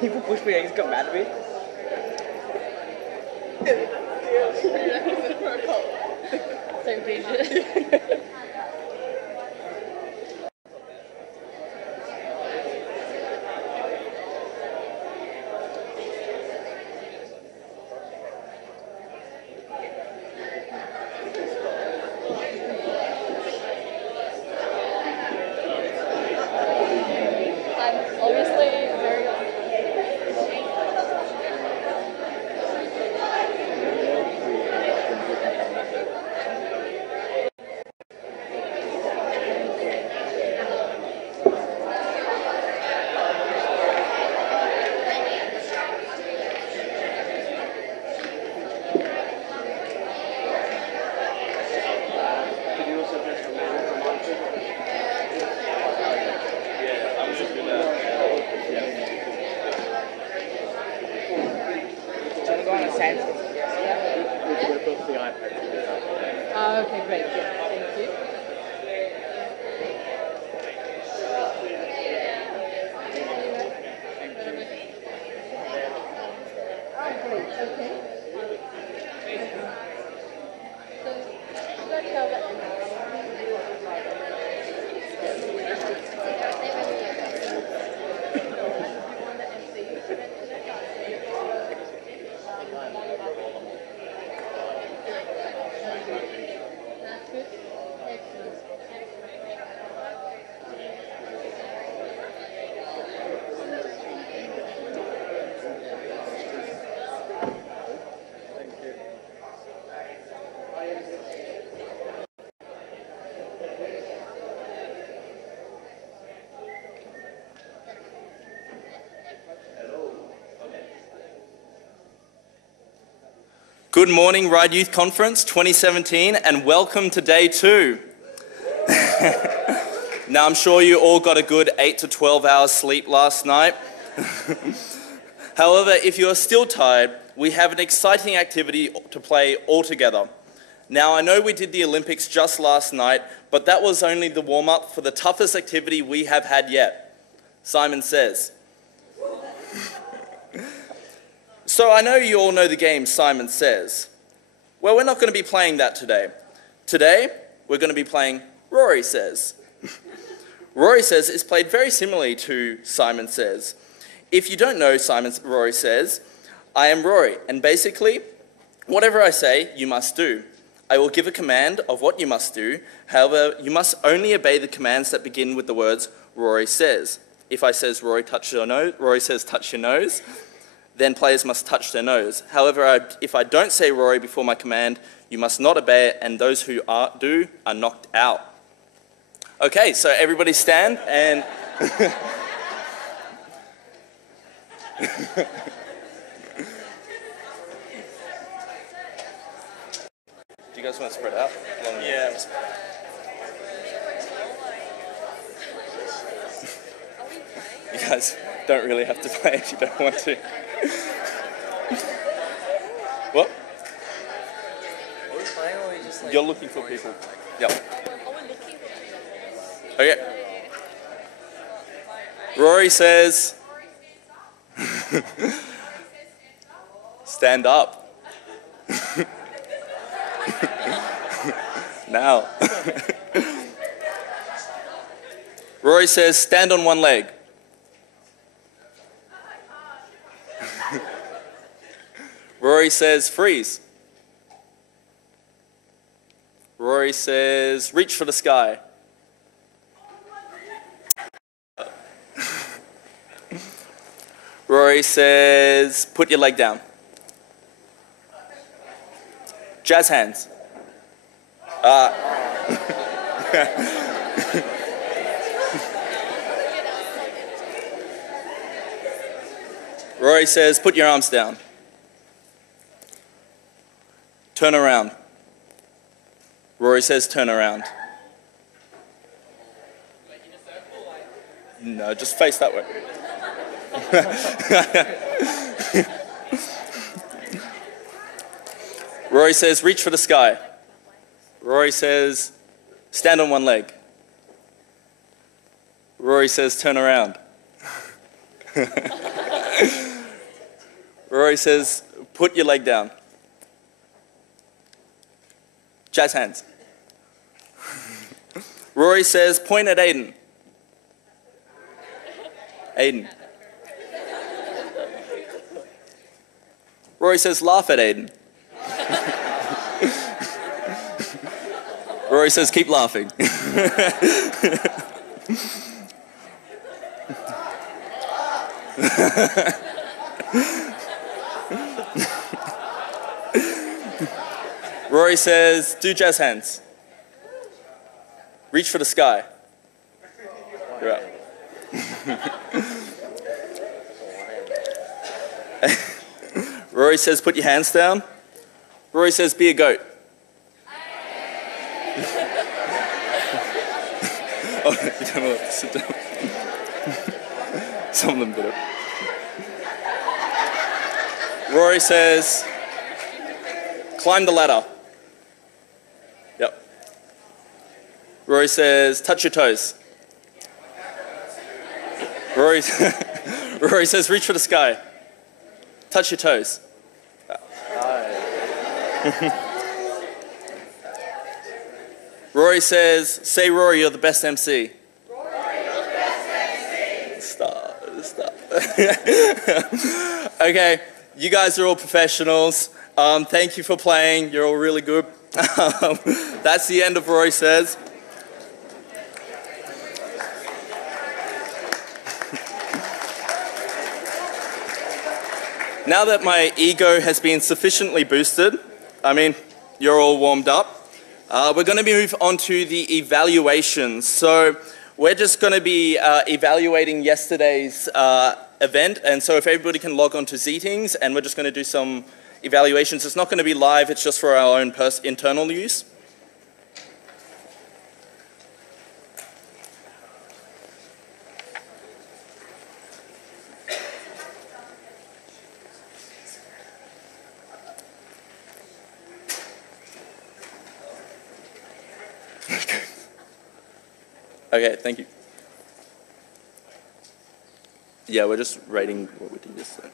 People push me, I just got mad at me. Same page. Okay, great. Yeah, thank you. Oh, great. Okay. So, let's go that. Good morning, Ryde Youth Conference 2017, and welcome to day 2. Now, I'm sure you all got a good 8 to 12 hours sleep last night. However, if you are still tired, we have an exciting activity to play all together. Now, I know we did the Olympics just last night, but that was only the warm-up for the toughest activity we have had yet. Simon Says. So I know you all know the game Simon Says. Well, we're not going to be playing that today. Today, we're going to be playing Rory Says. Rory Says is played very similarly to Simon Says. If you don't know Rory Says, I am Rory, and basically, whatever I say, you must do. I will give a command of what you must do. However, you must only obey the commands that begin with the words Rory Says. If I says Rory touch your nose, Rory says touch your nose, then players must touch their nose. However, if I don't say Rory before my command, you must not obey it, and those who do are knocked out. Okay, so everybody stand and... Do you guys want to spread out? Yeah. You guys don't really have to play if you don't want to. What? You're looking for people. Yep. Okay. Rory says, stand up. Now. Rory says, stand on one leg. Rory says, freeze. Rory says, reach for the sky. Rory says, put your leg down. Jazz hands. Rory says, put your arms down. Turn around. Rory says, turn around. No, just face that way. Rory says, reach for the sky. Rory says, stand on one leg. Rory says, turn around. Rory says, put your leg down. Jazz hands. Rory says, point at Aiden. Aiden. Rory says, laugh at Aiden. Rory says, keep laughing. Rory says, do jazz hands. Reach for the sky. You're up. Rory says, put your hands down. Rory says, be a goat. Oh, you don't know what to sit down. Some of them did it. Rory says, climb the ladder. Yep. Rory says, touch your toes. Rory says, reach for the sky. Touch your toes. Rory says, say Rory, you're the best MC. Rory, you're the best MC. Stop. Okay, you guys are all professionals. Thank you for playing. You're all really good. That's the end of Rory Says. Now that my ego has been sufficiently boosted, I mean, you're all warmed up, we're going to move on to the evaluations. So we're just going to be evaluating yesterday's event, and so if everybody can log on to Zeetings, and we're just going to do some evaluations. It's not going to be live, it's just for our own internal use. Okay, thank you. Yeah, we're just rating what we did yesterday.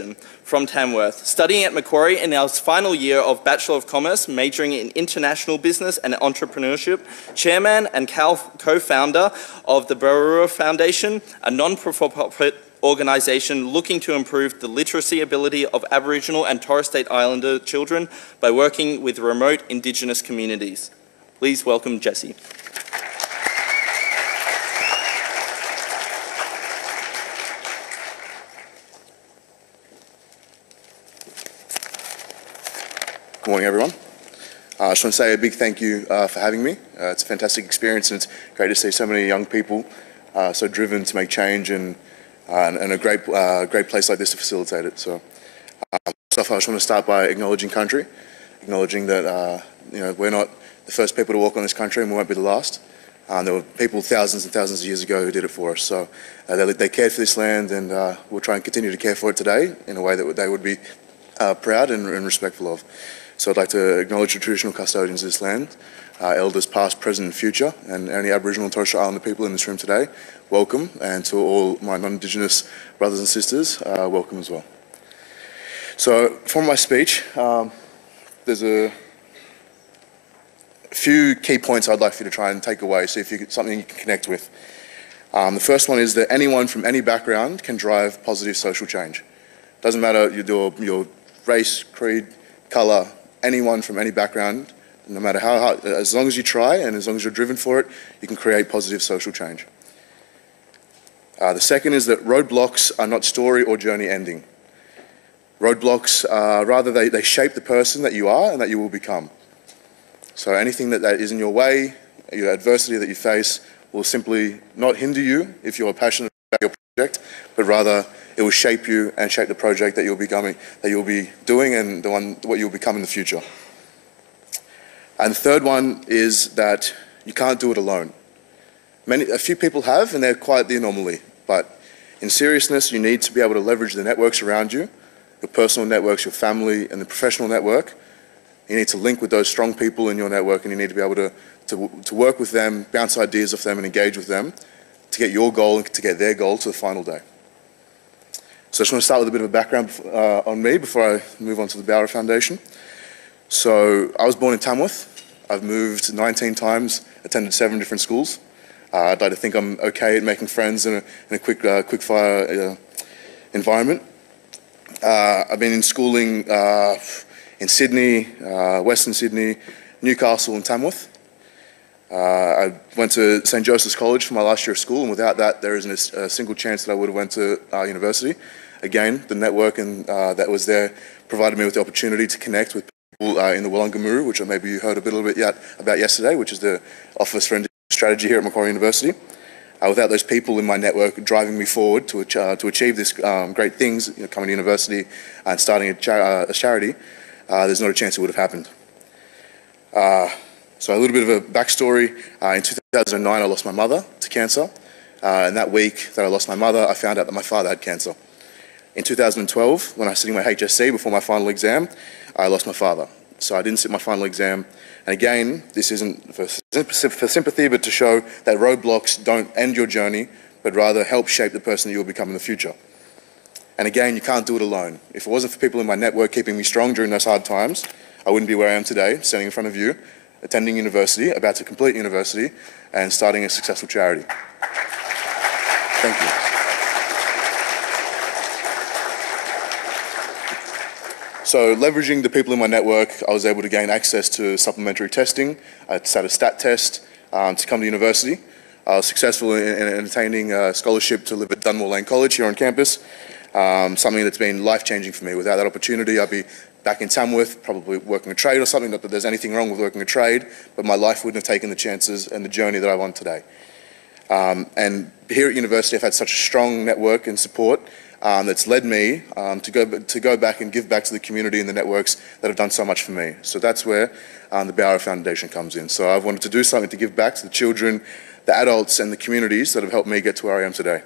Foundation from Tamworth, studying at Macquarie in our final year of Bachelor of Commerce, majoring in International Business and Entrepreneurship, chairman and co-founder of the Barua Foundation, a non-profit organisation looking to improve the literacy ability of Aboriginal and Torres Strait Islander children by working with remote Indigenous communities. Please welcome Jesse. Good morning, everyone. I just want to say a big thank you for having me. It's a fantastic experience, and it's great to see so many young people so driven to make change, and a great place like this to facilitate it. So, first off, I just want to start by acknowledging country, acknowledging that we're not the first people to walk on this country, and we won't be the last. There were people thousands and thousands of years ago who did it for us. So they cared for this land, and we'll try and continue to care for it today in a way that they would be proud and respectful of. So I'd like to acknowledge the traditional custodians of this land, elders past, present and future, and any Aboriginal and Torres Strait Islander people in this room today, welcome, and to all my non-Indigenous brothers and sisters, welcome as well. So from my speech, there's a few key points I'd like for you to try and take away, see if something you can connect with. The first one is that anyone from any background can drive positive social change. Doesn't matter your race, creed, colour, anyone from any background, no matter how hard, as long as you try and as long as you're driven for it, you can create positive social change. The second is that roadblocks are not story or journey ending. Roadblocks, rather they shape the person that you are and that you will become. So anything that is in your way, your adversity that you face, will simply not hinder you if you're passionate about your project, but rather it will shape you and shape the project that you'll be doing, and what you'll become in the future. And the third one is that you can't do it alone. A few people have, and they're quite the anomaly. But in seriousness, you need to be able to leverage the networks around you, your personal networks, your family, and the professional network. You need to link with those strong people in your network, and you need to be able to work with them, bounce ideas off them, and engage with them to get your goal and to get their goal to the final day. So I just want to start with a bit of a background on me before I move on to the Barua Foundation. So I was born in Tamworth. I've moved 19 times, attended 7 different schools. I'd like to think I'm okay at making friends in a quick fire environment. I've been in schooling in Sydney, Western Sydney, Newcastle and Tamworth. I went to St Joseph's College for my last year of school, and without that there isn't a single chance that I would have went to university. Again, the network that was there provided me with the opportunity to connect with people in the Wollongamuru, which maybe you heard a little bit about yesterday, which is the Office for Indigenous Strategy here at Macquarie University. Without those people in my network driving me forward to achieve these great things, coming to university and starting a charity, there's not a chance it would have happened. So a little bit of a backstory. In 2009, I lost my mother to cancer. And that week that I lost my mother, I found out that my father had cancer. In 2012, when I was sitting my HSC before my final exam, I lost my father. So I didn't sit my final exam. And again, this isn't for sympathy, but to show that roadblocks don't end your journey, but rather help shape the person that you'll become in the future. And again, you can't do it alone. If it wasn't for people in my network keeping me strong during those hard times, I wouldn't be where I am today, standing in front of you, attending university, about to complete university, and starting a successful charity. Thank you. So leveraging the people in my network, I was able to gain access to supplementary testing. I sat a stat test to come to university. I was successful in attaining a scholarship to live at Dunmore Lane College here on campus, something that's been life-changing for me. Without that opportunity, I'd be back in Tamworth, probably working a trade or something. Not that there's anything wrong with working a trade, but my life wouldn't have taken the chances and the journey that I'm on today. And here at university, I've had such a strong network and support that's led me to go back and give back to the community and the networks that have done so much for me. So that's where the Barua Foundation comes in. So I've wanted to do something to give back to the children, the adults and the communities that have helped me get to where I am today.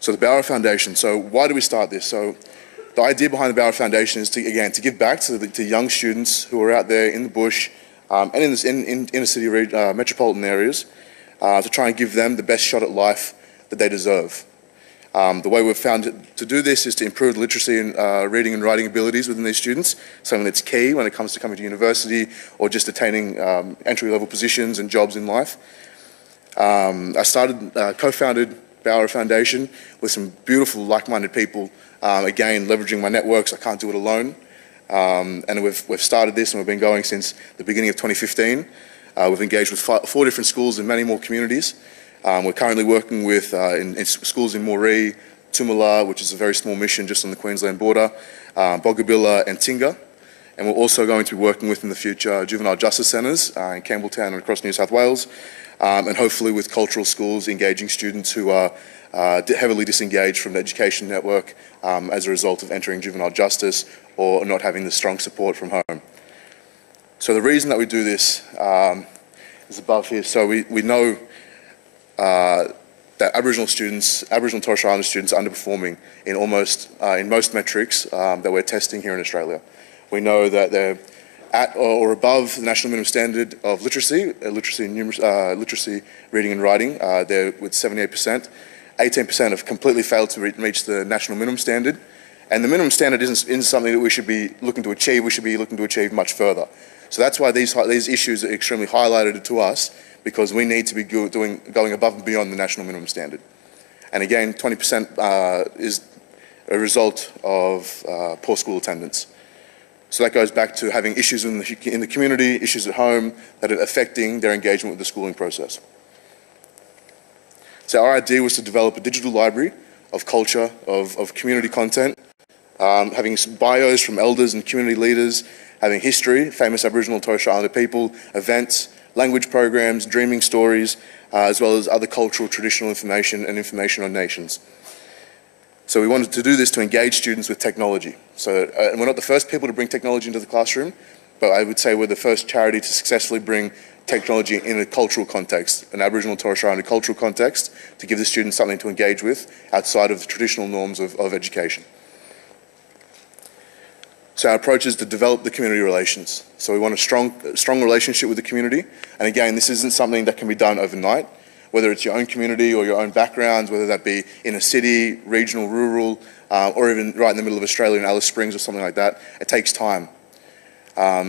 So the Barua Foundation. So why do we start this? So the idea behind the Barua Foundation is to give back to young students who are out there in the bush and in inner city metropolitan areas to try and give them the best shot at life that they deserve. The way we've found to do this is to improve the literacy and reading and writing abilities within these students, something that's key when it comes to coming to university or just attaining entry-level positions and jobs in life. I co-founded Bauer Foundation with some beautiful like-minded people, again, leveraging my networks. I can't do it alone. And we've started this and we've been going since the beginning of 2015. We've engaged with four different schools and many more communities. We're currently working with in schools in Moree, Tumala, which is a very small mission just on the Queensland border, Boggabilla and Tinga. And we're also going to be working with in the future juvenile justice centres in Campbelltown and across New South Wales, and hopefully with cultural schools engaging students who are heavily disengaged from the education network as a result of entering juvenile justice or not having the strong support from home. So the reason that we do this is above here. So we know that Aboriginal and Torres Strait Islander students are underperforming in most metrics that we're testing here in Australia. We know that they're at or above the national minimum standard of literacy, literacy, reading and writing. They're with 78%. 18% have completely failed to reach the national minimum standard. And the minimum standard isn't something that we should be looking to achieve. We should be looking to achieve much further. So that's why these issues are extremely highlighted to us, because we need to be going above and beyond the national minimum standard. And again, 20% is a result of poor school attendance. So that goes back to having issues in the community, issues at home that are affecting their engagement with the schooling process. So our idea was to develop a digital library of culture, of community content, having bios from elders and community leaders, having history, famous Aboriginal and Torres Strait Islander people, events, language programs, dreaming stories, as well as other cultural, traditional information and information on nations. So we wanted to do this to engage students with technology. So and we're not the first people to bring technology into the classroom, but I would say we're the first charity to successfully bring technology in a cultural context, an Aboriginal and Torres Strait Islander cultural context, to give the students something to engage with outside of the traditional norms of education. So our approach is to develop the community relations. So we want a strong relationship with the community. And again, this isn't something that can be done overnight, whether it's your own community or your own backgrounds, whether that be in a city, regional, rural, or even right in the middle of Australia in Alice Springs or something like that. It takes time.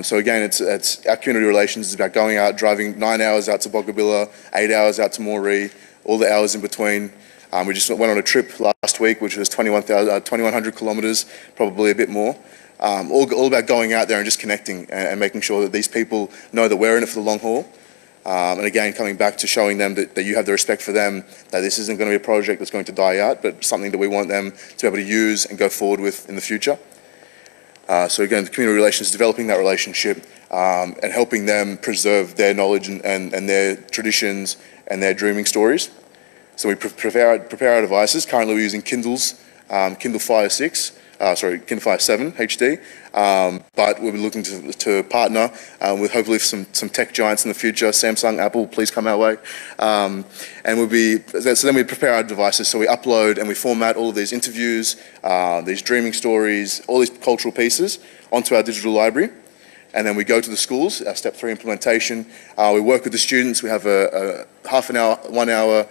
So again, it's our community relations is about going out, driving 9 hours out to Boggabilla, 8 hours out to Moree, all the hours in between. We just went on a trip last week, which was 2,100 kilometres, probably a bit more. All about going out there and just connecting and making sure that these people know that we're in it for the long haul. And again, coming back to showing them that you have the respect for them, that this isn't going to be a project that's going to die out, but something that we want them to be able to use and go forward with in the future. So again, the community relations, developing that relationship and helping them preserve their knowledge and their traditions and their dreaming stories. So we prepare our devices. Currently we're using Kindles, Kindle Fire 6. Kindle Fire 7 HD, but we'll be looking to partner with hopefully some tech giants in the future. Samsung, Apple, please come our way. And so then we prepare our devices, so we upload and we format all of these interviews, these dreaming stories, all these cultural pieces onto our digital library. And then we go to the schools, our step 3 implementation. We work with the students. We have a half an hour, 1 hour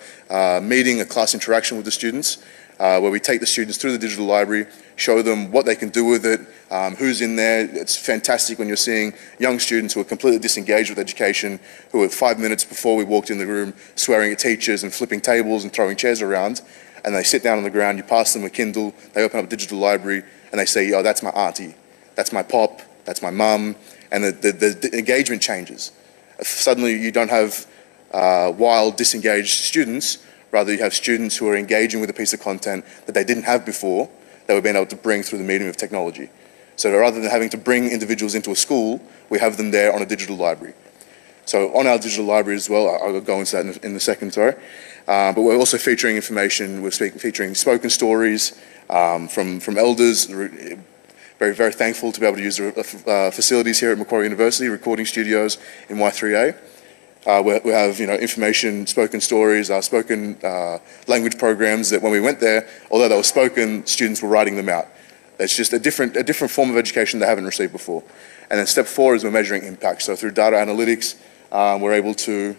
meeting, a class interaction with the students, where we take the students through the digital library, show them what they can do with it, who's in there. It's fantastic when you're seeing young students who are completely disengaged with education, who are 5 minutes before we walked in the room swearing at teachers and flipping tables and throwing chairs around, and they sit down on the ground, you pass them a Kindle, they open up a digital library, and they say, oh, that's my auntie, that's my pop, that's my mum, and the engagement changes. Suddenly you don't have wild, disengaged students. Rather, you have students who are engaging with a piece of content that they didn't have before, that we've been able to bring through the medium of technology. So rather than having to bring individuals into a school, we have them there on a digital library. So on our digital library as well, I'll go into that in a second, sorry. But we're also featuring information, featuring spoken stories from elders. Very, very thankful to be able to use the facilities here at Macquarie University, recording studios in Y3A. We have, information, spoken stories, spoken language programs that when we went there, although they were spoken, students were writing them out. It's just a different form of education they haven't received before. And then step 4 is we're measuring impact. So through data analytics, we're able to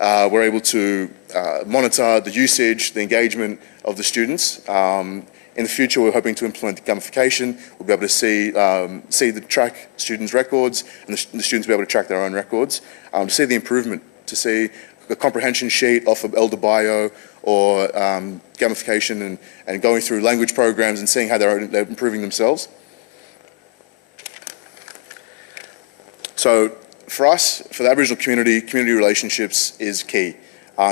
We're able to monitor the usage, the engagement of the students. In the future, we're hoping to implement gamification. We'll be able to see the track students' records, and the students will be able to track their own records, to see the improvement, to see a comprehension sheet off of Elder Bio or gamification and going through language programs and seeing how they're improving themselves. So for us, for the Aboriginal community, community relationships is key.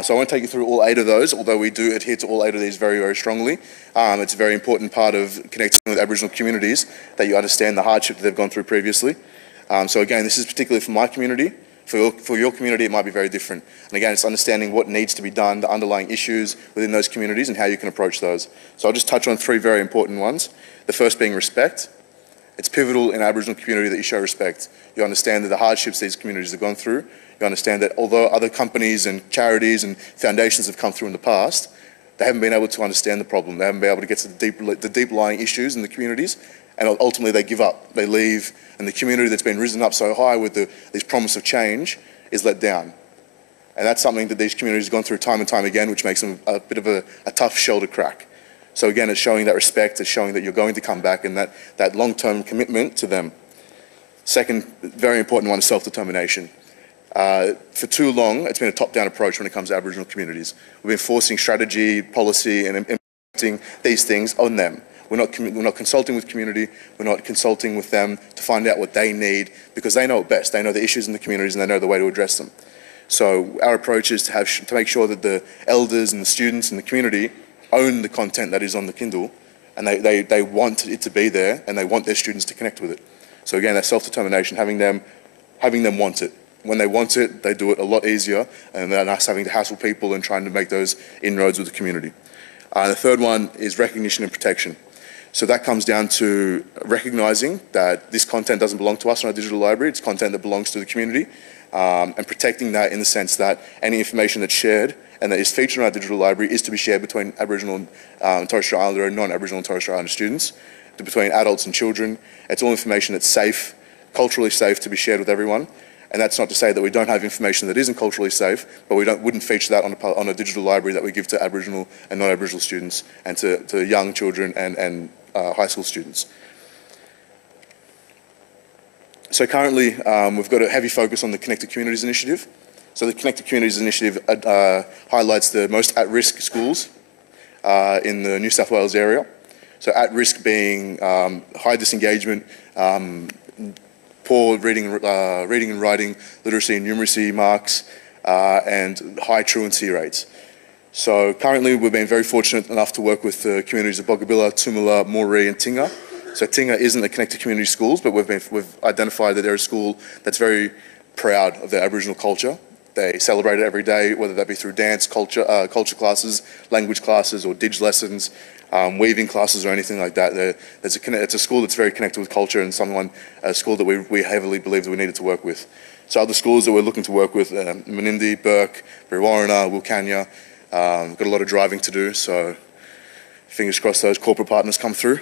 So I won't take you through all 8 of those, although we do adhere to all 8 of these very, very strongly. It's a very important part of connecting with Aboriginal communities that you understand the hardship that they've gone through previously. So again, this is particularly for my community. For your community, it might be very different. And again, it's understanding what needs to be done, the underlying issues within those communities and how you can approach those. So I'll just touch on 3 very important ones. The first being respect. It's pivotal in Aboriginal community that you show respect. You understand that the hardships these communities have gone through. You understand that although other companies and charities and foundations have come through in the past, they haven't been able to understand the problem. They haven't been able to get to the deep-lying issues in the communities, and ultimately they give up, they leave, and the community that's been risen up so high with this promise of change is let down. And that's something that these communities have gone through time and time again, which makes them a bit of a tough shell to crack. So again, it's showing that respect, it's showing that you're going to come back and that long-term commitment to them. Second, very important one is self-determination. For too long, it's been a top-down approach when it comes to Aboriginal communities. We've been forcing strategy, policy, and implementing these things on them. We're not consulting with community. We're not consulting with them to find out what they need, because they know it best. They know the issues in the communities and they know the way to address them. So our approach is to make sure that the elders and the students in the community own the content that is on the Kindle, and they want it to be there, and they want their students to connect with it. So again, that self-determination, having them want it. When they want it, they do it a lot easier, and than us having to hassle people and trying to make those inroads with the community. The third one is recognition and protection. So that comes down to recognising that this content doesn't belong to us in our digital library, it's content that belongs to the community, and protecting that in the sense that any information that's shared and that is featured in our digital library is to be shared between Aboriginal and Torres Strait Islander and non-Aboriginal and Torres Strait Islander students, between adults and children. It's all information that's safe, culturally safe to be shared with everyone. And that's not to say that we don't have information that isn't culturally safe, but we wouldn't feature that on a digital library that we give to Aboriginal and non-Aboriginal students and to young children and high school students. So currently, we've got a heavy focus on the Connected Communities Initiative. So the Connected Communities Initiative highlights the most at-risk schools in the New South Wales area. So at-risk being high disengagement, poor reading and writing, literacy and numeracy marks, and high truancy rates. So currently we've been very fortunate enough to work with the communities of Boggabilla, Tumala, Moree and Tinga. So Tinga isn't a Connected Community Schools, but we've identified that they're a school that's very proud of their Aboriginal culture. They celebrate it every day, whether that be through dance, culture classes, language classes, or dig lessons, weaving classes, or anything like that. It's a school that's very connected with culture, and a school that we heavily believe that we needed to work with. So other schools that we're looking to work with, Menindee, Burke, Brewarrina, Wilcannia, got a lot of driving to do, so fingers crossed those corporate partners come through.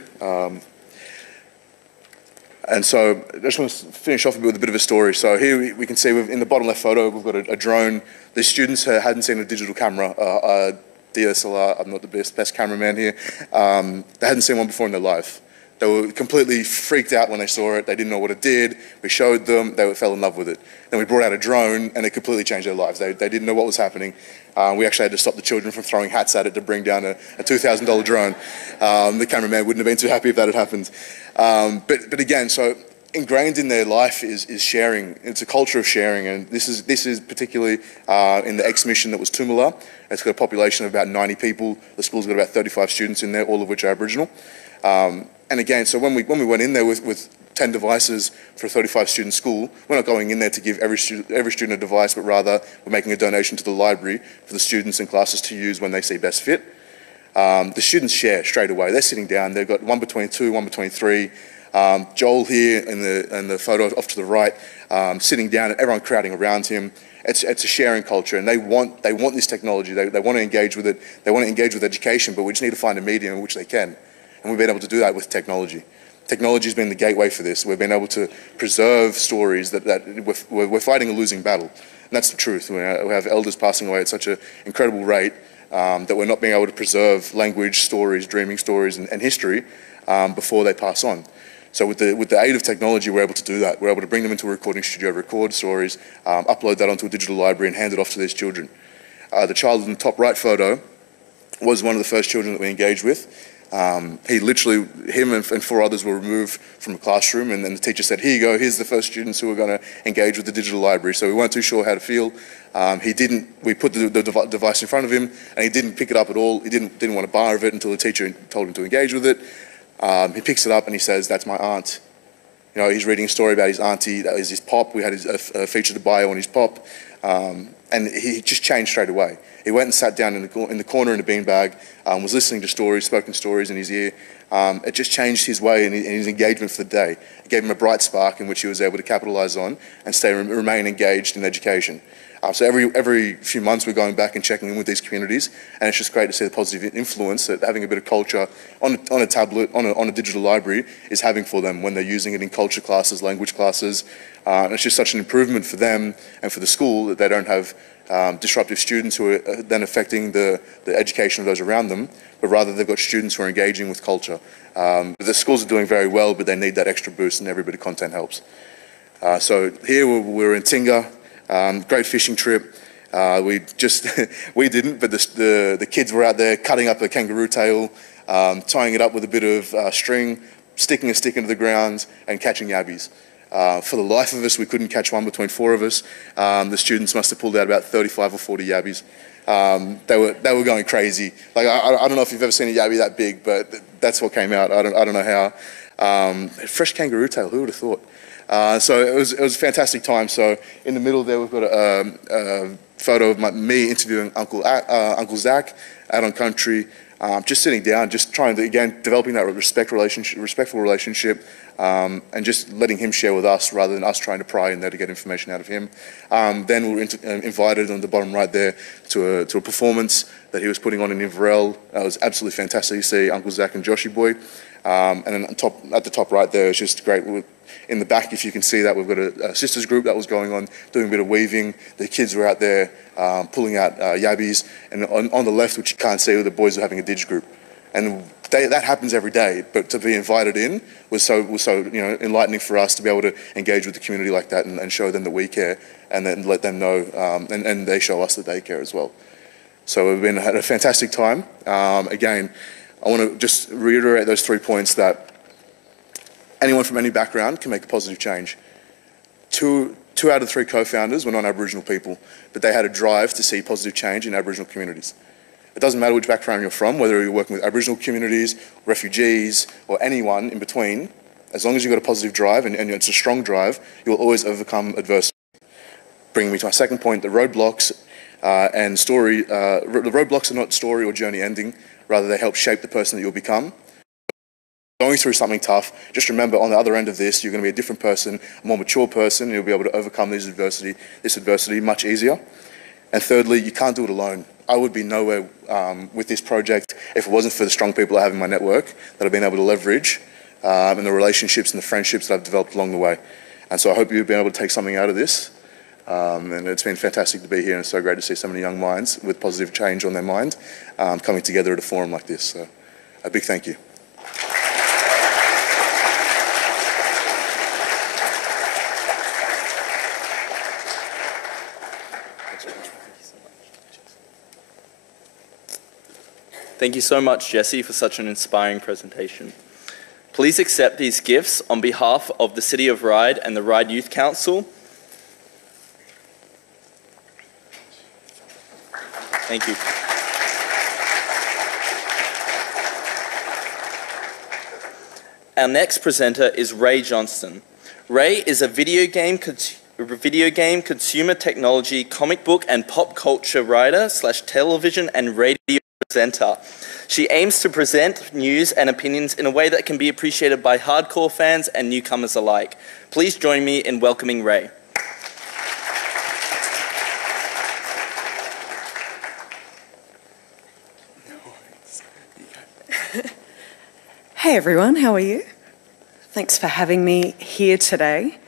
And so I just want to finish off with a bit of a story. So here we can see in the bottom left photo, we've got a drone. The students hadn't seen a digital camera, DSLR. I'm not the best cameraman here. They hadn't seen one before in their life. They were completely freaked out when they saw it. They didn't know what it did. We showed them. They fell in love with it. Then we brought out a drone, and it completely changed their lives. They didn't know what was happening. We actually had to stop the children from throwing hats at it to bring down a $2,000 drone. The cameraman wouldn't have been too happy if that had happened. But again, so ingrained in their life is sharing. It's a culture of sharing, and this is particularly in the ex-mission that was Tumala. It's got a population of about 90 people. The school's got about 35 students in there, all of which are Aboriginal. And again, so when we went in there with 10 devices for a 35-student school, we're not going in there to give every student a device, but rather we're making a donation to the library for the students and classes to use when they see best fit. The students share straight away. They're sitting down. They've got one between 2, one between 3. Joel here in the photo off to the right, sitting down and everyone crowding around him. It's a sharing culture, and they want this technology. They want to engage with it. They want to engage with education, but we just need to find a medium in which they can. And we've been able to do that with technology. Technology has been the gateway for this. We've been able to preserve stories that we're fighting a losing battle. And that's the truth. We have elders passing away at such an incredible rate that we're not being able to preserve language, stories, dreaming stories, and history before they pass on. So with the aid of technology, we're able to do that. We're able to bring them into a recording studio, record stories, upload that onto a digital library, and hand it off to these children. The child in the top right photo was one of the first children that we engaged with. He literally, him and 4 others were removed from a classroom, and then the teacher said, "Here you go, here's the first students who are going to engage with the digital library." So we weren't too sure how to feel. We put the device in front of him, and he didn't pick it up at all. He didn't want a bar of it until the teacher told him to engage with it. He picks it up and he says, "That's my aunt." You know, he's reading a story about his auntie, that was his pop. We had a featured bio on his pop, and he just changed straight away. He went and sat down in the corner in a beanbag, was listening to stories, spoken stories in his ear. It just changed his way and his engagement for the day. It gave him a bright spark in which he was able to capitalise on and remain engaged in education. So every few months we're going back and checking in with these communities, and it's just great to see the positive influence that having a bit of culture on a tablet, on a digital library is having for them when they're using it in culture classes, language classes. And it's just such an improvement for them and for the school that they don't have disruptive students who are then affecting the education of those around them, but rather they've got students who are engaging with culture. The schools are doing very well, but they need that extra boost, and every bit of content helps. So here we're in Tinga. Great fishing trip. We didn't, but the kids were out there cutting up a kangaroo tail, tying it up with a bit of string, sticking a stick into the ground, and catching yabbies. For the life of us, we couldn't catch one between 4 of us. The students must have pulled out about 35 or 40 yabbies. They were going crazy. Like I don't know if you've ever seen a yabby that big, but that's what came out. I don't know how. Fresh kangaroo tail. Who would have thought? So it was a fantastic time. So in the middle there, we've got a photo of me interviewing Uncle Zach out on country, just sitting down, just trying to, again, developing that respectful relationship, and just letting him share with us rather than us trying to pry in there to get information out of him. Then we were invited on the bottom right there to a performance that he was putting on in Inverell. It was absolutely fantastic to see Uncle Zach and Joshy Boy. And then at the top right there, it's just great. In the back, if you can see that, we've got a sisters group that was going on, doing a bit of weaving. The kids were out there pulling out yabbies. And on the left, which you can't see, the boys were having a dig group. And that happens every day, but to be invited in was so enlightening for us to be able to engage with the community like that and show them that we care, and then let them know, and they show us that they care as well. So we've had a fantastic time. Again, I want to just reiterate those 3 points that anyone from any background can make a positive change. Two out of 3 co-founders were non-Aboriginal people, but they had a drive to see positive change in Aboriginal communities. It doesn't matter which background you're from, whether you're working with Aboriginal communities, refugees, or anyone in between, as long as you've got a positive drive and it's a strong drive, you'll always overcome adversity. Bringing me to my second point, the roadblocks and story. The roadblocks are not story or journey ending, rather they help shape the person that you'll become. Going through something tough, just remember on the other end of this, you're going to be a different person, a more mature person, and you'll be able to overcome this adversity much easier. And thirdly, you can't do it alone. I would be nowhere with this project if it wasn't for the strong people I have in my network that I've been able to leverage, and the relationships and the friendships that I've developed along the way. And so I hope you've been able to take something out of this. And it's been fantastic to be here, and it's so great to see so many young minds with positive change on their mind coming together at a forum like this. So a big thank you. Thank you so much, Jesse, for such an inspiring presentation. Please accept these gifts on behalf of the City of Ryde and the Ryde Youth Council. Thank you. Our next presenter is Ray Johnston. Ray is a video game consumer technology, comic book and pop culture writer / television and radio presenter. She aims to present news and opinions in a way that can be appreciated by hardcore fans and newcomers alike. Please join me in welcoming Ray. Hey everyone, how are you? Thanks for having me here today.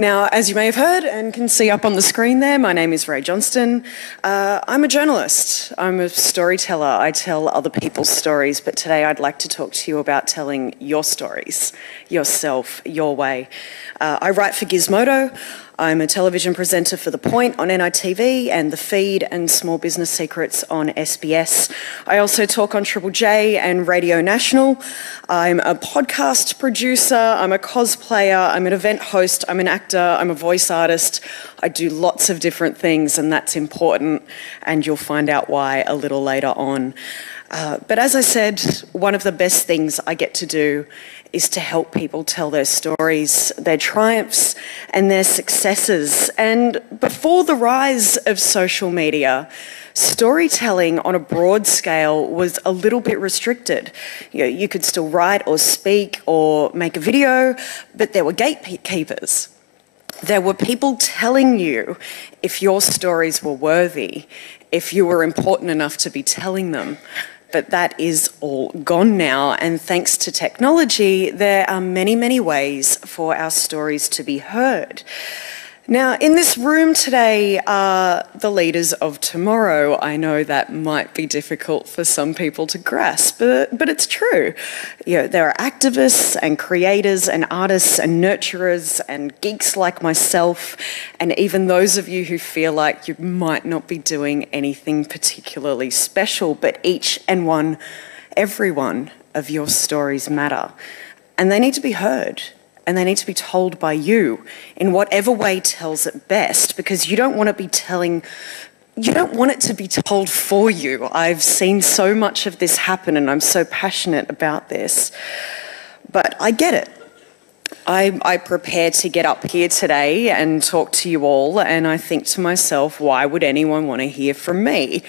Now, as you may have heard and can see up on the screen there, my name is Ryde Johnston. I'm a journalist. I'm a storyteller. I tell other people's stories, but today I'd like to talk to you about telling your stories, yourself, your way. I write for Gizmodo. I'm a television presenter for The Point on NITV and The Feed and Small Business Secrets on SBS. I also talk on Triple J and Radio National. I'm a podcast producer, I'm a cosplayer, I'm an event host, I'm an actor, I'm a voice artist. I do lots of different things, and that's important, and you'll find out why a little later on. But as I said, one of the best things I get to do is to help people tell their stories, their triumphs and their successes. And before the rise of social media, storytelling on a broad scale was a little bit restricted. You could still write or speak or make a video, but there were gatekeepers. There were people telling you if your stories were worthy, if you were important enough to be telling them. But that is all gone now, and thanks to technology, there are many, many ways for our stories to be heard. Now, in this room today are the leaders of tomorrow. I know that might be difficult for some people to grasp, but it's true. There are activists and creators and artists and nurturers and geeks like myself, and even those of you who feel like you might not be doing anything particularly special, but every one of your stories matter, and they need to be heard. And they need to be told by you in whatever way tells it best, because you don't want it to be told for you. I've seen so much of this happen, and I'm so passionate about this. But I get it. I prepare to get up here today and talk to you all, and I think to myself, why would anyone want to hear from me?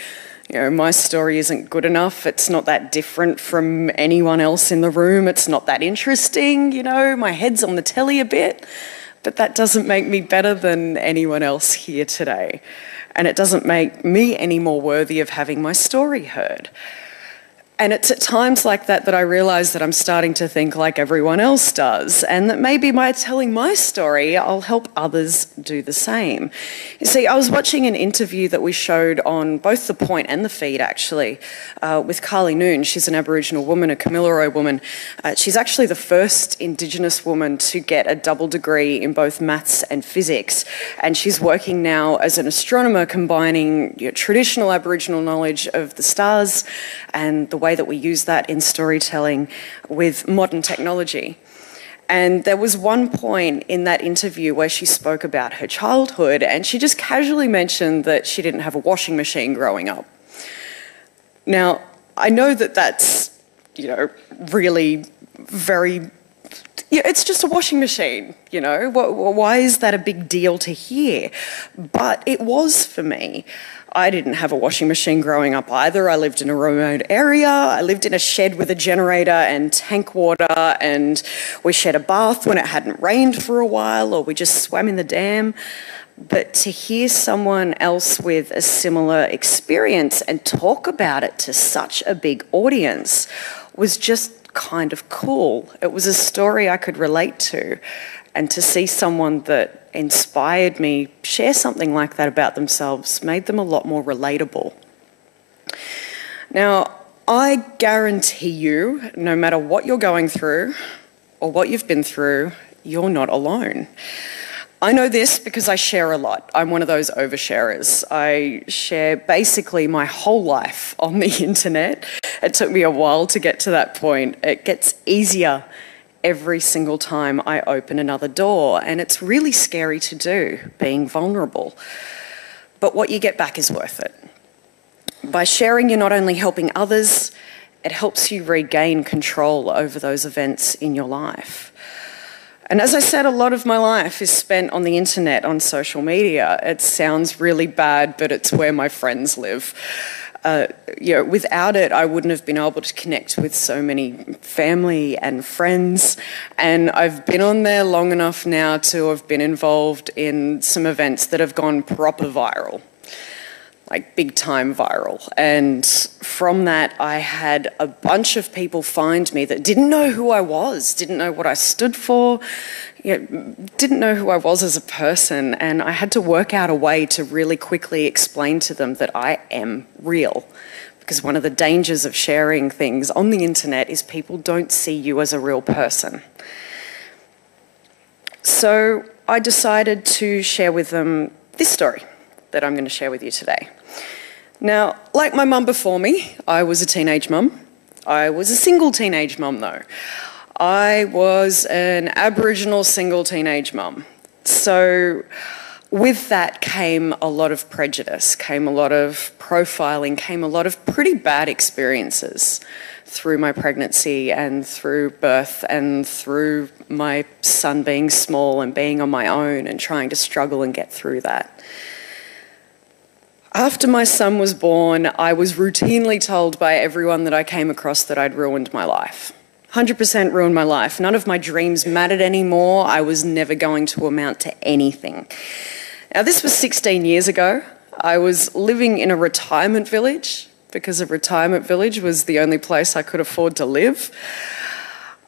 My story isn't good enough. It's not that different from anyone else in the room. It's not that interesting. My head's on the telly a bit, but that doesn't make me better than anyone else here today. And it doesn't make me any more worthy of having my story heard. And it's at times like that that I realise that I'm starting to think like everyone else does, and that maybe by telling my story, I'll help others do the same. You see, I was watching an interview that we showed on both The Point and The Feed, actually, with Carly Noon. She's an Aboriginal woman, a Kamilaroi woman. She's actually the first Indigenous woman to get a double degree in both maths and physics, and she's working now as an astronomer, combining traditional Aboriginal knowledge of the stars and the way that we use that in storytelling with modern technology. And there was one point in that interview where she spoke about her childhood, and she just casually mentioned that she didn't have a washing machine growing up. Now, I know that that's, really very... it's just a washing machine, Why is that a big deal to hear? But it was for me. I didn't have a washing machine growing up either. I lived in a remote area. I lived in a shed with a generator and tank water, and we shared a bath when it hadn't rained for a while, or we just swam in the dam. But to hear someone else with a similar experience and talk about it to such a big audience was just kind of cool. It was a story I could relate to, and to see someone that inspired me share something like that about themselves made them a lot more relatable. Now, I guarantee you, no matter what you're going through or what you've been through, you're not alone. I know this because I share a lot. I'm one of those oversharers. I share basically my whole life on the internet. It took me a while to get to that point. It gets easier every single time I open another door, and it's really scary to do, being vulnerable. But what you get back is worth it. By sharing, you're not only helping others, it helps you regain control over those events in your life. And as I said, a lot of my life is spent on the internet, on social media. It sounds really bad, but it's where my friends live. Without it, I wouldn't have been able to connect with so many family and friends. And I've been on there long enough now to have been involved in some events that have gone proper viral. like big time viral. And from that, I had a bunch of people find me that didn't know who I was, didn't know what I stood for, didn't know who I was as a person. And I had to work out a way to really quickly explain to them that I am real. Because one of the dangers of sharing things on the internet is people don't see you as a real person. So I decided to share with them this story that I'm going to share with you today. Now, like my mum before me, I was a teenage mum. I was a single teenage mum though. I was an Aboriginal single teenage mum. So with that came a lot of prejudice, came a lot of profiling, came a lot of pretty bad experiences through my pregnancy and through birth and through my son being small and being on my own and trying to struggle and get through that. After my son was born, I was routinely told by everyone that I came across that I'd ruined my life. 100% ruined my life. None of my dreams mattered anymore. I was never going to amount to anything. Now, this was 16 years ago. I was living in a retirement village because a retirement village was the only place I could afford to live.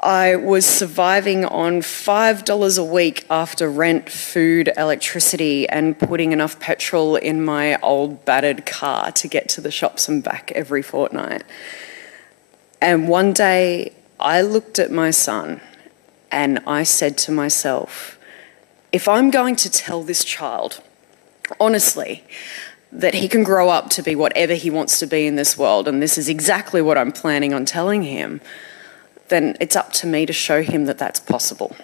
I was surviving on $5 a week after rent, food, electricity, and putting enough petrol in my old battered car to get to the shops and back every fortnight. And one day I looked at my son and I said to myself, if I'm going to tell this child, honestly, that he can grow up to be whatever he wants to be in this world, and this is exactly what I'm planning on telling him, then it's up to me to show him that that's possible.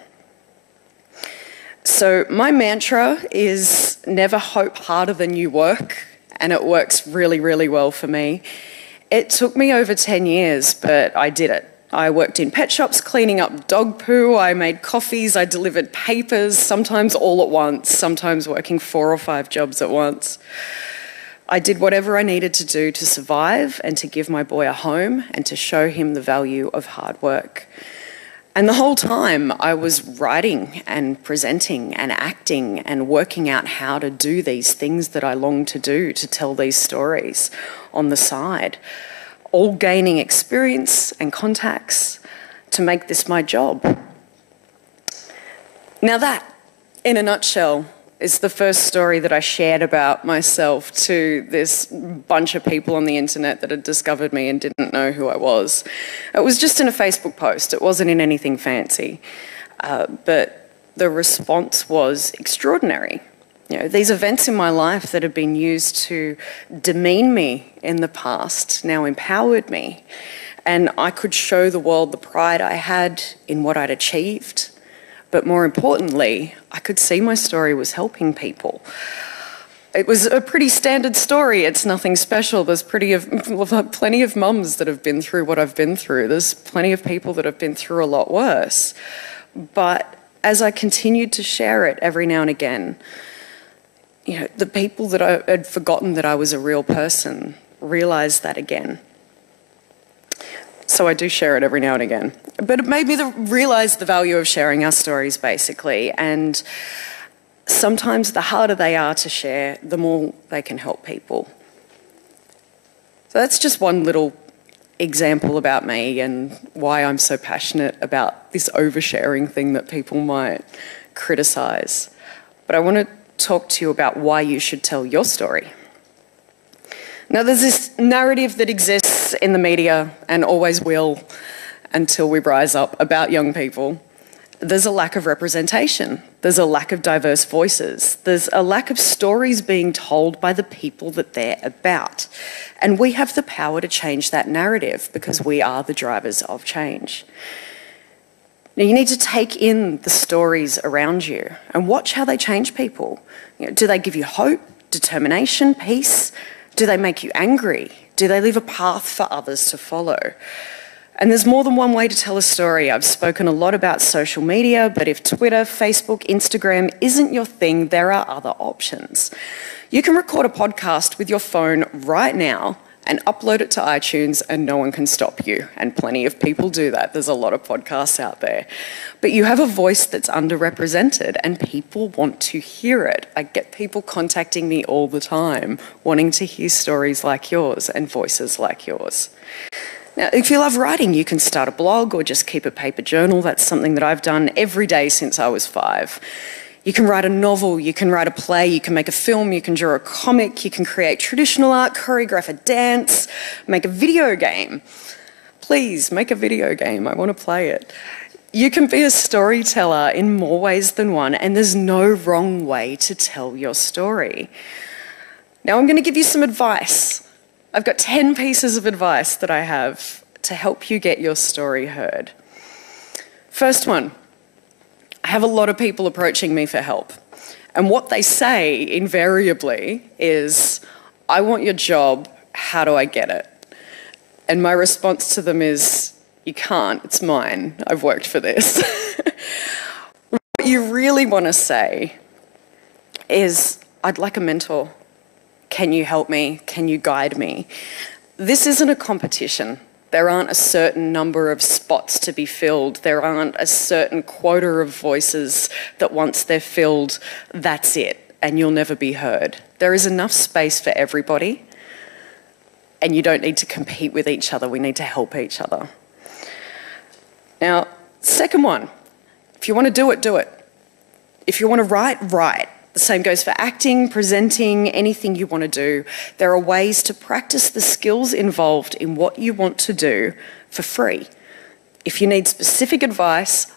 So my mantra is never hope harder than you work, and it works really, really well for me. It took me over 10 years, but I did it. I worked in pet shops cleaning up dog poo, I made coffees, I delivered papers, sometimes all at once, sometimes working 4 or 5 jobs at once. I did whatever I needed to do to survive and to give my boy a home and to show him the value of hard work. And the whole time I was writing and presenting and acting and working out how to do these things that I longed to do, to tell these stories on the side, all gaining experience and contacts to make this my job. Now that, in a nutshell, is the first story that I shared about myself to this bunch of people on the internet that had discovered me and didn't know who I was. It was just in a Facebook post. It wasn't in anything fancy. But the response was extraordinary. You know, these events in my life that had been used to demean me in the past now empowered me. And I could show the world the pride I had in what I'd achieved. But more importantly, I could see my story was helping people. It was a pretty standard story. It's nothing special. There's plenty of mums that have been through what I've been through. There's plenty of people that have been through a lot worse. But as I continued to share it every now and again, you know, the people that I had forgotten that I was a real person realised that again. So I do share it every now and again. But it made me realise the value of sharing our stories, basically. And sometimes the harder they are to share, the more they can help people. So that's just one little example about me and why I'm so passionate about this oversharing thing that people might criticise. But I want to talk to you about why you should tell your story. Now, there's this narrative that exists in the media and always will until we rise up about young people. There's a lack of representation. There's a lack of diverse voices. There's a lack of stories being told by the people that they're about. And we have the power to change that narrative because we are the drivers of change. Now, you need to take in the stories around you and watch how they change people. You know, do they give you hope, determination, peace? Do they make you angry? Do they leave a path for others to follow? And there's more than one way to tell a story. I've spoken a lot about social media, but if Twitter, Facebook, Instagram isn't your thing, there are other options. You can record a podcast with your phone right now and upload it to iTunes and no one can stop you. And plenty of people do that. There's a lot of podcasts out there. But you have a voice that's underrepresented and people want to hear it. I get people contacting me all the time wanting to hear stories like yours and voices like yours. Now, if you love writing, you can start a blog or just keep a paper journal. That's something that I've done every day since I was 5. You can write a novel, you can write a play, you can make a film, you can draw a comic, you can create traditional art, choreograph a dance, make a video game. Please, make a video game, I want to play it. You can be a storyteller in more ways than one, and there's no wrong way to tell your story. Now I'm going to give you some advice. I've got 10 pieces of advice that I have to help you get your story heard. First one. I have a lot of people approaching me for help. And what they say invariably is, I want your job, how do I get it? And my response to them is, you can't, it's mine, I've worked for this. What you really want to say is, I'd like a mentor. Can you help me? Can you guide me? This isn't a competition. There aren't a certain number of spots to be filled. There aren't a certain quota of voices that once they're filled, that's it, and you'll never be heard. There is enough space for everybody, and you don't need to compete with each other. We need to help each other. Now, second one, if you want to do it, do it. If you want to write, write. The same goes for acting, presenting, anything you want to do. There are ways to practice the skills involved in what you want to do for free. If you need specific advice,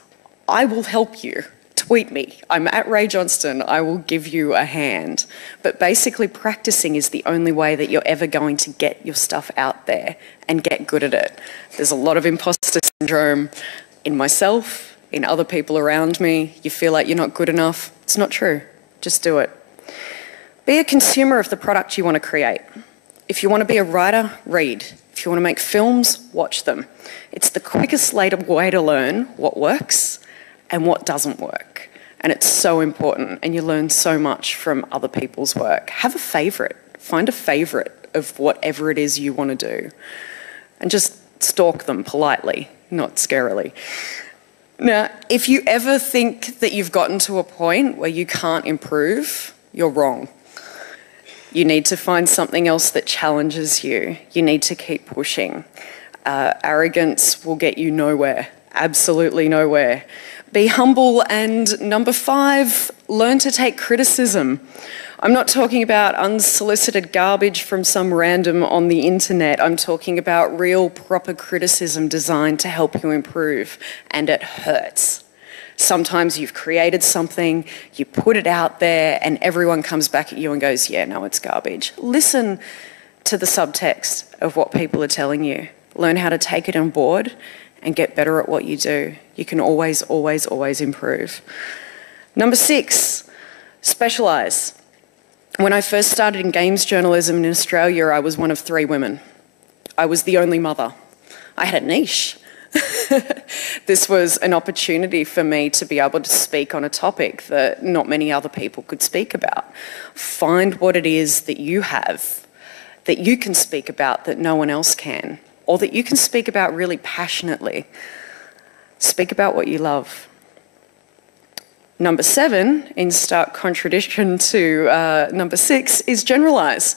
I will help you. Tweet me. I'm at Ray Johnston. I will give you a hand. But basically, practicing is the only way that you're ever going to get your stuff out there and get good at it. There's a lot of imposter syndrome in myself, in other people around me. You feel like you're not good enough. It's not true. Just do it. Be a consumer of the product you want to create. If you want to be a writer, read. If you want to make films, watch them. It's the quickest way to learn what works and what doesn't work. And it's so important, and you learn so much from other people's work. Have a favourite. Find a favourite of whatever it is you want to do. And just stalk them politely, not scarily. Now, if you ever think that you've gotten to a point where you can't improve, you're wrong. You need to find something else that challenges you. You need to keep pushing. Arrogance will get you nowhere, absolutely nowhere. Be humble, and number 5, learn to take criticism. I'm not talking about unsolicited garbage from some random on the internet. I'm talking about real, proper criticism designed to help you improve, and it hurts. Sometimes you've created something, you put it out there, and everyone comes back at you and goes, yeah, no, it's garbage. Listen to the subtext of what people are telling you. Learn how to take it on board and get better at what you do. You can always, always, always improve. Number 6, specialise. When I first started in games journalism in Australia, I was one of 3 women. I was the only mother. I had a niche. This was an opportunity for me to be able to speak on a topic that not many other people could speak about. Find what it is that you have, that you can speak about that no one else can, or that you can speak about really passionately. Speak about what you love. Number 7, in stark contradiction to number 6, is generalise.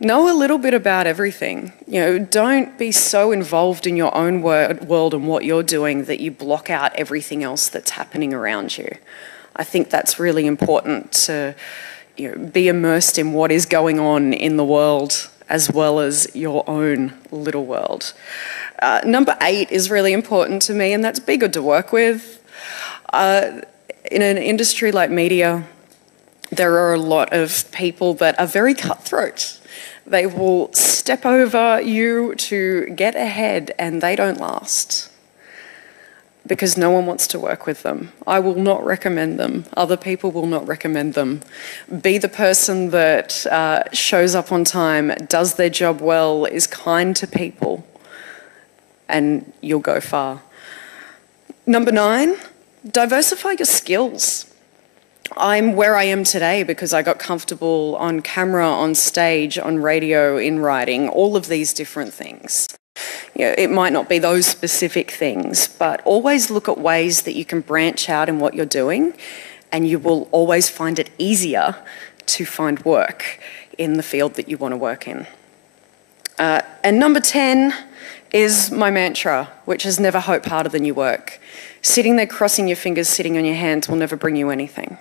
Know a little bit about everything. Don't be so involved in your own world and what you're doing that you block out everything else that's happening around you. I think that's really important to be immersed in what is going on in the world as well as your own little world. Number 8 is really important to me, and that's be good to work with. In an industry like media, there are a lot of people that are very cutthroat. They will step over you to get ahead, and they don't last because no one wants to work with them. I will not recommend them. Other people will not recommend them. Be the person that shows up on time, does their job well, is kind to people, and you'll go far. Number 9, diversify your skills. I'm where I am today because I got comfortable on camera, on stage, on radio, in writing, all of these different things. You know, it might not be those specific things, but always look at ways that you can branch out in what you're doing, and you will always find it easier to find work in the field that you want to work in. And number 10 is my mantra, which is never hope harder than you work. Sitting there crossing your fingers, sitting on your hands will never bring you anything.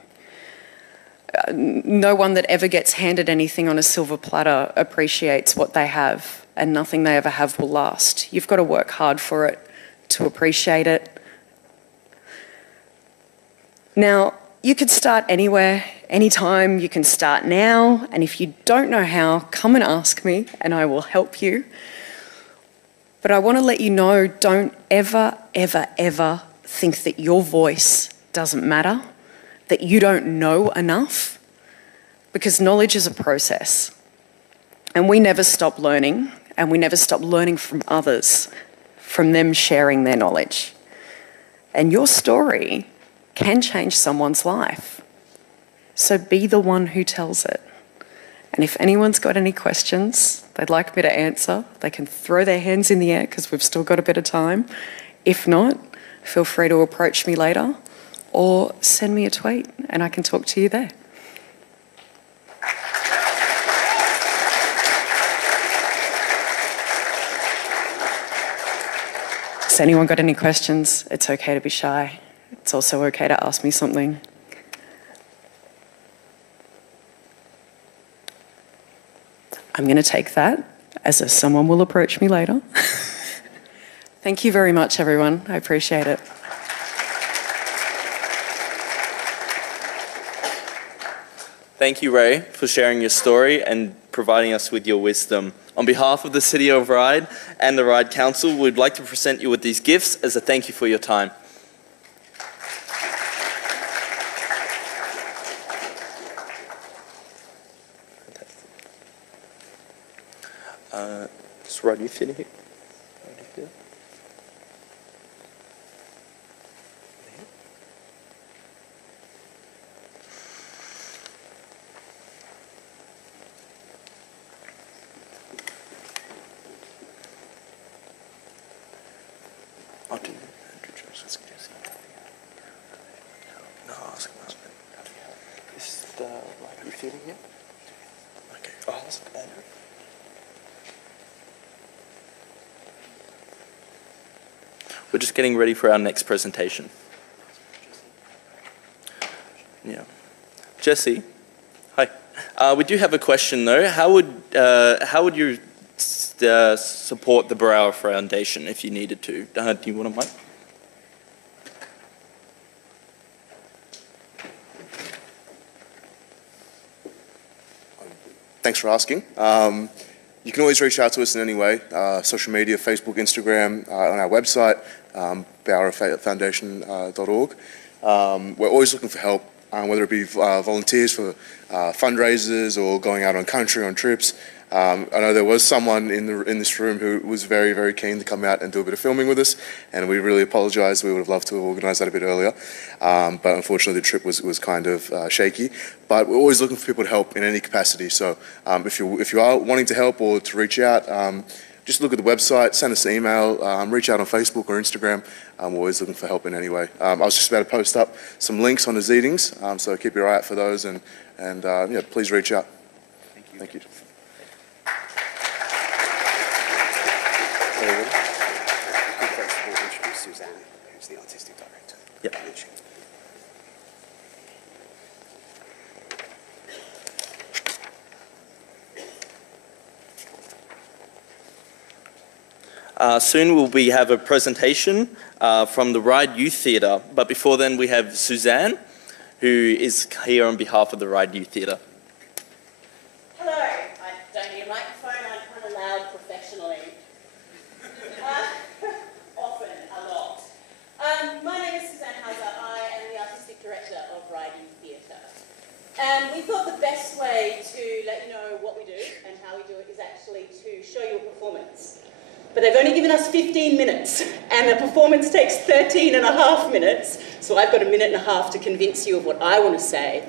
No one that ever gets handed anything on a silver platter appreciates what they have, and nothing they ever have will last. You've got to work hard for it to appreciate it. Now, you could start anywhere, anytime. You can start now, and if you don't know how, come and ask me and I will help you. But I want to let you know, don't ever, ever, ever think that your voice doesn't matter, that you don't know enough, because knowledge is a process. And we never stop learning, and we never stop learning from others, from them sharing their knowledge. And your story can change someone's life. So be the one who tells it. And if anyone's got any questions they'd like me to answer, they can throw their hands in the air because we've still got a bit of time. If not, feel free to approach me later or send me a tweet and I can talk to you there. Has anyone got any questions? It's okay to be shy. It's also okay to ask me something. I'm going to take that as a someone will approach me later. Thank you very much, everyone. I appreciate it. Thank you, Ray, for sharing your story and providing us with your wisdom. On behalf of the City of Ryde and the Ryde Council, we'd like to present you with these gifts as a thank you for your time. Does Ryde, you fit in here? No, ask him. Is the Ryde refilling it? Okay, I'll ask Andrew. We're just getting ready for our next presentation. Yeah. Jesse, hi. We do have a question though. How would you support the Brower Foundation if you needed to? Do you want a mic? Thanks for asking. You can always reach out to us in any way, social media, Facebook, Instagram, on our website, bowerfoundation.org. We're always looking for help, whether it be volunteers for fundraisers or going out on country on trips. I know there was someone in this room who was very, very keen to come out and do a bit of filming with us, and we really apologise. We would have loved to have organised that a bit earlier, but unfortunately the trip was kind of shaky. But we're always looking for people to help in any capacity. So if you are wanting to help or to reach out, just look at the website, send us an email, reach out on Facebook or Instagram. We're always looking for help in any way. I was just about to post up some links on the Zeetings, so keep your eye out for those, and yeah, please reach out. Thank you. Thank you. Introduce Suzanne, who's the artistic director. Yep. Soon we'll have a presentation from the Ryde Youth Theatre, but before then we have Suzanne, who is here on behalf of the Ryde Youth Theatre. Hello, I don't need a microphone, I'm kind of loud professionally. Often, a lot. My name is Suzanne Hauser, I am the Artistic Director of Ryde Youth Theatre. And we thought the best way to let you know what we do and how we do it is actually to show you a performance. but they've only given us 15 minutes, and the performance takes 13 and a half minutes, so I've got a minute and a half to convince you of what I want to say,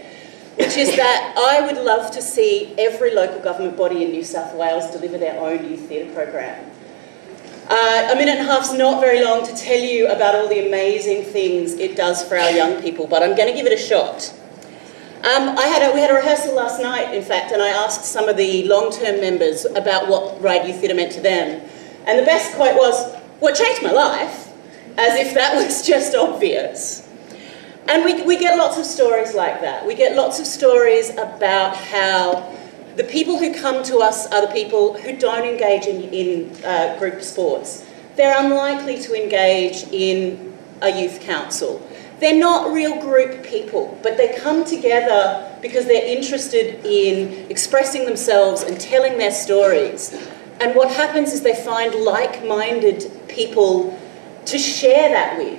which is that I would love to see every local government body in New South Wales deliver their own youth theatre program. A minute and a half's not very long to tell you about all the amazing things it does for our young people, but I'm going to give it a shot. We had a rehearsal last night, in fact, and I asked some of the long-term members about what Ryde Youth Theatre meant to them. And the best quote was, well, it changed my life, as if that was just obvious. And we get lots of stories like that. We get lots of stories about how the people who come to us are the people who don't engage in group sports. They're unlikely to engage in a youth council. They're not real group people, but they come together because they're interested in expressing themselves and telling their stories. And what happens is they find like-minded people to share that with.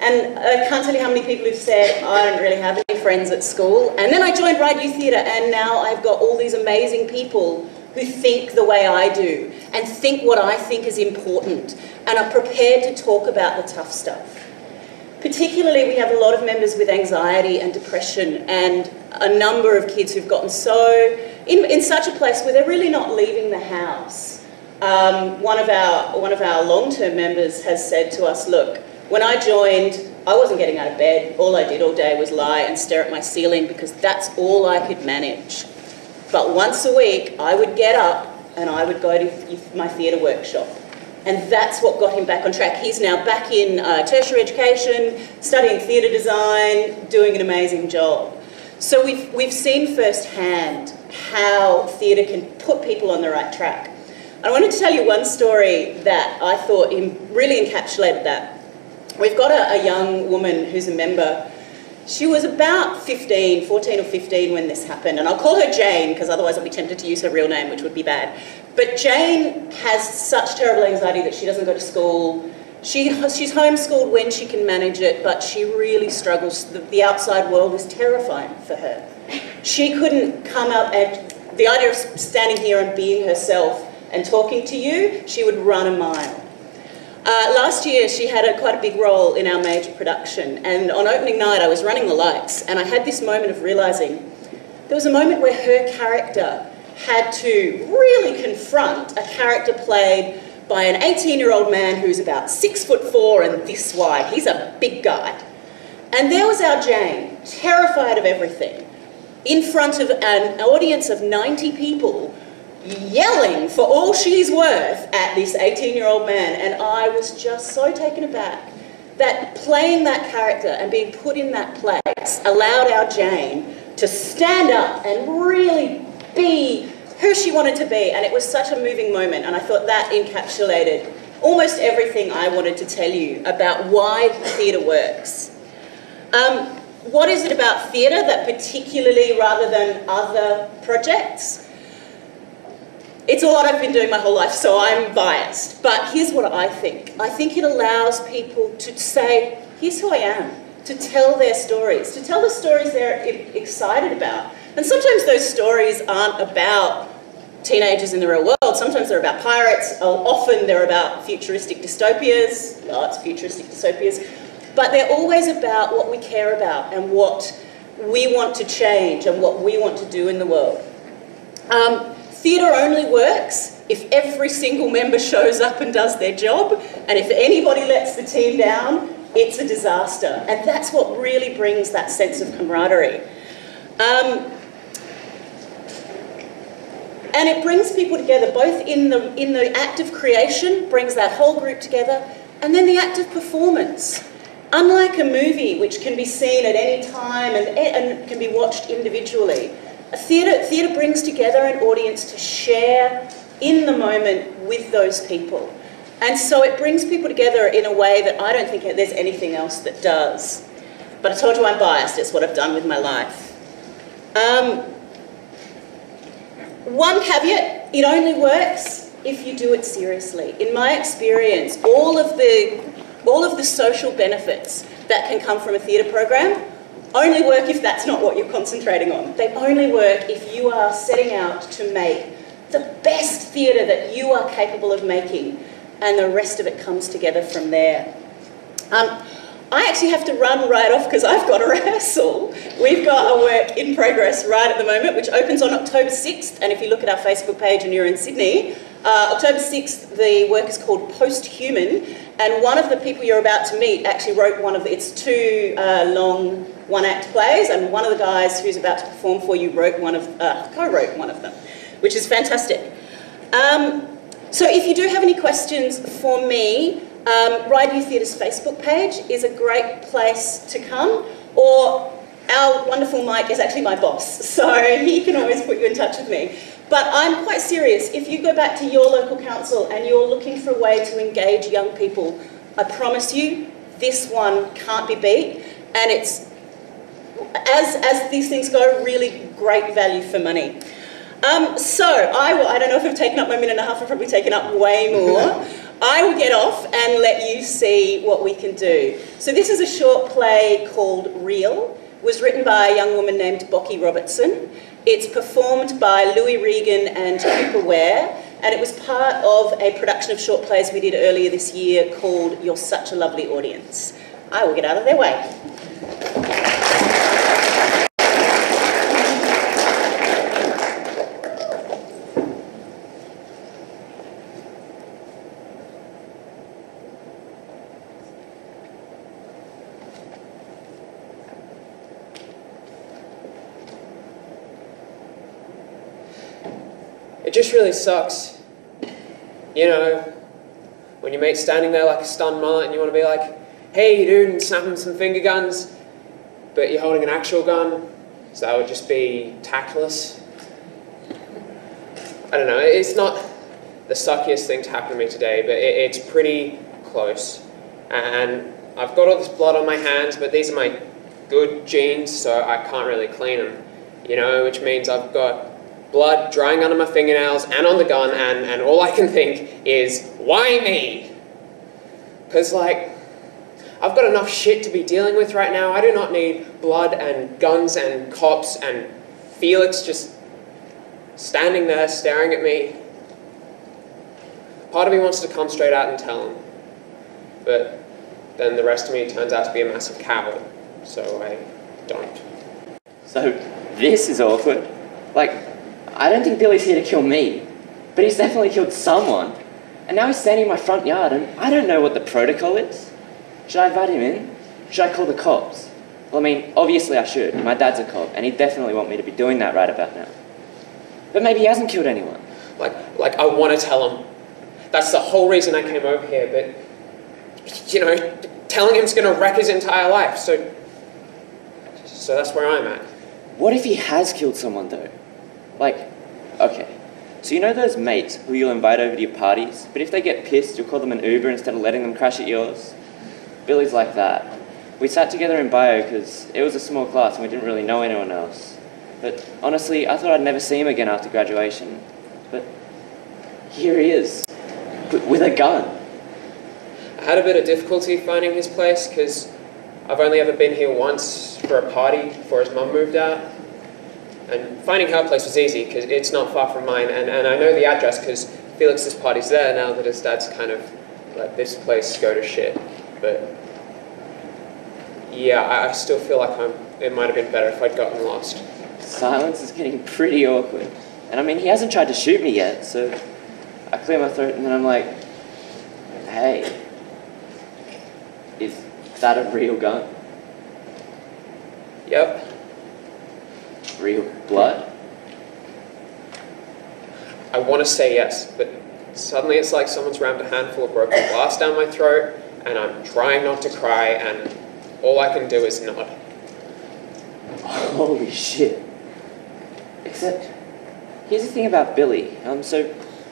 And I can't tell you how many people who've said, I don't really have any friends at school. And then I joined Ryde Youth Theatre, and now I've got all these amazing people who think the way I do and think what I think is important and are prepared to talk about the tough stuff. Particularly, we have a lot of members with anxiety and depression, and a number of kids who've gotten so in such a place where they're really not leaving the house. One of our long-term members has said to us, look, when I joined, I wasn't getting out of bed. All I did all day was lie and stare at my ceiling because that's all I could manage. But once a week, I would get up and I would go to my theatre workshop. And that's what got him back on track. He's now back in tertiary education, studying theatre design, doing an amazing job. So we've seen firsthand how theatre can put people on the right track. I wanted to tell you one story that I thought really encapsulated that. We've got a young woman who's a member. She was about 14 or 15 when this happened, and I'll call her Jane because otherwise I'll be tempted to use her real name, which would be bad. But Jane has such terrible anxiety that she doesn't go to school. She's homeschooled when she can manage it, but she really struggles. The outside world is terrifying for her. She couldn't come out, and the idea of standing here and being herself and talking to you, she would run a mile. Last year, she had quite a big role in our major production, and on opening night, I was running the lights, and I had this moment of realising there was a moment where her character had to really confront a character played by an 18-year-old man who's about 6'4" and this wide. He's a big guy. And there was our Jane, terrified of everything, in front of an audience of 90 people, yelling for all she's worth at this 18-year-old man, and I was just so taken aback that playing that character and being put in that place allowed our Jane to stand up and really be who she wanted to be, and it was such a moving moment, and I thought that encapsulated almost everything I wanted to tell you about why theatre works. What is it about theatre that particularly, rather than other projects? It's what I've been doing my whole life, so I'm biased. But here's what I think. I think it allows people to say, here's who I am, to tell their stories, to tell the stories they're excited about. And sometimes those stories aren't about teenagers in the real world. Sometimes they're about pirates. Often they're about futuristic dystopias, lots of futuristic dystopias. But they're always about what we care about and what we want to change and what we want to do in the world. Theatre only works if every single member shows up and does their job, and if anybody lets the team down, it's a disaster. And that's what really brings that sense of camaraderie. And it brings people together, both in the act of creation, brings that whole group together, and then the act of performance. Unlike a movie, which can be seen at any time and can be watched individually, theatre brings together an audience to share in the moment with those people. And so it brings people together in a way that I don't think there's anything else that does. But I told you I'm biased, it's what I've done with my life. One caveat, it only works if you do it seriously. In my experience, all of the social benefits that can come from a theatre program only work if that's not what you're concentrating on. They only work if you are setting out to make the best theatre that you are capable of making. and the rest of it comes together from there. I actually have to run right off because I've got a rehearsal. We've got a work in progress right at the moment, which opens on October 6th. And if you look at our Facebook page and you're in Sydney, October 6th, the work is called Post-Human. And one of the people you're about to meet actually wrote one of the, it's two long one-act plays, and one of the guys who's about to perform for you co-wrote one of them, which is fantastic. So if you do have any questions for me, Ryde Youth Theatre's Facebook page is a great place to come, or our wonderful Mike is actually my boss, so he can always put you in touch with me. But I'm quite serious. If you go back to your local council and you're looking for a way to engage young people, I promise you, this one can't be beat, and it's, as these things go, really great value for money. So I don't know if I've taken up my minute and a half, I've probably taken up way more. I will get off and let you see what we can do. So this is a short play called Real. It was written by a young woman named Bocky Robertson. It's performed by Louis Regan and Cooper Ware, and it was part of a production of short plays we did earlier this year called You're Such a Lovely Audience. I will get out of their way. It just really sucks, you know, when your mate's standing there like a stunned mullet and you want to be like, hey dude, and snap him some finger guns, but you're holding an actual gun, so that would just be tactless. I don't know, it's not the suckiest thing to happen to me today, but it's pretty close. And I've got all this blood on my hands, but these are my good jeans, so I can't really clean them, you know, which means I've got blood drying under my fingernails and on the gun, and all I can think is, why me? Because, like, I've got enough shit to be dealing with right now. I do not need blood and guns and cops and Felix just standing there staring at me. Part of me wants to come straight out and tell him, but then the rest of me turns out to be a massive coward, so I don't. So, this is awkward. Like, I don't think Billy's here to kill me, but he's definitely killed someone. And now he's standing in my front yard, and I don't know what the protocol is. Should I invite him in? Should I call the cops? Well, I mean, obviously I should. My dad's a cop, and he'd definitely want me to be doing that right about now. But maybe he hasn't killed anyone. Like I want to tell him. That's the whole reason I came over here, but, you know, telling him's going to wreck his entire life, so that's where I'm at. What if he has killed someone, though? Like, okay, so you know those mates who you'll invite over to your parties, but if they get pissed, you'll call them an Uber instead of letting them crash at yours? Billy's like that. We sat together in bio because it was a small class and we didn't really know anyone else. But honestly, I thought I'd never see him again after graduation. But here he is, with a gun. I had a bit of difficulty finding his place because I've only ever been here once for a party before his mum moved out. And finding her place was easy because it's not far from mine, and I know the address because Felix's party's there now that his dad's kind of let this place go to shit. But yeah, I still feel like it might have been better if I'd gotten lost. Silence is getting pretty awkward. And I mean, he hasn't tried to shoot me yet, so I clear my throat and then I'm like, hey, is that a real gun? Yep. Real blood? I want to say yes, but suddenly it's like someone's rammed a handful of broken glass down my throat, and I'm trying not to cry, and all I can do is nod. Holy shit. Except, here's the thing about Billy. So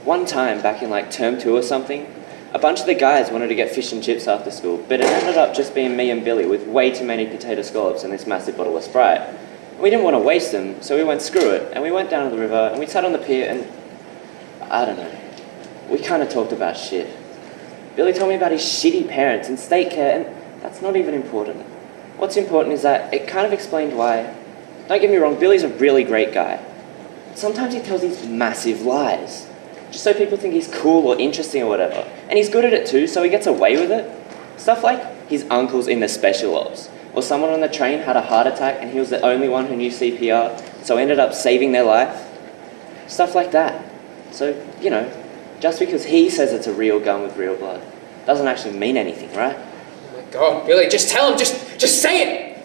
one time, back in like term 2 or something, a bunch of the guys wanted to get fish and chips after school, but it ended up just being me and Billy with way too many potato scallops and this massive bottle of Sprite. We didn't want to waste them, so we went screw it, and we went down to the river, and we sat on the pier, and I don't know, we kind of talked about shit. Billy told me about his shitty parents and state care, and that's not even important. What's important is that it kind of explained why. Don't get me wrong, Billy's a really great guy. Sometimes he tells these massive lies. just so people think he's cool or interesting or whatever. And he's good at it too, so he gets away with it. Stuff like his uncle's in the special ops, or someone on the train had a heart attack and he was the only one who knew CPR, so ended up saving their life. Stuff like that. So, you know, just because he says it's a real gun with real blood doesn't actually mean anything, right? Oh my God, Billy, just tell him, just say it!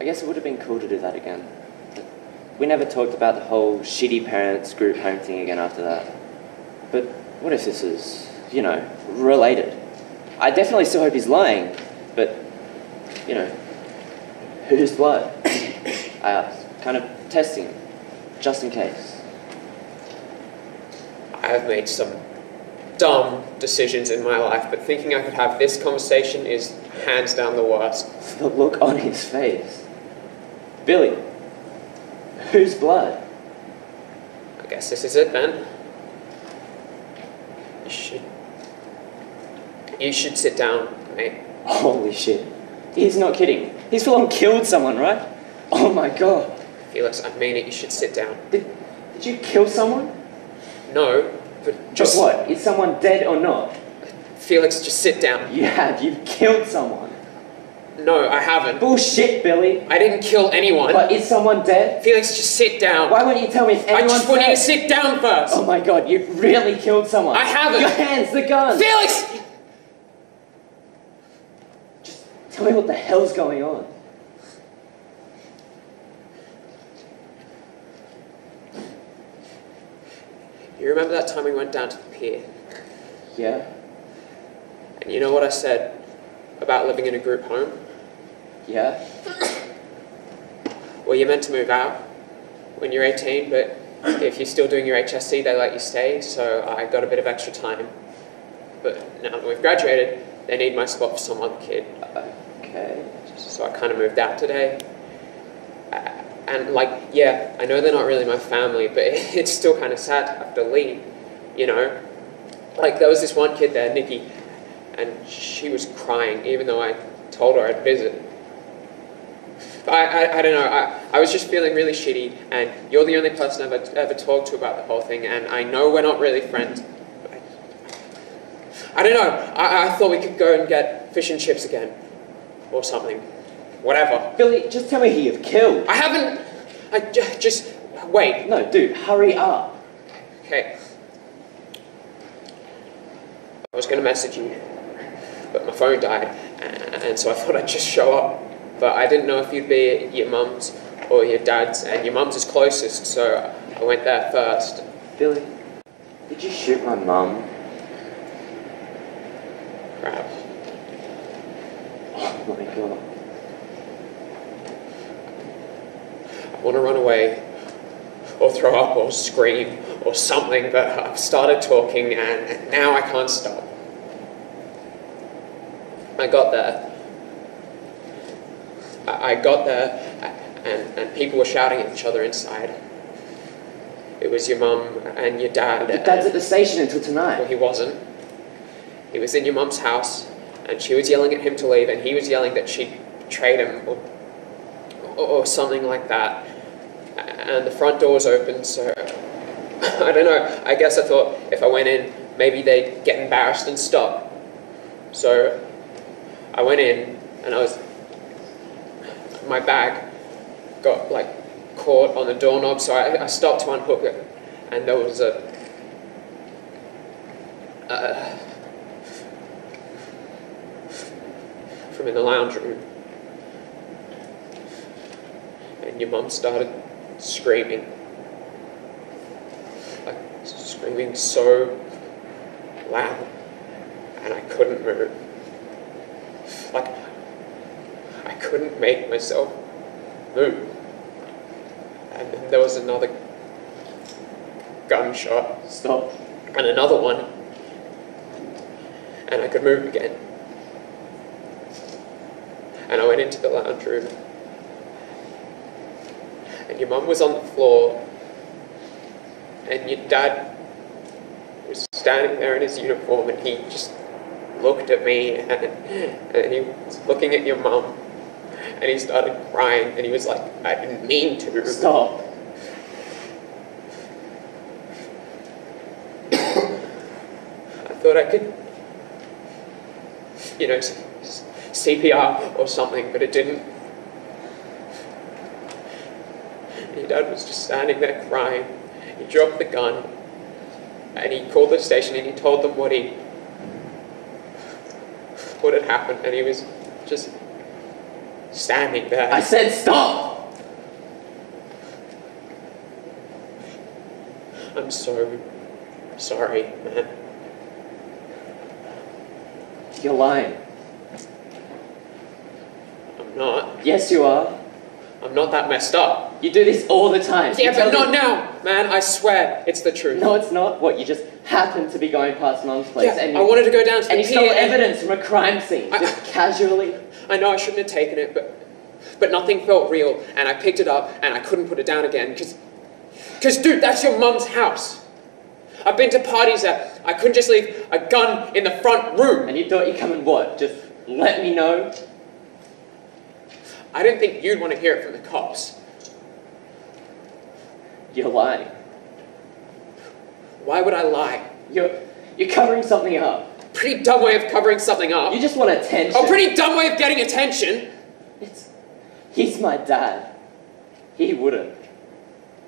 I guess it would have been cool to do that again. But we never talked about the whole shitty parents group home thing again after that. But what if this is, you know, related? I definitely still hope he's lying, but, you know, whose blood? I asked, kind of testing him, just in case. I have made some dumb decisions in my life, but thinking I could have this conversation is hands down the worst. The look on his face. Billy, whose blood? I guess this is it then. You should sit down, mate. Holy shit. He's not kidding. He's full on killed someone, right? Oh my God. Felix, I mean it, you should sit down. Did you kill someone? No, but Just what? Is someone dead or not? Felix, just sit down. You have. You've killed someone. No, I haven't. Bullshit, Billy. I didn't kill anyone. But is someone dead? Felix, just sit down. Why won't you tell me if I anyone's just want you dead? to sit down first. Oh my God, you've really killed someone. I haven't. Your hands, the gun. Felix! Just tell me what the hell's going on. You remember that time we went down to the pier? Yeah? And you know what I said about living in a group home? Yeah? Well, you're meant to move out when you're 18, but if you're still doing your HSC, they let you stay, so I got a bit of extra time. But now that we've graduated, they need my spot for some other kid. Okay. So I kind of moved out today. And like, yeah, I know they're not really my family, but it's still kind of sad to have to leave, you know? Like, there was this one kid there, Nikki, and she was crying, even though I told her I'd visit. I don't know, I was just feeling really shitty, and you're the only person I've ever talked to about the whole thing, and I know we're not really friends. I don't know, I thought we could go and get fish and chips again, or something. Whatever. Billy, just tell me who you've killed. I haven't... just... wait. No, dude, hurry up. Okay. I was going to message you, but my phone died, and so I thought I'd just show up. But I didn't know if you'd be at your mum's or your dad's, and your mum's is closest, so I went there first. Billy, did you shoot my mum? Crap. Oh my God. I want to run away, or throw up, or scream, or something, but I've started talking, and now I can't stop. I got there. I got there, and people were shouting at each other inside. It was your mum and your dad. But Dad's at the station until tonight. Well, he wasn't. He was in your mum's house, and she was yelling at him to leave, and he was yelling that she'd betrayed him, or something like that. And the front door was open, so I don't know. I guess I thought if I went in, maybe they'd get embarrassed and stop. So I went in, and my bag got like caught on the doorknob, so I stopped to unhook it, and there was from in the lounge room, and your mum started screaming, like screaming so loud, and I couldn't move. Like, I couldn't make myself move. And then there was another gunshot. Stop. And another one. And I could move again. And I went into the lounge room. And your mum was on the floor. And your dad was standing there in his uniform, and he just looked at me, and he was looking at your mum, and he started crying, and he was like, I didn't mean to. Stop. thought I could, you know, CPR or something, but it didn't. And your dad was just standing there crying. He dropped the gun and he called the station and he told them what had happened, and he was just standing there. I said stop! I'm so sorry, man. You're lying. I'm not. Yes, you are. I'm not that messed up. You do this all the time. Yeah, You tell but not me- now, man. I swear, it's the truth. No, it's not. What, you just happened to be going past Mum's place Yeah, and I wanted to go down to the and you pier. stole evidence from a crime scene, just casually. I know I shouldn't have taken it, but nothing felt real, and I picked it up and I couldn't put it down again because dude, that's your mum's house. I've been to parties that I couldn't just leave a gun in the front room. And you thought you'd come and what? Just let me know? I didn't think you'd want to hear it from the cops. You're lying. Why would I lie? You're covering something up. Pretty dumb way of covering something up. You just want attention. A pretty dumb way of getting attention. He's my dad. He wouldn't.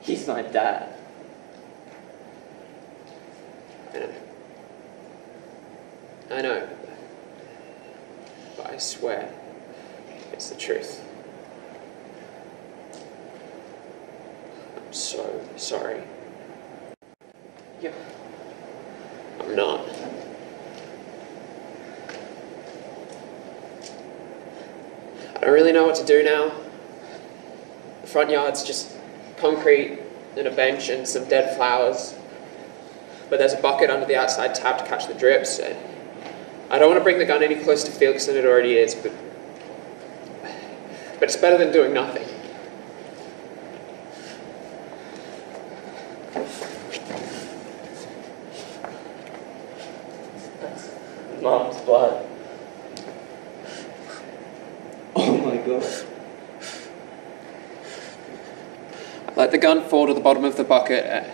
He's my dad. I know. But I swear, it's the truth. I'm so sorry. Yeah. I'm not. I don't really know what to do now. The front yard's just concrete and a bench and some dead flowers. But there's a bucket under the outside tap to catch the drips. And I don't want to bring the gun any closer to Felix than it already is, but it's better than doing nothing. Mom's blood. Oh my god. I let the gun fall to the bottom of the bucket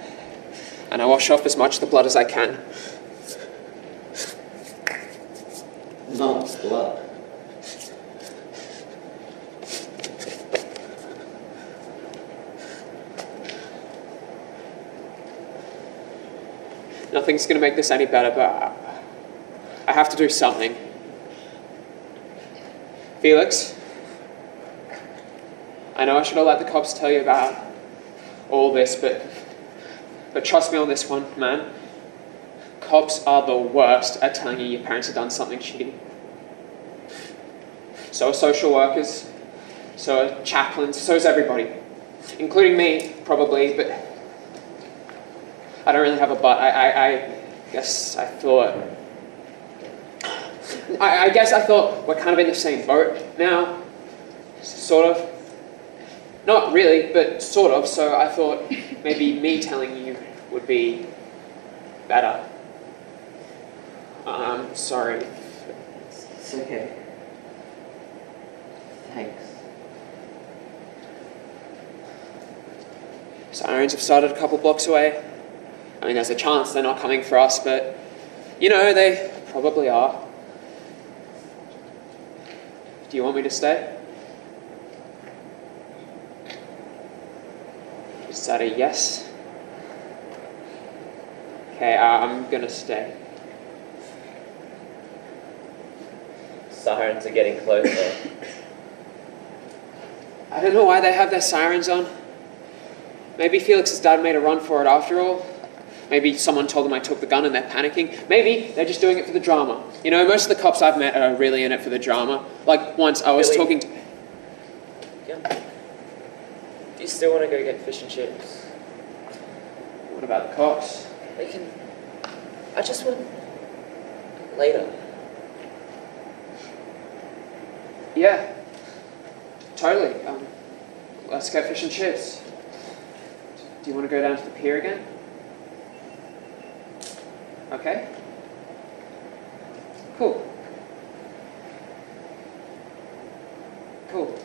and I wash off as much of the blood as I can. Mom's blood. Nothing's going to make this any better, but I have to do something. Felix, I know I should have let the cops tell you about all this, but trust me on this one, man. Cops are the worst at telling you your parents have done something shitty. So are social workers, so are chaplains, so is everybody. Including me, probably, but I don't really have a but. I guess I thought... I guess I thought we're kind of in the same boat now. Sort of. Not really, but sort of. So I thought maybe me telling you would be better. I'm sorry. It's okay. Thanks. Sirens have started a couple blocks away. I mean, there's a chance they're not coming for us, but, you know, they probably are. Do you want me to stay? Is that a yes? Okay, I'm gonna stay. Sirens are getting closer. I don't know why they have their sirens on. Maybe Felix's dad made a run for it after all. Maybe someone told them I took the gun and they're panicking. Maybe they're just doing it for the drama. You know, most of the cops I've met are really in it for the drama. Like, once I was Billy. talking to... Yeah. Do you still want to go get fish and chips? What about the cops? They can... I just want... later. Yeah. Totally. Let's go fish and chips. Do you want to go down to the pier again? Okay. Cool. Cool.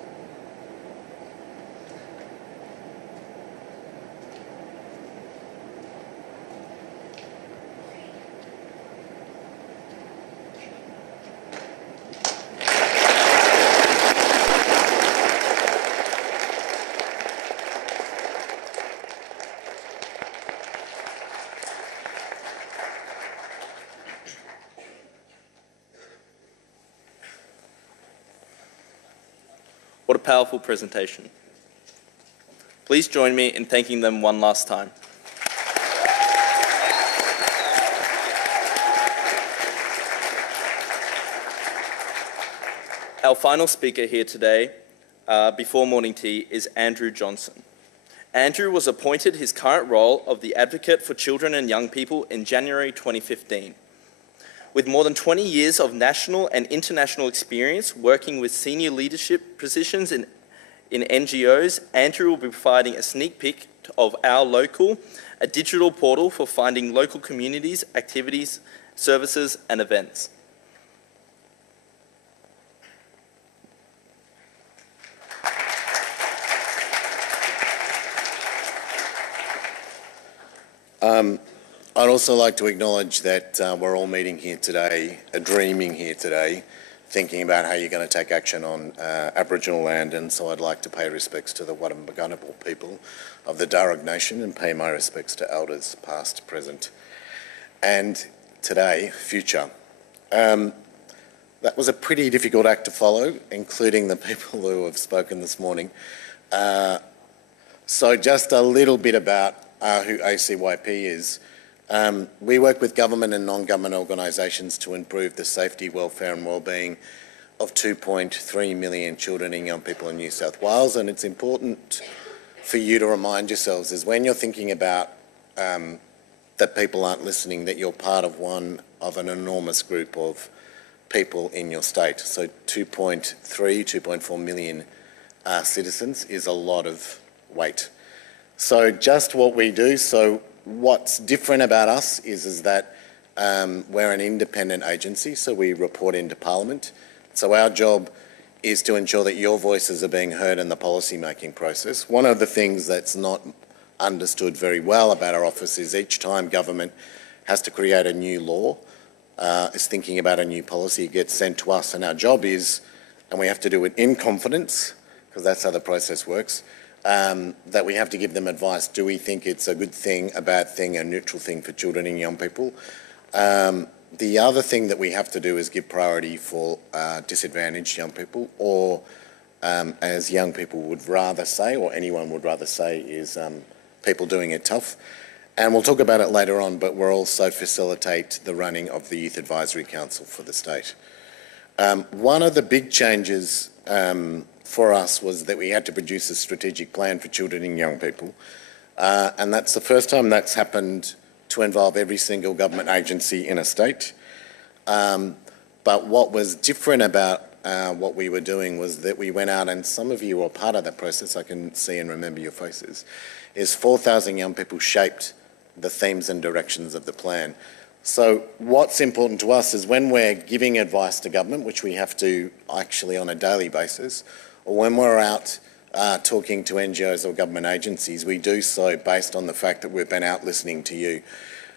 What a powerful presentation. Please join me in thanking them one last time. Our final speaker here today, before morning tea, is Andrew Johnson. Andrew was appointed his current role of the Advocate for Children and Young People in January 2015. With more than 20 years of national and international experience working with senior leadership positions in NGOs, Andrew will be providing a sneak peek of Our Local, a digital portal for finding local communities, activities, services and events. I'd also like to acknowledge that we're all meeting here today, dreaming here today, thinking about how you're going to take action on Aboriginal land, and so I'd like to pay respects to the Wadawurrung people of the Darug Nation and pay my respects to elders past, present and today, future. That was a pretty difficult act to follow, including the people who have spoken this morning. So just a little bit about who ACYP is. We work with government and non-government organisations to improve the safety, welfare and wellbeing of 2.3 million children and young people in New South Wales, and it's important for you to remind yourselves is when you're thinking about that people aren't listening, that you're part of one of an enormous group of people in your state. So 2.4 million citizens is a lot of weight. So just what we do, so what's different about us is that we're an independent agency, so we report into Parliament. So our job is to ensure that your voices are being heard in the policy-making process. One of the things that's not understood very well about our office is each time government has to create a new law, is thinking about a new policy, it gets sent to us, and our job is, and we have to do it in confidence, because that's how the process works, that we have to give them advice. Do we think it's a good thing, a bad thing, a neutral thing for children and young people? The other thing that we have to do is give priority for disadvantaged young people, or as young people would rather say, or anyone would rather say, is people doing it tough. And we'll talk about it later on, but we'll also facilitate the running of the Youth Advisory Council for the state. One of the big changes for us was that we had to produce a strategic plan for children and young people. And that's the first time that's happened to involve every single government agency in a state. But what was different about what we were doing was that we went out, and some of you were part of that process, I can see and remember your faces, is 4,000 young people shaped the themes and directions of the plan. So what's important to us is when we're giving advice to government, which we have to actually on a daily basis, or when we're out talking to NGOs or government agencies, we do so based on the fact that we've been out listening to you.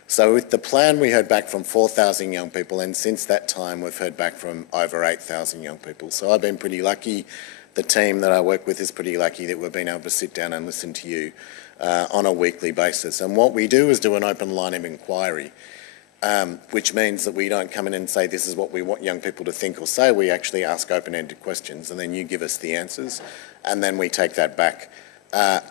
So with the plan, we heard back from 4,000 young people, and since that time, we've heard back from over 8,000 young people. So I've been pretty lucky. The team that I work with is pretty lucky that we've been able to sit down and listen to you on a weekly basis. And what we do is do an open line of inquiry, which means that we don't come in and say this is what we want young people to think or say. We actually ask open-ended questions, and then you give us the answers, and then we take that back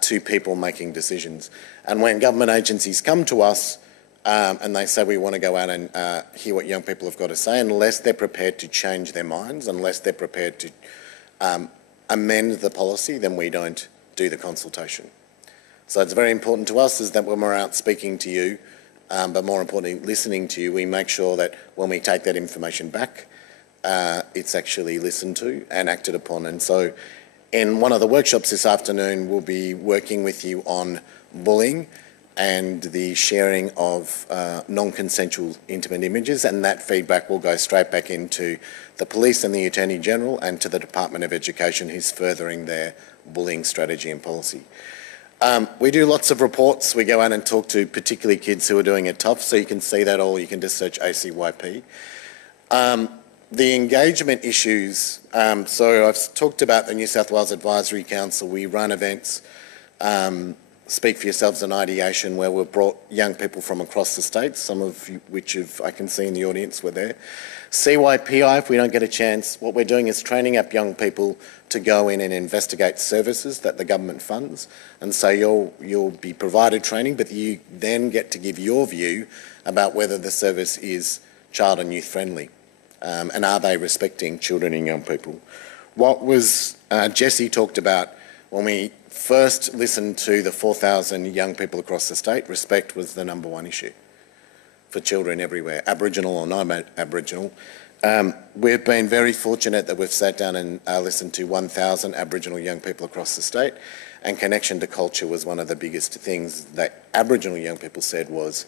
to people making decisions. And when government agencies come to us and they say we want to go out and hear what young people have got to say, unless they're prepared to change their minds, unless they're prepared to amend the policy, then we don't do the consultation. So it's very important to us is that when we're out speaking to you, but more importantly, listening to you, we make sure that when we take that information back, it's actually listened to and acted upon. And so in one of the workshops this afternoon, we'll be working with you on bullying and the sharing of non-consensual intimate images, and that feedback will go straight back into the police and the Attorney General and to the Department of Education, who's furthering their bullying strategy and policy. We do lots of reports. We go out and talk to particularly kids who are doing it tough, so you can see that all. You can just search ACYP. The engagement issues, so I've talked about the New South Wales Advisory Council. We run events speak for yourselves an ideation where we've brought young people from across the state, some of which I can see in the audience were there. CYPI, if we don't get a chance, what we're doing is training up young people to go in and investigate services that the government funds. And so you'll be provided training, but you then get to give your view about whether the service is child and youth friendly. And are they respecting children and young people? What was Jessie talked about when we first listened to the 4,000 young people across the state, respect was the number one issue for children everywhere, Aboriginal or non-Aboriginal. We've been very fortunate that we've sat down and listened to 1,000 Aboriginal young people across the state, and connection to culture was one of the biggest things that Aboriginal young people said was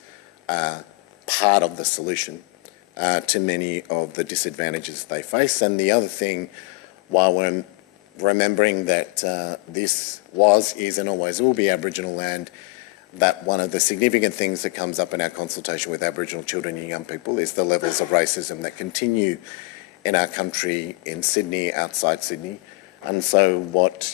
part of the solution to many of the disadvantages they face. And the other thing, while we're remembering that this was, is and always will be Aboriginal land, that one of the significant things that comes up in our consultation with Aboriginal children and young people is the levels of racism that continue in our country, in Sydney, outside Sydney. And so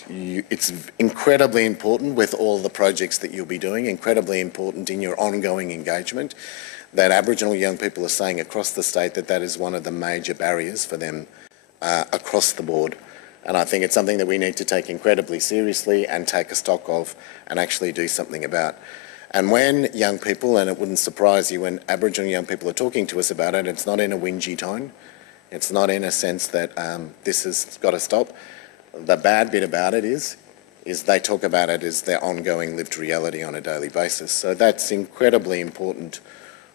it's incredibly important with all the projects that you'll be doing, incredibly important in your ongoing engagement, that Aboriginal young people are saying across the state that that is one of the major barriers for them across the board. And I think it's something that we need to take incredibly seriously and take a stock of and actually do something about. And when young people, and it wouldn't surprise you, when Aboriginal young people are talking to us about it, it's not in a whingy tone. It's not in a sense that this has got to stop. The bad bit about it is they talk about it as their ongoing lived reality on a daily basis. So that's incredibly important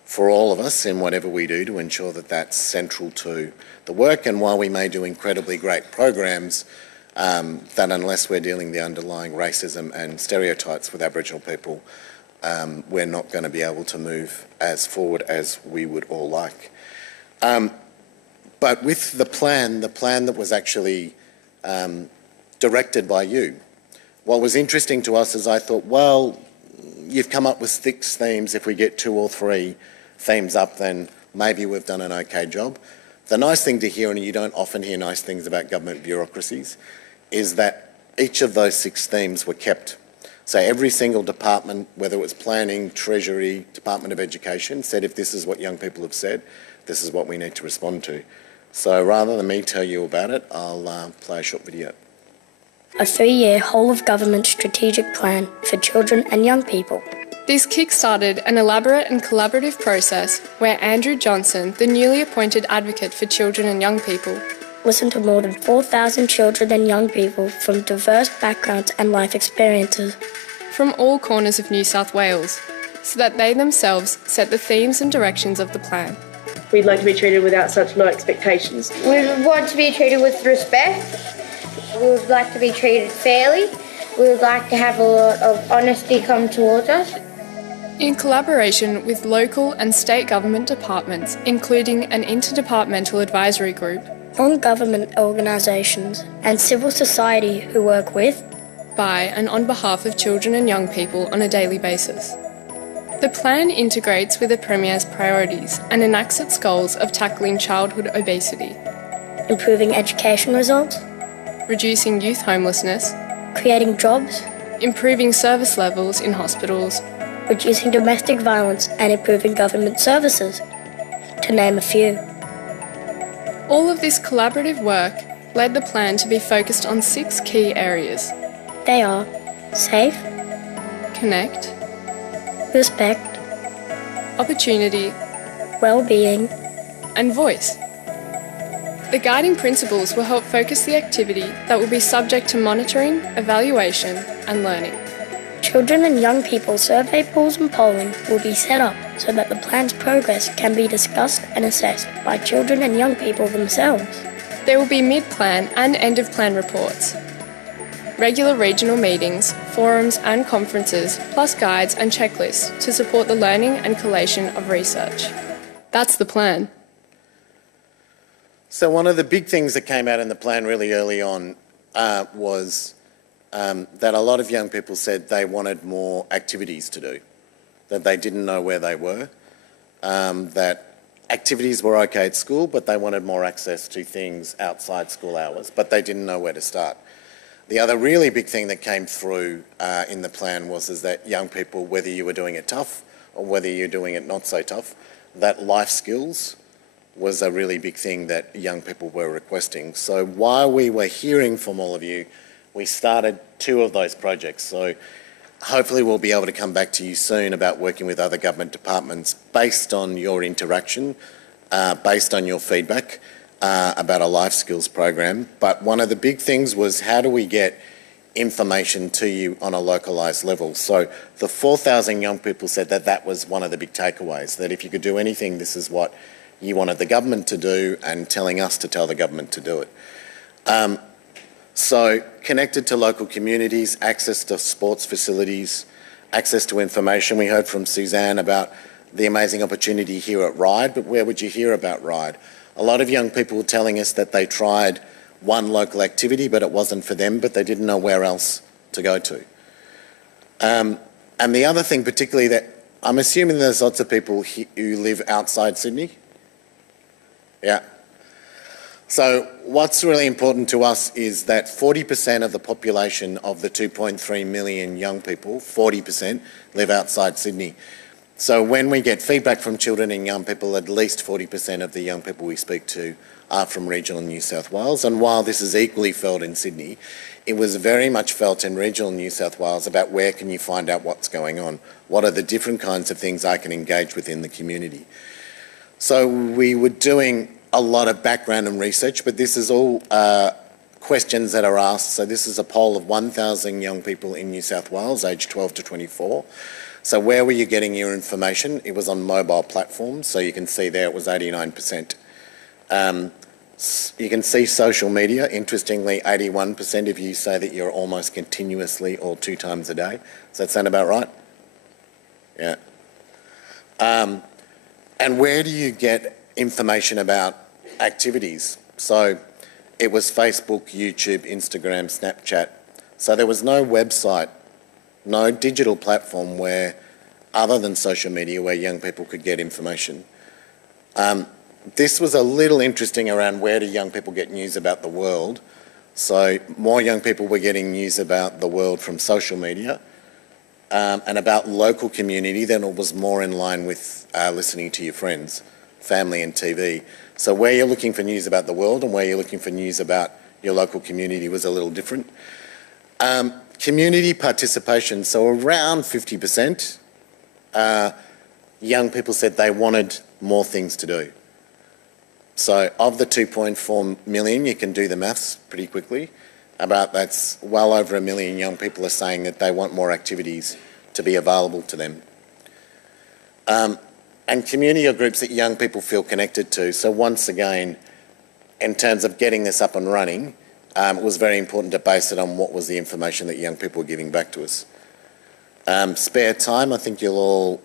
for all of us in whatever we do to ensure that that's central to the work. And while we may do incredibly great programs, that unless we're dealing with the underlying racism and stereotypes with Aboriginal people, we're not going to be able to move as forward as we would all like. But with the plan that was actually directed by you, what was interesting to us is I thought, well, you've come up with 6 themes. If we get 2 or 3 themes up, then maybe we've done an okay job. The nice thing to hear, and you don't often hear nice things about government bureaucracies, is that each of those 6 themes were kept. So every single department, whether it was planning, Treasury, Department of Education, said if this is what young people have said, this is what we need to respond to. So rather than me tell you about it, I'll play a short video. A 3-year whole-of-government strategic plan for children and young people. This kick-started an elaborate and collaborative process where Andrew Johnson, the newly appointed advocate for children and young people, listened to more than 4,000 children and young people from diverse backgrounds and life experiences from all corners of New South Wales, so that they themselves set the themes and directions of the plan. We'd like to be treated without such low expectations. We want to be treated with respect. We would like to be treated fairly. We would like to have a lot of honesty come towards us. In collaboration with local and state government departments, including an interdepartmental advisory group, non-government organisations and civil society who work with, by and on behalf of children and young people on a daily basis. The plan integrates with the Premier's priorities and enacts its goals of tackling childhood obesity, improving education results, reducing youth homelessness, creating jobs, improving service levels in hospitals, reducing domestic violence and improving government services, to name a few. All of this collaborative work led the plan to be focused on 6 key areas. They are safe, connect, respect, opportunity, well-being, and voice. The guiding principles will help focus the activity that will be subject to monitoring, evaluation, and learning. Children and young people survey pools and polling will be set up so that the plan's progress can be discussed and assessed by children and young people themselves. There will be mid-plan and end-of-plan reports, regular regional meetings, forums and conferences, plus guides and checklists to support the learning and collation of research. That's the plan. So one of the big things that came out in the plan really early on was that a lot of young people said they wanted more activities to do, that they didn't know where they were, that activities were okay at school, but they wanted more access to things outside school hours, but they didn't know where to start. The other really big thing that came through in the plan was that young people, whether you were doing it tough or whether you're doing it not so tough, that life skills was a really big thing that young people were requesting. So while we were hearing from all of you, we started 2 of those projects. So hopefully we'll be able to come back to you soon about working with other government departments based on your interaction, based on your feedback about a life skills program. But one of the big things was, how do we get information to you on a localised level? So the 4,000 young people said that that was one of the big takeaways, that if you could do anything, this is what you wanted the government to do, and telling us to tell the government to do it. So connected to local communities, access to sports facilities, access to information. We heard from Suzanne about the amazing opportunity here at Ryde, but where would you hear about Ryde? A lot of young people were telling us that they tried one local activity, but it wasn't for them, but they didn't know where else to go to. And the other thing particularly, that I'm assuming there's lots of people who live outside Sydney. Yeah. So what's really important to us is that 40% of the population of the 2.3 million young people, 40%, live outside Sydney. So when we get feedback from children and young people, at least 40% of the young people we speak to are from regional New South Wales. And while this is equally felt in Sydney, it was very much felt in regional New South Wales about where can you find out what's going on? What are the different kinds of things I can engage with in the community? So we were doing a lot of background and research, but this is all questions that are asked. So this is a poll of 1,000 young people in New South Wales, aged 12 to 24. So where were you getting your information? It was on mobile platforms. So you can see there it was 89%. You can see social media. Interestingly, 81% of you say that you're almost continuously or 2 times a day. Does that sound about right? Yeah. And where do you get information about activities? So it was Facebook, YouTube, Instagram, Snapchat. So there was no website, no digital platform where, other than social media, where young people could get information. This was a little interesting around where do young people get news about the world. So more young people were getting news about the world from social media and about local community than it was more in line with listening to your friends, family and TV. So where you're looking for news about the world and where you're looking for news about your local community was a little different. Community participation, so around 50%, young people said they wanted more things to do. So of the 2.4 million, you can do the maths pretty quickly. That's well over 1 million young people are saying that they want more activities to be available to them. And community are groups that young people feel connected to. So once again, in terms of getting this up and running, it was very important to base it on what was the information that young people were giving back to us. Spare time, I think you'll all,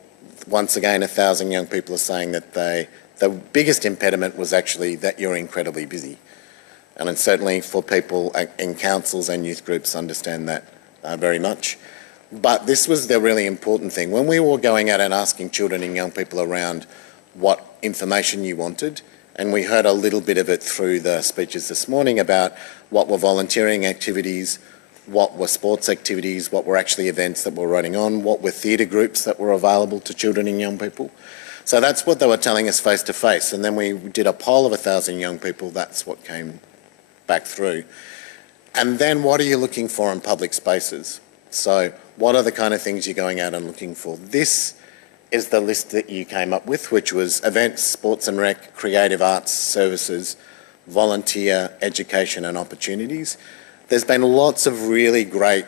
once again, 1,000 young people are saying that the biggest impediment was actually that you're incredibly busy. And certainly for people in councils and youth groups understand that very much. But this was the really important thing. When we were going out and asking children and young people around what information you wanted, and we heard a little bit of it through the speeches this morning about what were volunteering activities, what were sports activities, what were actually events that were running on, what were theatre groups that were available to children and young people. So that's what they were telling us face to face. And then we did a poll of 1,000 young people. That's what came back through. And then what are you looking for in public spaces? So what are the kind of things you're going out and looking for? This is the list that you came up with, which was events, sports and rec, creative arts, services, volunteer, education and opportunities. There's been lots of really great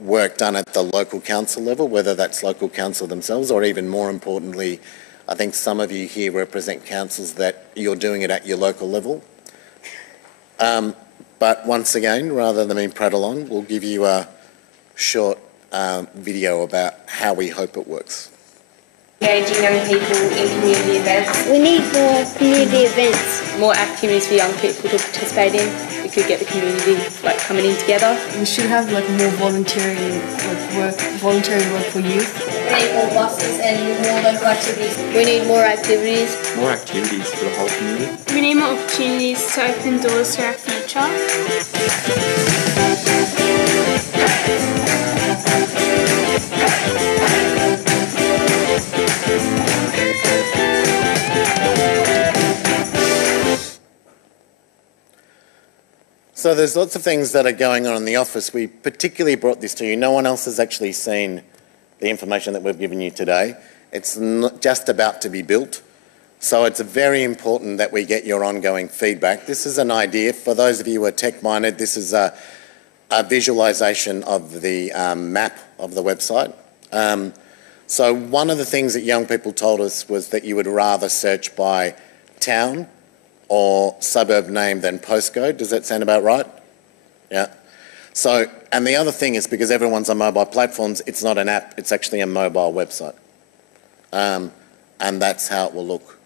work done at the local council level, whether that's local council themselves or even more importantly, I think some of you here represent councils that you're doing it at your local level. But once again, rather than me prattle on, we'll give you a short video about how we hope it works. Engaging young people in community events. We need more community events. More activities for young people to participate in. We could get the community coming in together. We should have more volunteering work for youth. We need more buses and more local activities. We need more activities. More activities for the whole community. We need more opportunities to open doors to our future. So there's lots of things that are going on in the office. We particularly brought this to you. No one else has actually seen the information that we've given you today. It's not just about to be built. So it's very important that we get your ongoing feedback. This is an idea. For those of you who are tech-minded, this is a visualisation of the map of the website. So one of the things that young people told us was that you would rather search by town or suburb name than postcode. Does that sound about right? Yeah. So, and the other thing is because everyone's on mobile platforms, it's not an app, it's actually a mobile website. And that's how it will look.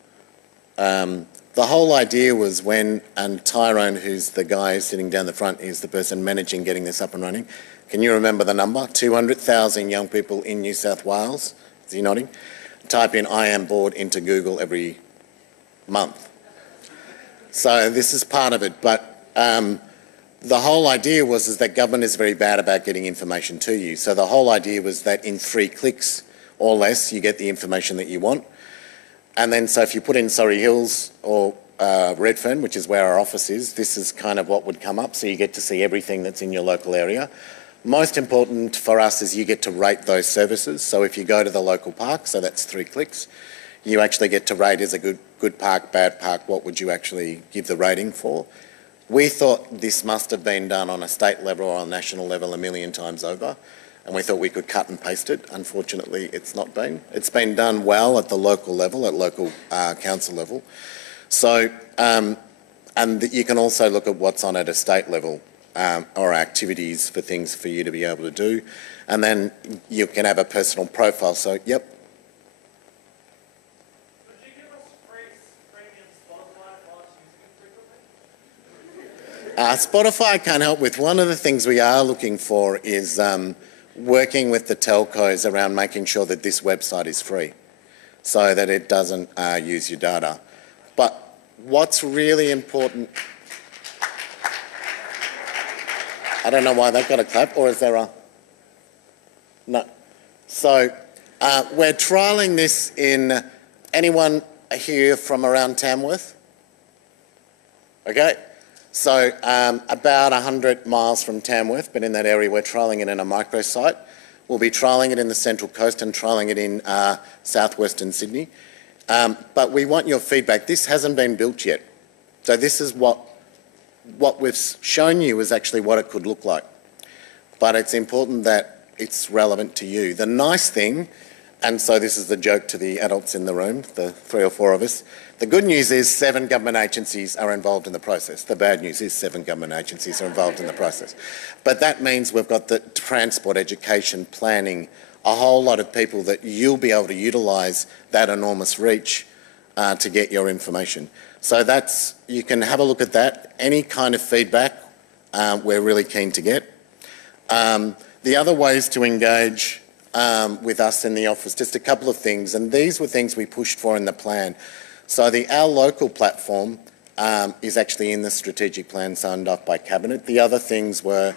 The whole idea was when, and Tyrone, who's the guy sitting down the front, is the person managing getting this up and running. Can you remember the number? 200,000 young people in New South Wales. Is he nodding? Type in "I am bored" into Google every month. So this is part of it, but the whole idea was that government is very bad about getting information to you. So the whole idea was that in 3 clicks or less, you get the information that you want. And then, so if you put in Surrey Hills or Redfern, which is where our office is, this is kind of what would come up. So you get to see everything that's in your local area. Most important for us is you get to rate those services. So if you go to the local park, so that's 3 clicks, you actually get to rate as a good park, bad park, what would you actually give the rating for? We thought this must have been done on a state level or on a national level a million times over, and we thought we could cut and paste it. Unfortunately, it's not been. It's been done well at the local level, at local council level. So, and you can also look at what's on at a state level or activities for things for you to be able to do. And then you can have a personal profile. So, yep. Spotify can't help with. One of the things we are looking for is working with the telcos around making sure that this website is free so that it doesn't use your data. But what's really important... I don't know why that got a clap, or is there a... No. So we're trialling this in... Anyone here from around Tamworth? Okay. So about 100 miles from Tamworth, but in that area we're trialling it in a microsite. We'll be trialling it in the Central Coast and trialling it in southwestern Sydney. But we want your feedback. This hasn't been built yet. So this is what we've shown you is actually what it could look like. But it's important that it's relevant to you. The nice thing, and so this is the joke to the adults in the room, the 3 or 4 of us, the good news is 7 government agencies are involved in the process. The bad news is 7 government agencies are involved in the process. But that means we've got the transport, education, planning, a whole lot of people that you'll be able to utilise that enormous reach to get your information. So that's, you can have a look at that. Any kind of feedback we're really keen to get. The other ways to engage with us in the office, just a couple of things, and these were things we pushed for in the plan. So our local platform is actually in the strategic plan signed off by Cabinet. The other things were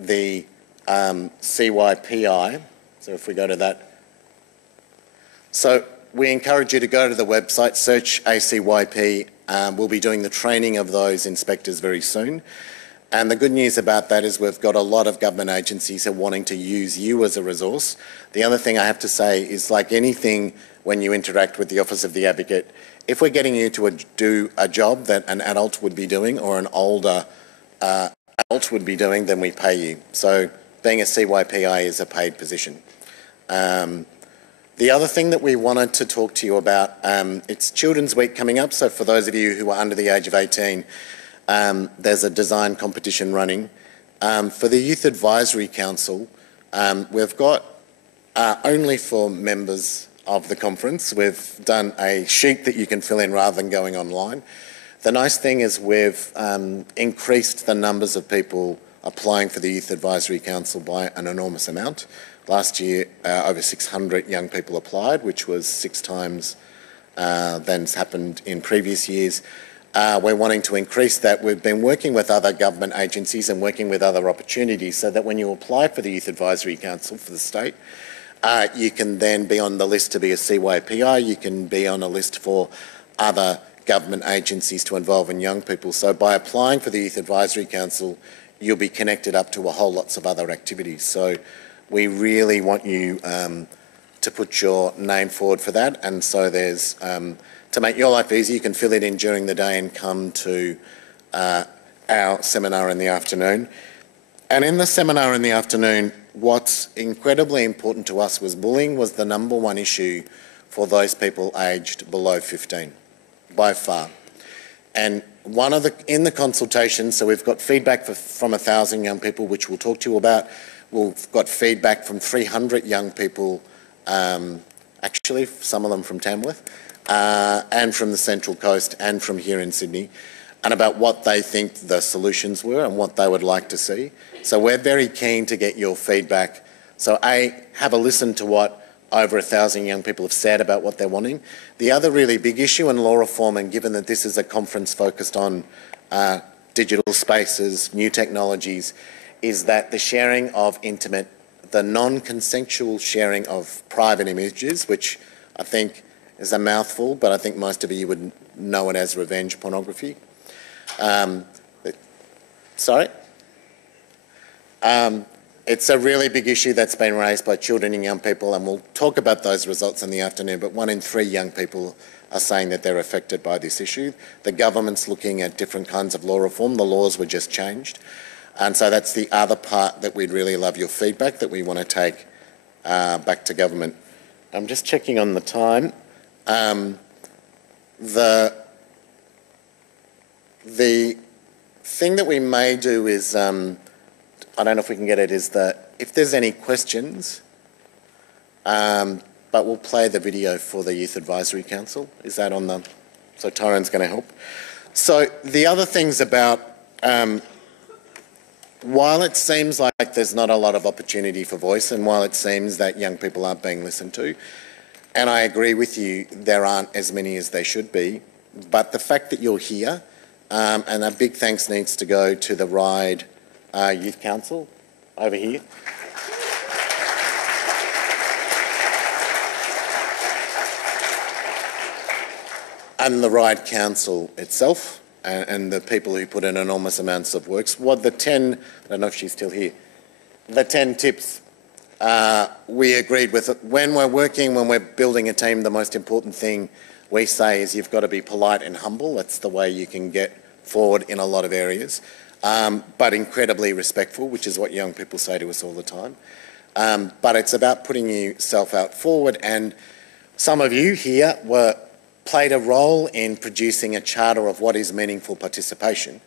the CYPI. So if we go to that. So we encourage you to go to the website, search ACYP. We'll be doing the training of those inspectors very soon. And the good news about that is we've got a lot of government agencies who are wanting to use you as a resource. The other thing I have to say is, like anything when you interact with the Office of the Advocate, if we're getting you to do a job that an adult would be doing or an older adult would be doing, then we pay you. So being a CYPI is a paid position. The other thing that we wanted to talk to you about, it's Children's Week coming up, so for those of you who are under the age of 18, there's a design competition running. For the Youth Advisory Council, we've got only for members of the conference, we've done a sheet that you can fill in rather than going online. The nice thing is we've increased the numbers of people applying for the Youth Advisory Council by an enormous amount. Last year, over 600 young people applied, which was 6 times than's happened in previous years. We're wanting to increase that. We've been working with other government agencies and working with other opportunities so that when you apply for the Youth Advisory Council for the state, you can then be on the list to be a CYPI, you can be on a list for other government agencies to involve in young people. So by applying for the Youth Advisory Council, you'll be connected up to a whole lots of other activities. So we really want you to put your name forward for that. And so there's, to make your life easy, you can fill it in during the day and come to our seminar in the afternoon. And in the seminar in the afternoon, what's incredibly important to us was bullying was the number one issue for those people aged below 15, by far. And in the consultation, so we've got feedback from 1,000 young people, which we'll talk to you about. We've got feedback from 300 young people, actually, some of them from Tamworth, and from the Central Coast and from here in Sydney, and about what they think the solutions were and what they would like to see. So we're very keen to get your feedback. So have a listen to what over 1,000 young people have said about what they're wanting. The other really big issue in law reform, and given that this is a conference focused on digital spaces, new technologies, is that the sharing of the non-consensual sharing of private images, which I think is a mouthful, but I think most of you would know it as revenge pornography. It's a really big issue that's been raised by children and young people, and we'll talk about those results in the afternoon, but 1 in 3 young people are saying that they're affected by this issue. The government's looking at different kinds of law reform. The laws were just changed. And so that's the other part that we'd really love your feedback that we want to take back to government. I'm just checking on the time. The thing that we may do is, I don't know if we can get it, is that if there's any questions, but we'll play the video for the Youth Advisory Council. Is that on the... So Tyrone's going to help. So the other things about, while it seems like there's not a lot of opportunity for voice, and while it seems that young people aren't being listened to, and I agree with you, there aren't as many as they should be, but the fact that you're here, and a big thanks needs to go to the Ryde Youth Council over here. And the Ryde Council itself, and the people who put in enormous amounts of work. What the 10, I don't know if she's still here, the 10 tips we agreed with. When we're building a team, the most important thing we say is you've got to be polite and humble. That's the way you can get forward in a lot of areas. But incredibly respectful, which is what young people say to us all the time. But it's about putting yourself out forward, and some of you here played a role in producing a charter of what is meaningful participation.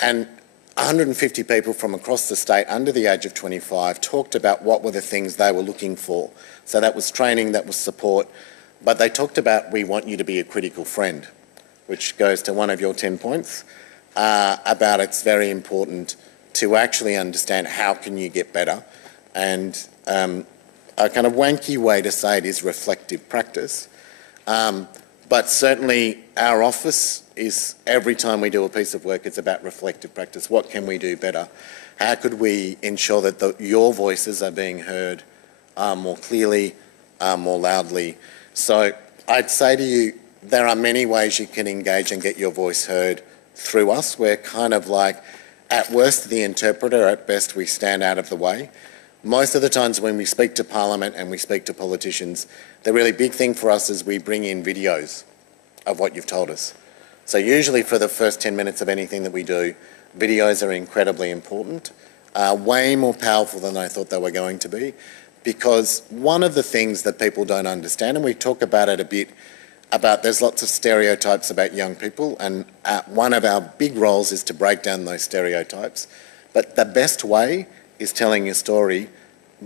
And 150 people from across the state under the age of 25 talked about what were the things they were looking for. So that was training, that was support, but they talked about we want you to be a critical friend, which goes to one of your 10 points. About it's very important to actually understand how can you get better, and a kind of wanky way to say it is reflective practice. But certainly our office is, every time we do a piece of work, it's about reflective practice. What can we do better? How could we ensure that your voices are being heard more clearly, more loudly? So I'd say to you, there are many ways you can engage and get your voice heard through us. We're kind of like, at worst, the interpreter, at best, we stand out of the way. Most of the times when we speak to Parliament and we speak to politicians, the really big thing for us is we bring in videos of what you've told us. So usually for the first 10 minutes of anything that we do, videos are incredibly important, way more powerful than I thought they were going to be, because one of the things that people don't understand, and we talk about it a bit, there's lots of stereotypes about young people, and one of our big roles is to break down those stereotypes. But the best way is telling your story,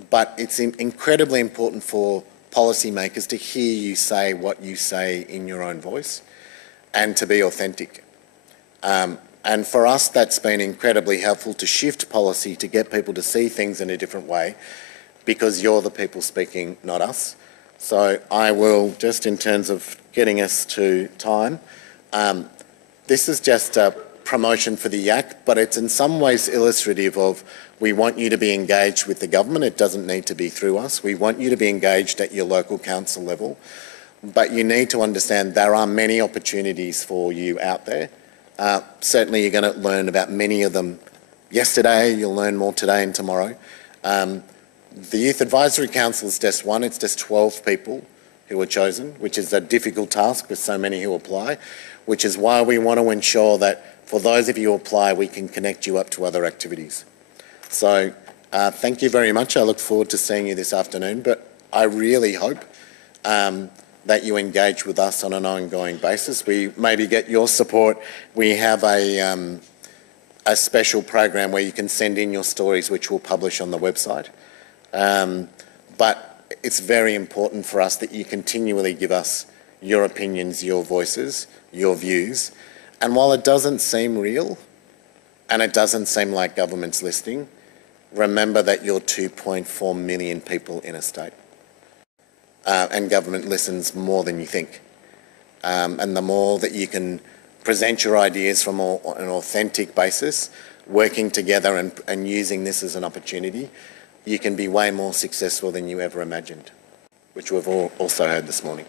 but it's incredibly important for policymakers to hear you say what you say in your own voice and to be authentic. And for us, that's been incredibly helpful to shift policy, to get people to see things in a different way, because you're the people speaking, not us. So I will, just in terms of getting us to time, this is just a promotion for the YAC, but it's in some ways illustrative of, we want you to be engaged with the government. It doesn't need to be through us. We want you to be engaged at your local council level. but you need to understand there are many opportunities for you out there. Certainly you're going to learn about many of them yesterday, you'll learn more today and tomorrow. The Youth Advisory Council is just one, it's just 12 people who are chosen, which is a difficult task with so many who apply, which is why we want to ensure that for those of you who apply, we can connect you up to other activities. So thank you very much. I look forward to seeing you this afternoon, but I really hope that you engage with us on an ongoing basis. We maybe get your support. We have a special program where you can send in your stories, which we'll publish on the website. But it's very important for us that you continually give us your opinions, your voices, your views. And while it doesn't seem real, and it doesn't seem like government's listening, remember that you're 2.4 million people in a state. And government listens more than you think. And the more that you can present your ideas from an authentic basis, working together and using this as an opportunity, you can be way more successful than you ever imagined, which we've also heard this morning.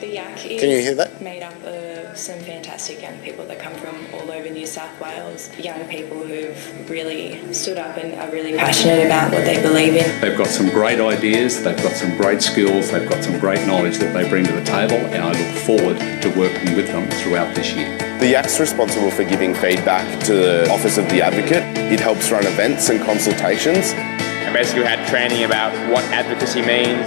The YAC Can you hear that? is made up of some fantastic young people that come from all over New South Wales, young people who've really stood up and are really passionate about what they believe in. They've got some great ideas, they've got some great skills, they've got some great knowledge that they bring to the table, and I look forward to working with them throughout this year. The YAC's responsible for giving feedback to the Office of the Advocate. It helps run events and consultations. And basically we had training about what advocacy means,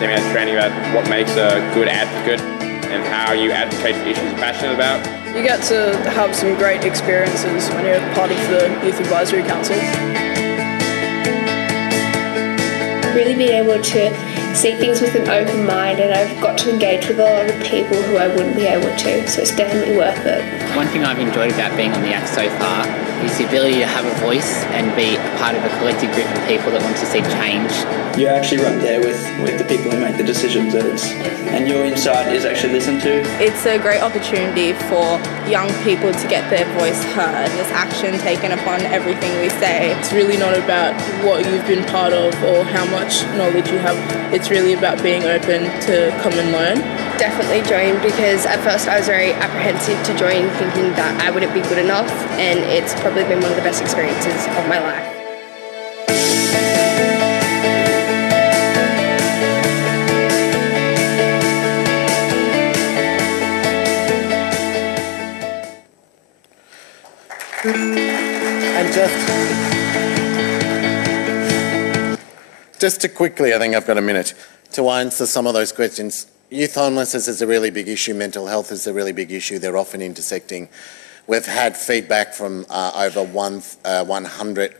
then we had training about what makes a good advocate and how you advocate for issues you're passionate about. You get to have some great experiences when you're part of the Youth Advisory Council. Really being able to see things with an open mind, and I've got to engage with a lot of people who I wouldn't be able to, so it's definitely worth it. One thing I've enjoyed about being on the YAC so far is the ability to have a voice and be a part of a collective group of people that want to see change. You're actually right there with the people who make the decisions, and your insight is actually listened to. It's a great opportunity for young people to get their voice heard. There's action taken upon everything we say. It's really not about what you've been part of or how much knowledge you have. It's really about being open to come and learn. Definitely joined, because at first I was very apprehensive to join, thinking that I wouldn't be good enough, and it's probably been one of the best experiences of my life. And just to quickly, I think I've got a minute to answer some of those questions. Youth homelessness is a really big issue, mental health is a really big issue, they're often intersecting. We've had feedback from over 100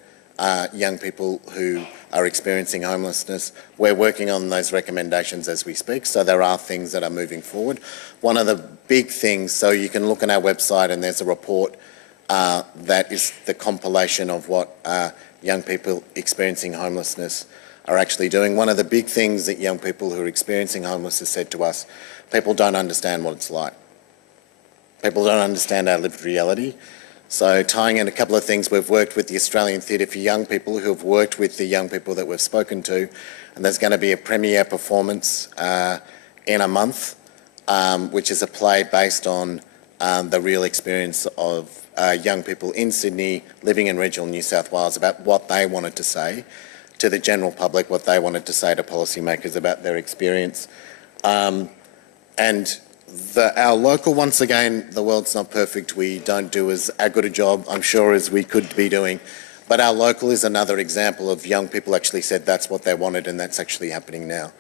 young people who are experiencing homelessness. We're working on those recommendations as we speak, so there are things that are moving forward. One of the big things, so you can look on our website and there's a report that is the compilation of what young people experiencing homelessness are actually doing. One of the big things that young people who are experiencing homelessness said to us, people don't understand what it's like. People don't understand our lived reality. So tying in a couple of things, we've worked with the Australian Theatre for Young People, who have worked with the young people that we've spoken to, and there's going to be a premiere performance in a month, which is a play based on the real experience of young people in Sydney living in regional New South Wales about what they wanted to say to the general public, what they wanted to say to policymakers about their experience. And our local, once again, the world's not perfect. We don't do as good a job, I'm sure, as we could be doing. But our local is another example of young people actually said that's what they wanted, and that's actually happening now.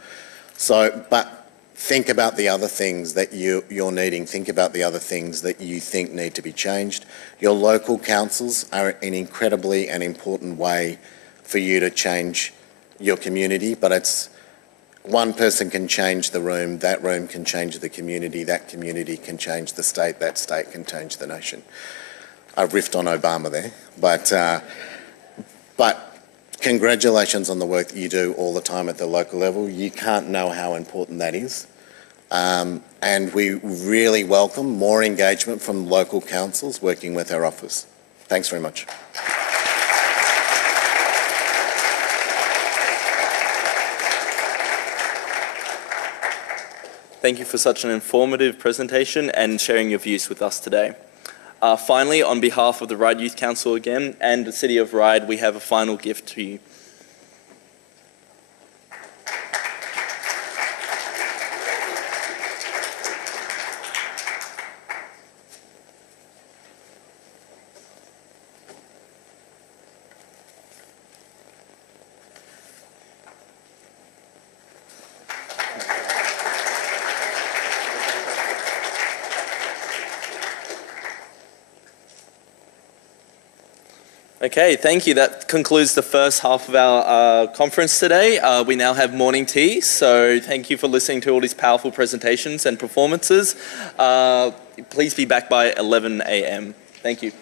So, but think about the other things that you're needing. Think about the other things that you think need to be changed. Your local councils are an incredibly and important way for you to change your community, but it's one person can change the room, that room can change the community, that community can change the state, that state can change the nation. I've riffed on Obama there, but congratulations on the work that you do all the time at the local level. You can't know how important that is. And we really welcome more engagement from local councils working with our office. Thanks very much. Thank you for such an informative presentation and sharing your views with us today. Finally, on behalf of the Ryde Youth Council again and the City of Ryde, we have a final gift to you. Okay, thank you. That concludes the first half of our conference today. We now have morning tea, so thank you for listening to all these powerful presentations and performances. Please be back by 11 a.m. Thank you.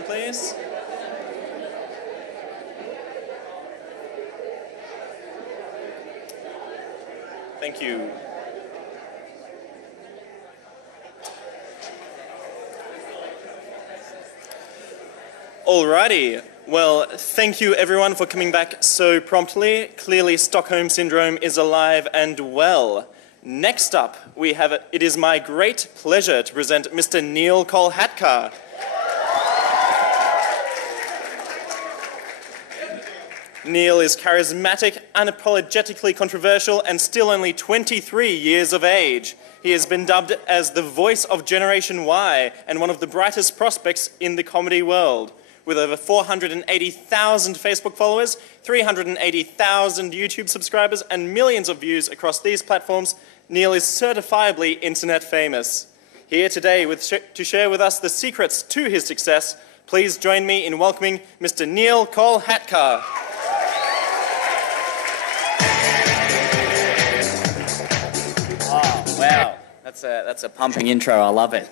time, please. Thank you. Alrighty. Well, thank you everyone for coming back so promptly. Clearly Stockholm Syndrome is alive and well. Next up, it is my great pleasure to present Mr. Neil Kolhatkar. Neil is charismatic, unapologetically controversial, and still only 23 years of age. He has been dubbed as the voice of Generation Y and one of the brightest prospects in the comedy world. With over 480,000 Facebook followers, 380,000 YouTube subscribers, and millions of views across these platforms, Neil is certifiably internet famous. Here today to share with us the secrets to his success, please join me in welcoming Mr. Neil Kolhatkar. Oh, wow. That's a pumping intro. I love it.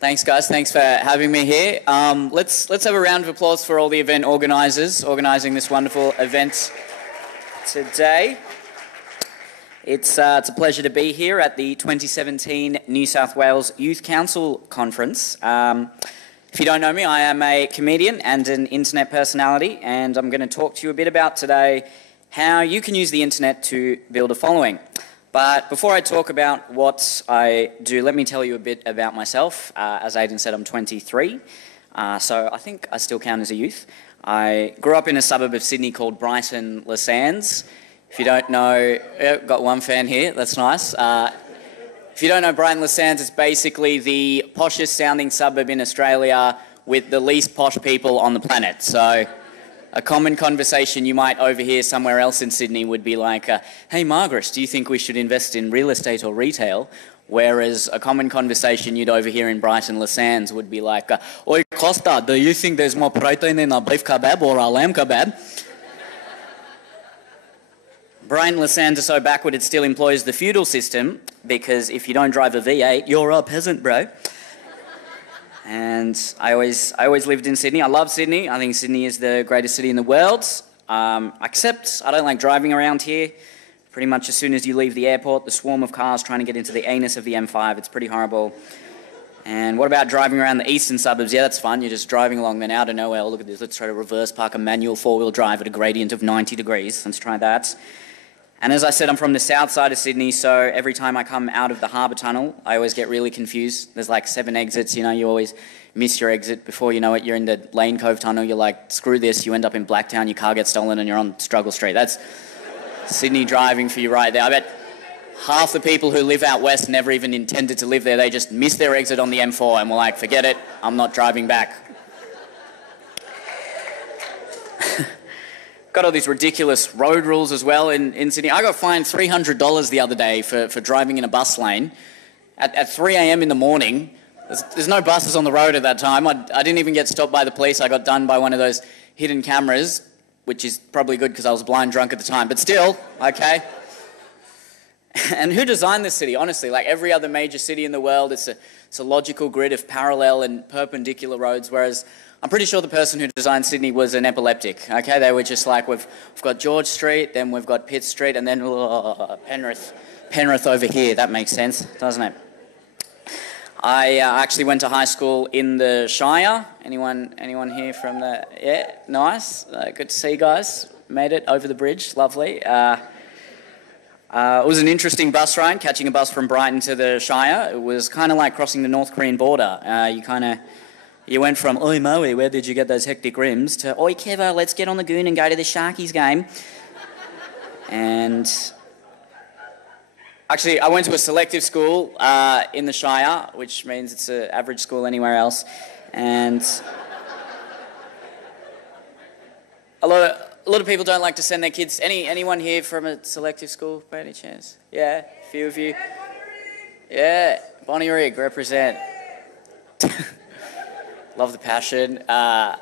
Thanks, guys. Thanks for having me here. Let's have a round of applause for all the event organisers organising this wonderful event today. It's a pleasure to be here at the 2017 New South Wales Youth Council Conference. If you don't know me, I am a comedian and an internet personality, and I'm going to talk to you a bit about today how you can use the internet to build a following. But before I talk about what I do, let me tell you a bit about myself. As Aidan said, I'm 23, so I think I still count as a youth. I grew up in a suburb of Sydney called Brighton Les Sands. If you don't know, got one fan here, that's nice. If you don't know Brighton Les Sands, it's basically the poshest sounding suburb in Australia with the least posh people on the planet. So a common conversation you might overhear somewhere else in Sydney would be like, hey Margaret, do you think we should invest in real estate or retail? Whereas a common conversation you'd overhear in Brighton Les Sands would be like, oi Costa, do you think there's more protein in a beef kebab or a lamb kebab? Brighton Les Sands is so backward it still employs the feudal system, because if you don't drive a V8, you're a peasant, bro. And I always lived in Sydney. I love Sydney. I think Sydney is the greatest city in the world. Except I don't like driving around here. Pretty much as soon as you leave the airport, the swarm of cars trying to get into the anus of the M5, it's pretty horrible. And what about driving around the eastern suburbs? Yeah, that's fun. You're just driving along, then out of nowhere, oh, look at this, let's try to reverse park a manual four-wheel drive at a gradient of 90 degrees. Let's try that. And as I said, I'm from the south side of Sydney, so every time I come out of the harbour tunnel, I always get really confused. There's like 7 exits, you know, you always miss your exit. Before you know it, you're in the Lane Cove tunnel, you're like, screw this, you end up in Blacktown, your car gets stolen and you're on Struggle Street. That's Sydney driving for you right there. I bet half the people who live out west never even intended to live there. They just missed their exit on the M4 and were like, forget it, I'm not driving back. Got all these ridiculous road rules as well in Sydney. I got fined $300 the other day for driving in a bus lane at 3 a.m. in the morning. There's no buses on the road at that time. I didn't even get stopped by the police. I got done by one of those hidden cameras, which is probably good because I was blind drunk at the time, but still, okay. And who designed this city? Honestly, like every other major city in the world, it's a logical grid of parallel and perpendicular roads, whereas I'm pretty sure the person who designed Sydney was an epileptic, okay? They were just like, we've got George Street, then we've got Pitt Street, and then Penrith over here. That makes sense, doesn't it? I actually went to high school in the Shire. Anyone here from the... Yeah, nice. Good to see you guys. Made it over the bridge, lovely. It was an interesting bus ride, catching a bus from Brighton to the Shire. It was kind of like crossing the North Korean border. You went from, oi Moe, where did you get those hectic rims, to, oi Kevo, let's get on the goon and go to the Sharkies game. And actually, I went to a selective school in the Shire, which means it's an average school anywhere else. And a lot of people don't like to send their kids. Anyone here from a selective school, by any chance? Yeah, a few of you. Yeah, Bonnyrigg, represent. Love the passion. A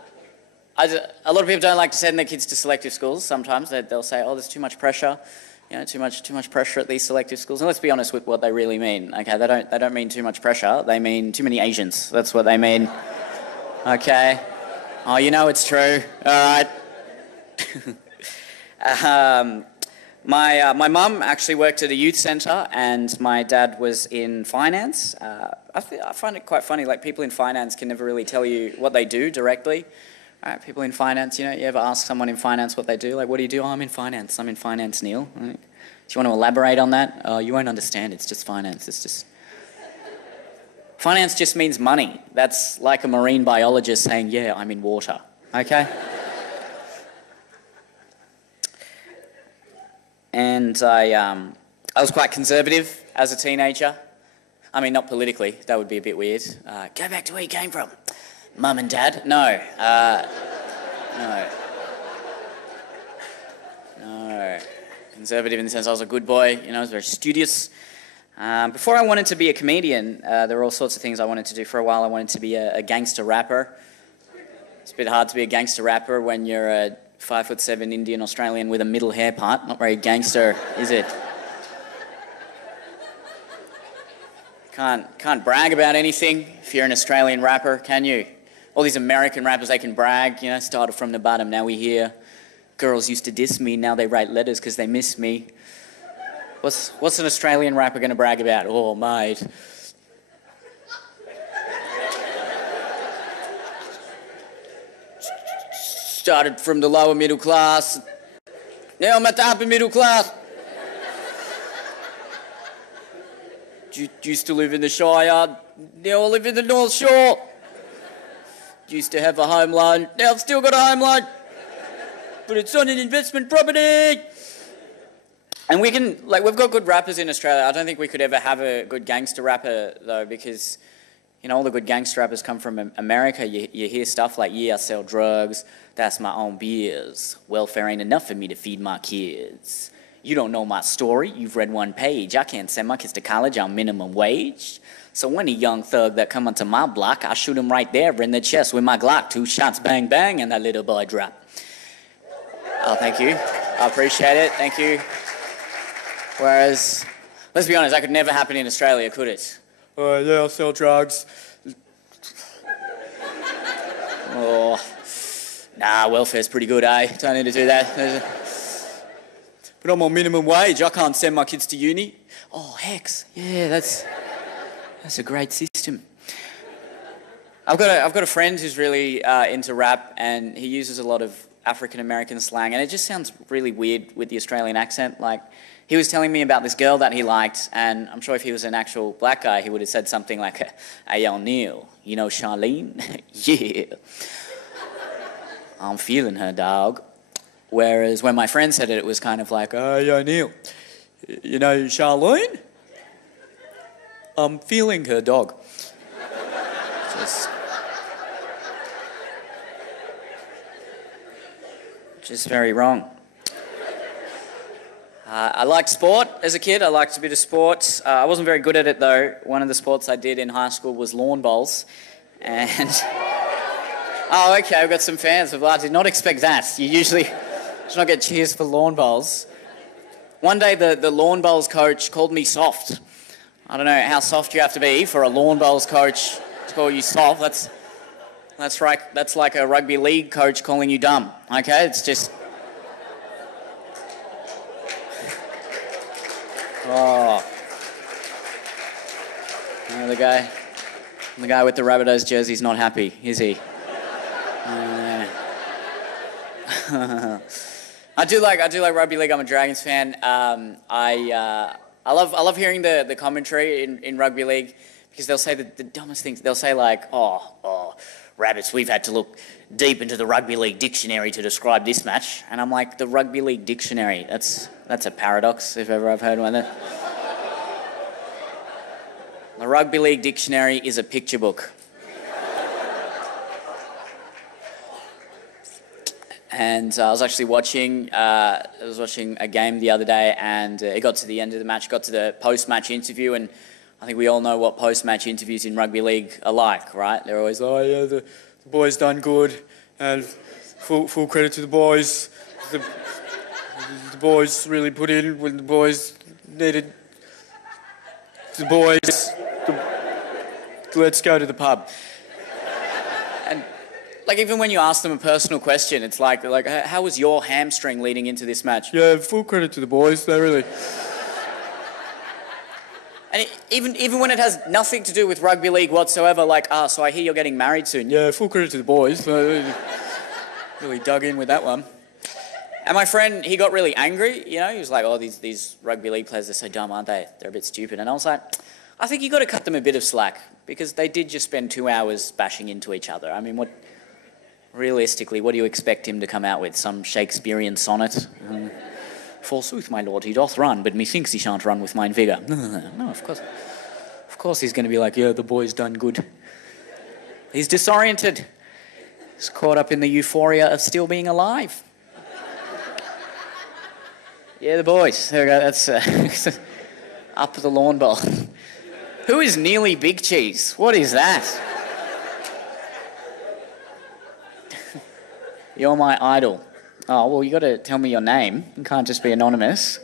lot of people don't like to send their kids to selective schools. Sometimes they'll say, "Oh, there's too much pressure, you know, too much pressure at these selective schools." And let's be honest with what they really mean. Okay, they don't mean too much pressure. They mean too many Asians. That's what they mean. Okay. Oh, you know it's true. All right. My mum actually worked at a youth centre and my dad was in finance. I find it quite funny, like people in finance can never really tell you what they do directly. Right, people in finance, you know, you ever ask someone in finance what they do? Like, what do you do? Oh, I'm in finance, Neil. Right. Do you want to elaborate on that? Oh, you won't understand, it's just finance, it's just... Finance just means money. That's like a marine biologist saying, yeah, I'm in water, okay? And I was quite conservative as a teenager. I mean, not politically, that would be a bit weird. Go back to where you came from. Mum and Dad? No. No. Conservative in the sense I was a good boy, you know, I was very studious. Before I wanted to be a comedian, there were all sorts of things I wanted to do. For a while I wanted to be a gangster rapper. It's a bit hard to be a gangster rapper when you're a 5'7" Indian Australian with a middle hair part. Not very gangster, is it? Can't brag about anything if you're an Australian rapper, can you? All these American rappers, they can brag, you know, started from the bottom, now we hear girls used to diss me, now they write letters because they miss me. What's an Australian rapper going to brag about? Oh, mate. Started from the lower middle class. Now I'm at the upper middle class. Used to live in the Shire. Now I live in the North Shore. Used to have a home loan. Now I've still got a home loan. But it's on an investment property. And we can, like, we've got good rappers in Australia. I don't think we could ever have a good gangster rapper, though, because, you know, all the good gangster rappers come from America. You hear stuff like, yeah, I sell drugs, that's my own beers. Welfare ain't enough for me to feed my kids. You don't know my story, you've read one page. I can't send my kids to college on minimum wage. So any young thug that come onto my block, I shoot him right there in the chest with my Glock. 2 shots, bang, bang, and that little boy drop. Oh, thank you. I appreciate it, thank you. Whereas, let's be honest, that could never happen in Australia, could it? Oh, yeah, I'll sell drugs. Oh, nah, welfare's pretty good, eh? Don't need to do that. But I'm on minimum wage, I can't send my kids to uni. Oh, hex, yeah, that's a great system. I've got a friend who's really into rap, and he uses a lot of African-American slang, and it just sounds really weird with the Australian accent. Like, he was telling me about this girl that he liked, and I'm sure if he was an actual black guy, he would have said something like, hey, yo, Neil, you know Charlene? Yeah. I'm feeling her, dog. Whereas when my friend said it, it was kind of like, hey, yo, Neil, you know Charlene? I'm feeling her, dog. Just very wrong. I liked sport as a kid. I liked a bit of sport. I wasn't very good at it, though. One of the sports I did in high school was lawn bowls. And... oh, okay, I've got some fans. I did not expect that. You usually do not get cheers for lawn bowls. One day, the lawn bowls coach called me soft. I don't know how soft you have to be for a lawn bowls coach to call you soft. That's right. That's like a rugby league coach calling you dumb. Okay, it's just... oh. The guy with the Rabbitohs jersey's not happy, is he? I do like rugby league. I'm a Dragons fan. I love hearing the commentary in rugby league because they'll say the dumbest things. They'll say like, oh, Rabbits, we've had to look deep into the rugby league dictionary to describe this match. And I'm like, the rugby league dictionary, that's a paradox if ever I've heard one. The rugby league dictionary is a picture book. And I was actually watching a game the other day, and it got to the end of the match, got to the post-match interview, and I think we all know what post-match interviews in rugby league are like, right? They're always, oh yeah, the boys done good, and full credit to the boys. The boys really put in when the boys needed. The boys, let's go to the pub. Like even when you ask them a personal question, it's like how was your hamstring leading into this match? Yeah, full credit to the boys. They really. And even when it has nothing to do with rugby league whatsoever, like, so I hear you're getting married soon. Yeah, full credit to the boys. Really dug in with that one. And my friend, he got really angry, you know. He was like, oh, these rugby league players, they're so dumb, aren't they? They're a bit stupid. And I was like, I think you got to cut them a bit of slack because they did just spend 2 hours bashing into each other. I mean, realistically, what do you expect him to come out with? Some Shakespearean sonnet? Forsooth, my lord, he doth run, but methinks he shan't run with mine vigour. No, of course. Of course he's going to be like, yeah, the boy's done good. He's disoriented. He's caught up in the euphoria of still being alive. Yeah, the boys. There we go, that's up the lawn bowl. Who is Nearly Big Cheese? What is that? You're my idol. Oh, well, you got to tell me your name. You can't just be anonymous.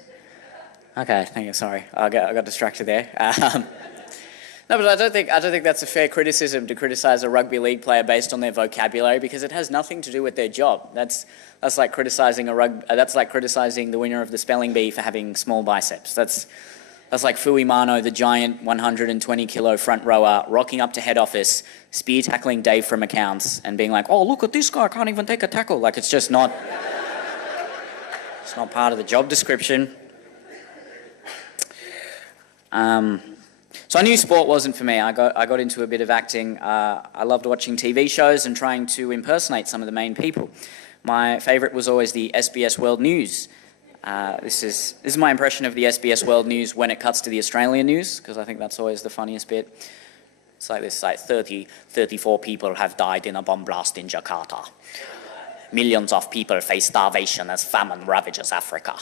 Okay, thank you. Sorry, I got distracted there. No, but I don't think that's a fair criticism to criticise a rugby league player based on their vocabulary because it has nothing to do with their job. That's like criticising the winner of the spelling bee for having small biceps. That's like Fui Mano, the giant 120-kilo front rower, rocking up to head office, spear tackling Dave from accounts, and being like, "Oh, look at this guy! Can't even take a tackle." Like it's just not. It's not part of the job description. So I knew sport wasn't for me. I got into a bit of acting. I loved watching TV shows and trying to impersonate some of the main people. My favourite was always the SBS World News. This is my impression of the SBS World News when it cuts to the Australian news, because I think that's always the funniest bit. It's like this, like 34 people have died in a bomb blast in Jakarta. Millions of people face starvation as famine ravages Africa.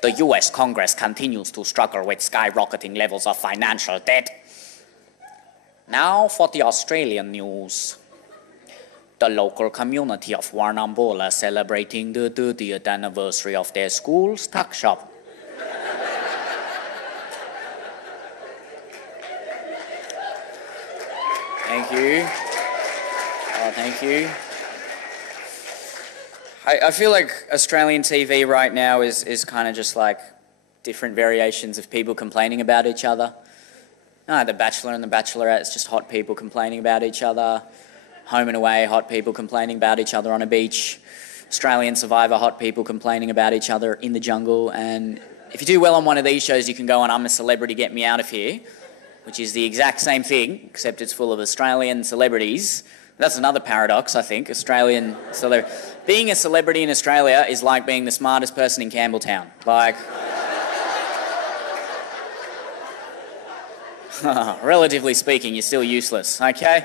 The US Congress continues to struggle with skyrocketing levels of financial debt. Now for the Australian news. The local community of Warrnambola celebrating the 30th anniversary of their school's tuck shop. Thank you. Oh, thank you. I feel like Australian TV right now is kind of just like different variations of people complaining about each other. The Bachelor and the Bachelorette, it's just hot people complaining about each other. Home and Away, hot people complaining about each other on a beach. Australian Survivor, hot people complaining about each other in the jungle. And if you do well on one of these shows, you can go on I'm a Celebrity, Get Me Out of Here, which is the exact same thing, except it's full of Australian celebrities. That's another paradox, I think. Being a celebrity in Australia is like being the smartest person in Campbelltown. Like, relatively speaking, you're still useless, okay?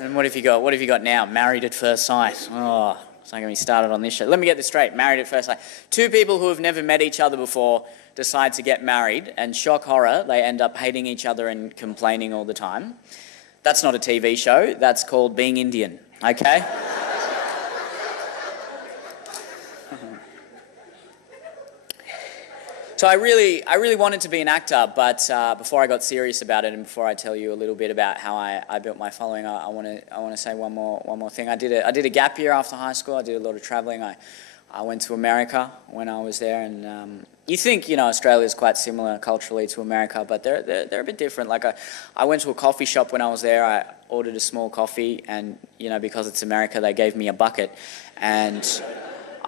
And what have you got? What have you got now? Married at first sight. Oh, it's not going to be started on this show. Let me get this straight. Married at first sight. Two people who have never met each other before decide to get married, and shock horror, they end up hating each other and complaining all the time. That's not a TV show. That's called Being Indian, okay? So I really wanted to be an actor, but before I got serious about it, and before I tell you a little bit about how I built my following, I want to say one more thing. I did a gap year after high school. I did a lot of travelling. I went to America when I was there, and you think Australia's quite similar culturally to America, but they're a bit different. Like I went to a coffee shop when I was there. I ordered a small coffee, and because it's America, they gave me a bucket, and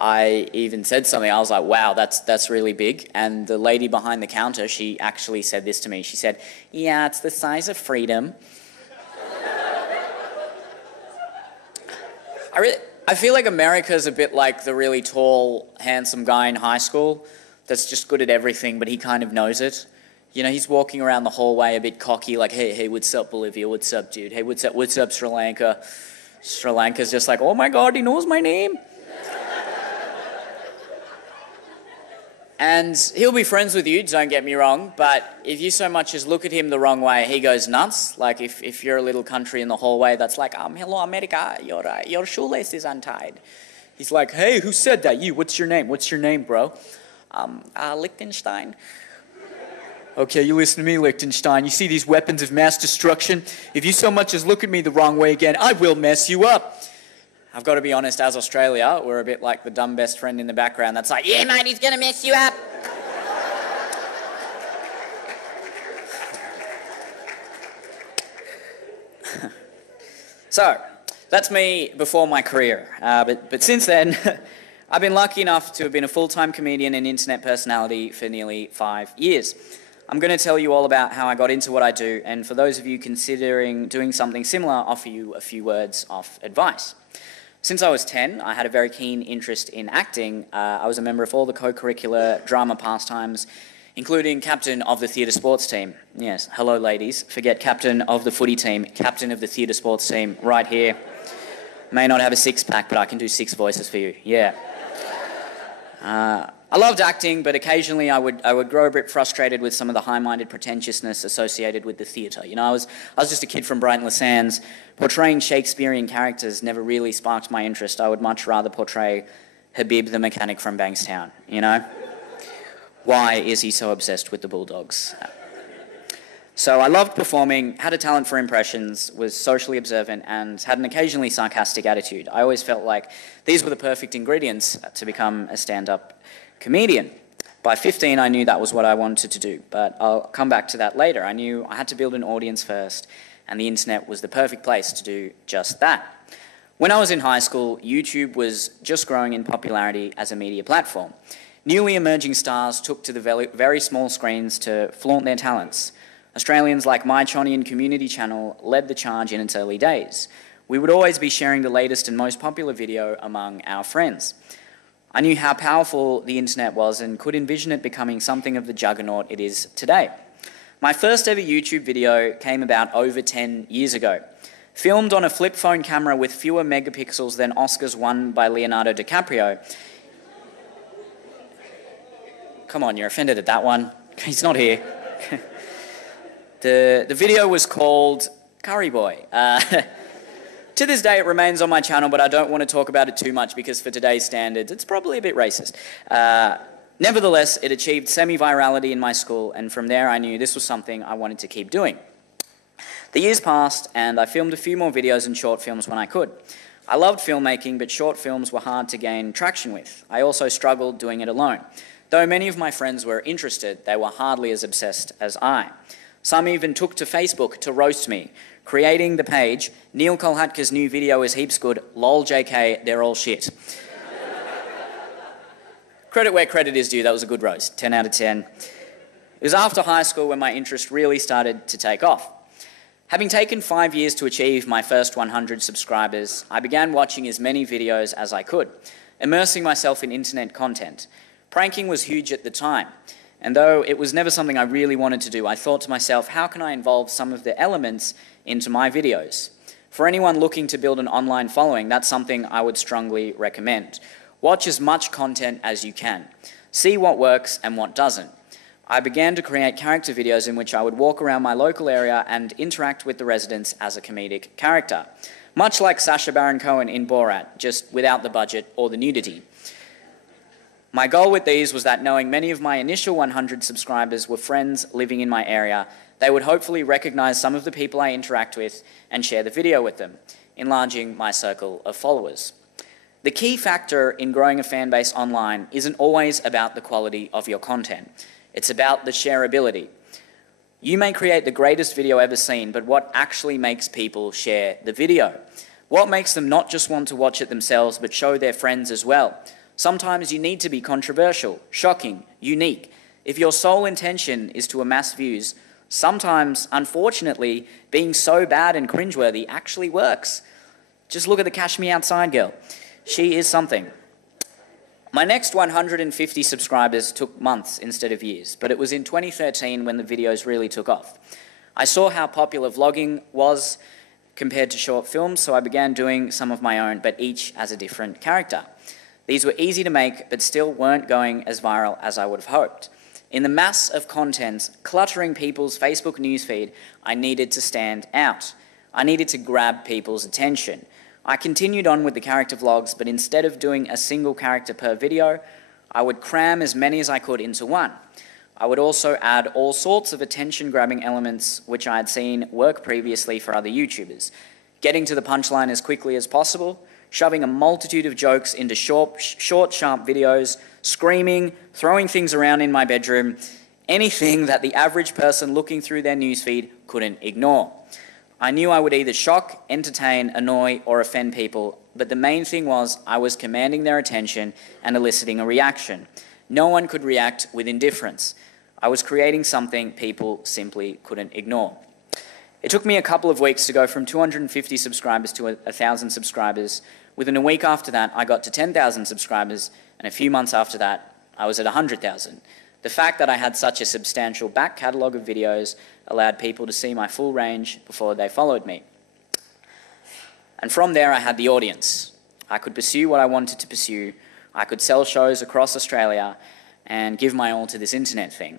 I even said something. I was like, wow, that's really big. And the lady behind the counter, she actually said this to me. She said, yeah, it's the size of freedom. I feel like America's a bit like the really tall, handsome guy in high school that's just good at everything, but he kind of knows it. He's walking around the hallway a bit cocky, like, hey, what's up, Bolivia? What's up, dude? Hey, what's up, Sri Lanka? Sri Lanka's just like, oh my God, he knows my name. And he'll be friends with you, don't get me wrong, but if you so much as look at him the wrong way, he goes nuts. Like if you're a little country in the hallway that's like, hello America, your shoelace is untied. He's like, hey, who said that? You, what's your name? What's your name, bro? Liechtenstein. Okay, you listen to me, Liechtenstein. You see these weapons of mass destruction? If you so much as look at me the wrong way again, I will mess you up. I've got to be honest, as Australia, we're a bit like the dumb best friend in the background that's like, yeah, mate, he's going to mess you up. So, that's me before my career. But since then, I've been lucky enough to have been a full-time comedian and internet personality for nearly 5 years. I'm going to tell you all about how I got into what I do, and for those of you considering doing something similar, offer you a few words of advice. Since I was 10, I had a very keen interest in acting. I was a member of all the co-curricular drama pastimes, including captain of the theatre sports team. Yes, hello ladies, forget captain of the footy team, captain of the theatre sports team, right here. May not have a six-pack, but I can do 6 voices for you, yeah. I loved acting, but occasionally I would grow a bit frustrated with some of the high-minded pretentiousness associated with the theatre. You know, I was just a kid from Brighton Le Sands. Portraying Shakespearean characters never really sparked my interest. I would much rather portray Habib the mechanic from Bankstown, you know? Why is he so obsessed with the Bulldogs? So I loved performing, had a talent for impressions, was socially observant, and had an occasionally sarcastic attitude. I always felt like these were the perfect ingredients to become a stand-up comedian. By 15, I knew that was what I wanted to do, but I'll come back to that later. I knew I had to build an audience first, and the internet was the perfect place to do just that. When I was in high school, YouTube was just growing in popularity as a media platform. Newly emerging stars took to the very small screens to flaunt their talents. Australians like My Chonian Community Channel led the charge in its early days. We would always be sharing the latest and most popular video among our friends. I knew how powerful the internet was and could envision it becoming something of the juggernaut it is today. My first ever YouTube video came about over 10 years ago. Filmed on a flip phone camera with fewer megapixels than Oscars won by Leonardo DiCaprio. Come on, you're offended at that one. He's not here. The video was called Curry Boy. To this day, it remains on my channel, but I don't want to talk about it too much because for today's standards, it's probably a bit racist. Nevertheless, it achieved semi-virality in my school, and from there I knew this was something I wanted to keep doing. The years passed, and I filmed a few more videos and short films when I could. I loved filmmaking, but short films were hard to gain traction with. I also struggled doing it alone. Though many of my friends were interested, they were hardly as obsessed as I. Some even took to Facebook to roast me, creating the page, Neil Kolhatka's new video is heaps good, lol JK, they're all shit. Credit where credit is due, that was a good roast, 10 out of 10. It was after high school when my interest really started to take off. Having taken 5 years to achieve my first 100 subscribers, I began watching as many videos as I could, immersing myself in internet content. Pranking was huge at the time. And though it was never something I really wanted to do, I thought to myself, how can I involve some of the elements into my videos? For anyone looking to build an online following, that's something I would strongly recommend. Watch as much content as you can. See what works and what doesn't. I began to create character videos in which I would walk around my local area and interact with the residents as a comedic character. Much like Sacha Baron Cohen in Borat, just without the budget or the nudity. My goal with these was that knowing many of my initial 100 subscribers were friends living in my area, they would hopefully recognize some of the people I interact with and share the video with them, enlarging my circle of followers. The key factor in growing a fan base online isn't always about the quality of your content. It's about the shareability. You may create the greatest video ever seen, but what actually makes people share the video? What makes them not just want to watch it themselves, but show their friends as well? Sometimes you need to be controversial, shocking, unique. If your sole intention is to amass views, sometimes, unfortunately, being so bad and cringeworthy actually works. Just look at the Cash Me Outside girl. She is something. My next 150 subscribers took months instead of years, but it was in 2013 when the videos really took off. I saw how popular vlogging was compared to short films, so I began doing some of my own, but each as a different character. These were easy to make, but still weren't going as viral as I would have hoped. In the mass of content cluttering people's Facebook newsfeed, I needed to stand out. I needed to grab people's attention. I continued on with the character vlogs, but instead of doing a single character per video, I would cram as many as I could into one. I would also add all sorts of attention-grabbing elements which I had seen work previously for other YouTubers. Getting to the punchline as quickly as possible, shoving a multitude of jokes into short, sharp videos, screaming, throwing things around in my bedroom, anything that the average person looking through their newsfeed couldn't ignore. I knew I would either shock, entertain, annoy, or offend people, but the main thing was I was commanding their attention and eliciting a reaction. No one could react with indifference. I was creating something people simply couldn't ignore. It took me a couple of weeks to go from 250 subscribers to 1,000 subscribers. Within a week after that, I got to 10,000 subscribers, and a few months after that, I was at 100,000. The fact that I had such a substantial back catalogue of videos allowed people to see my full range before they followed me. And from there, I had the audience. I could pursue what I wanted to pursue. I could sell shows across Australia and give my all to this internet thing.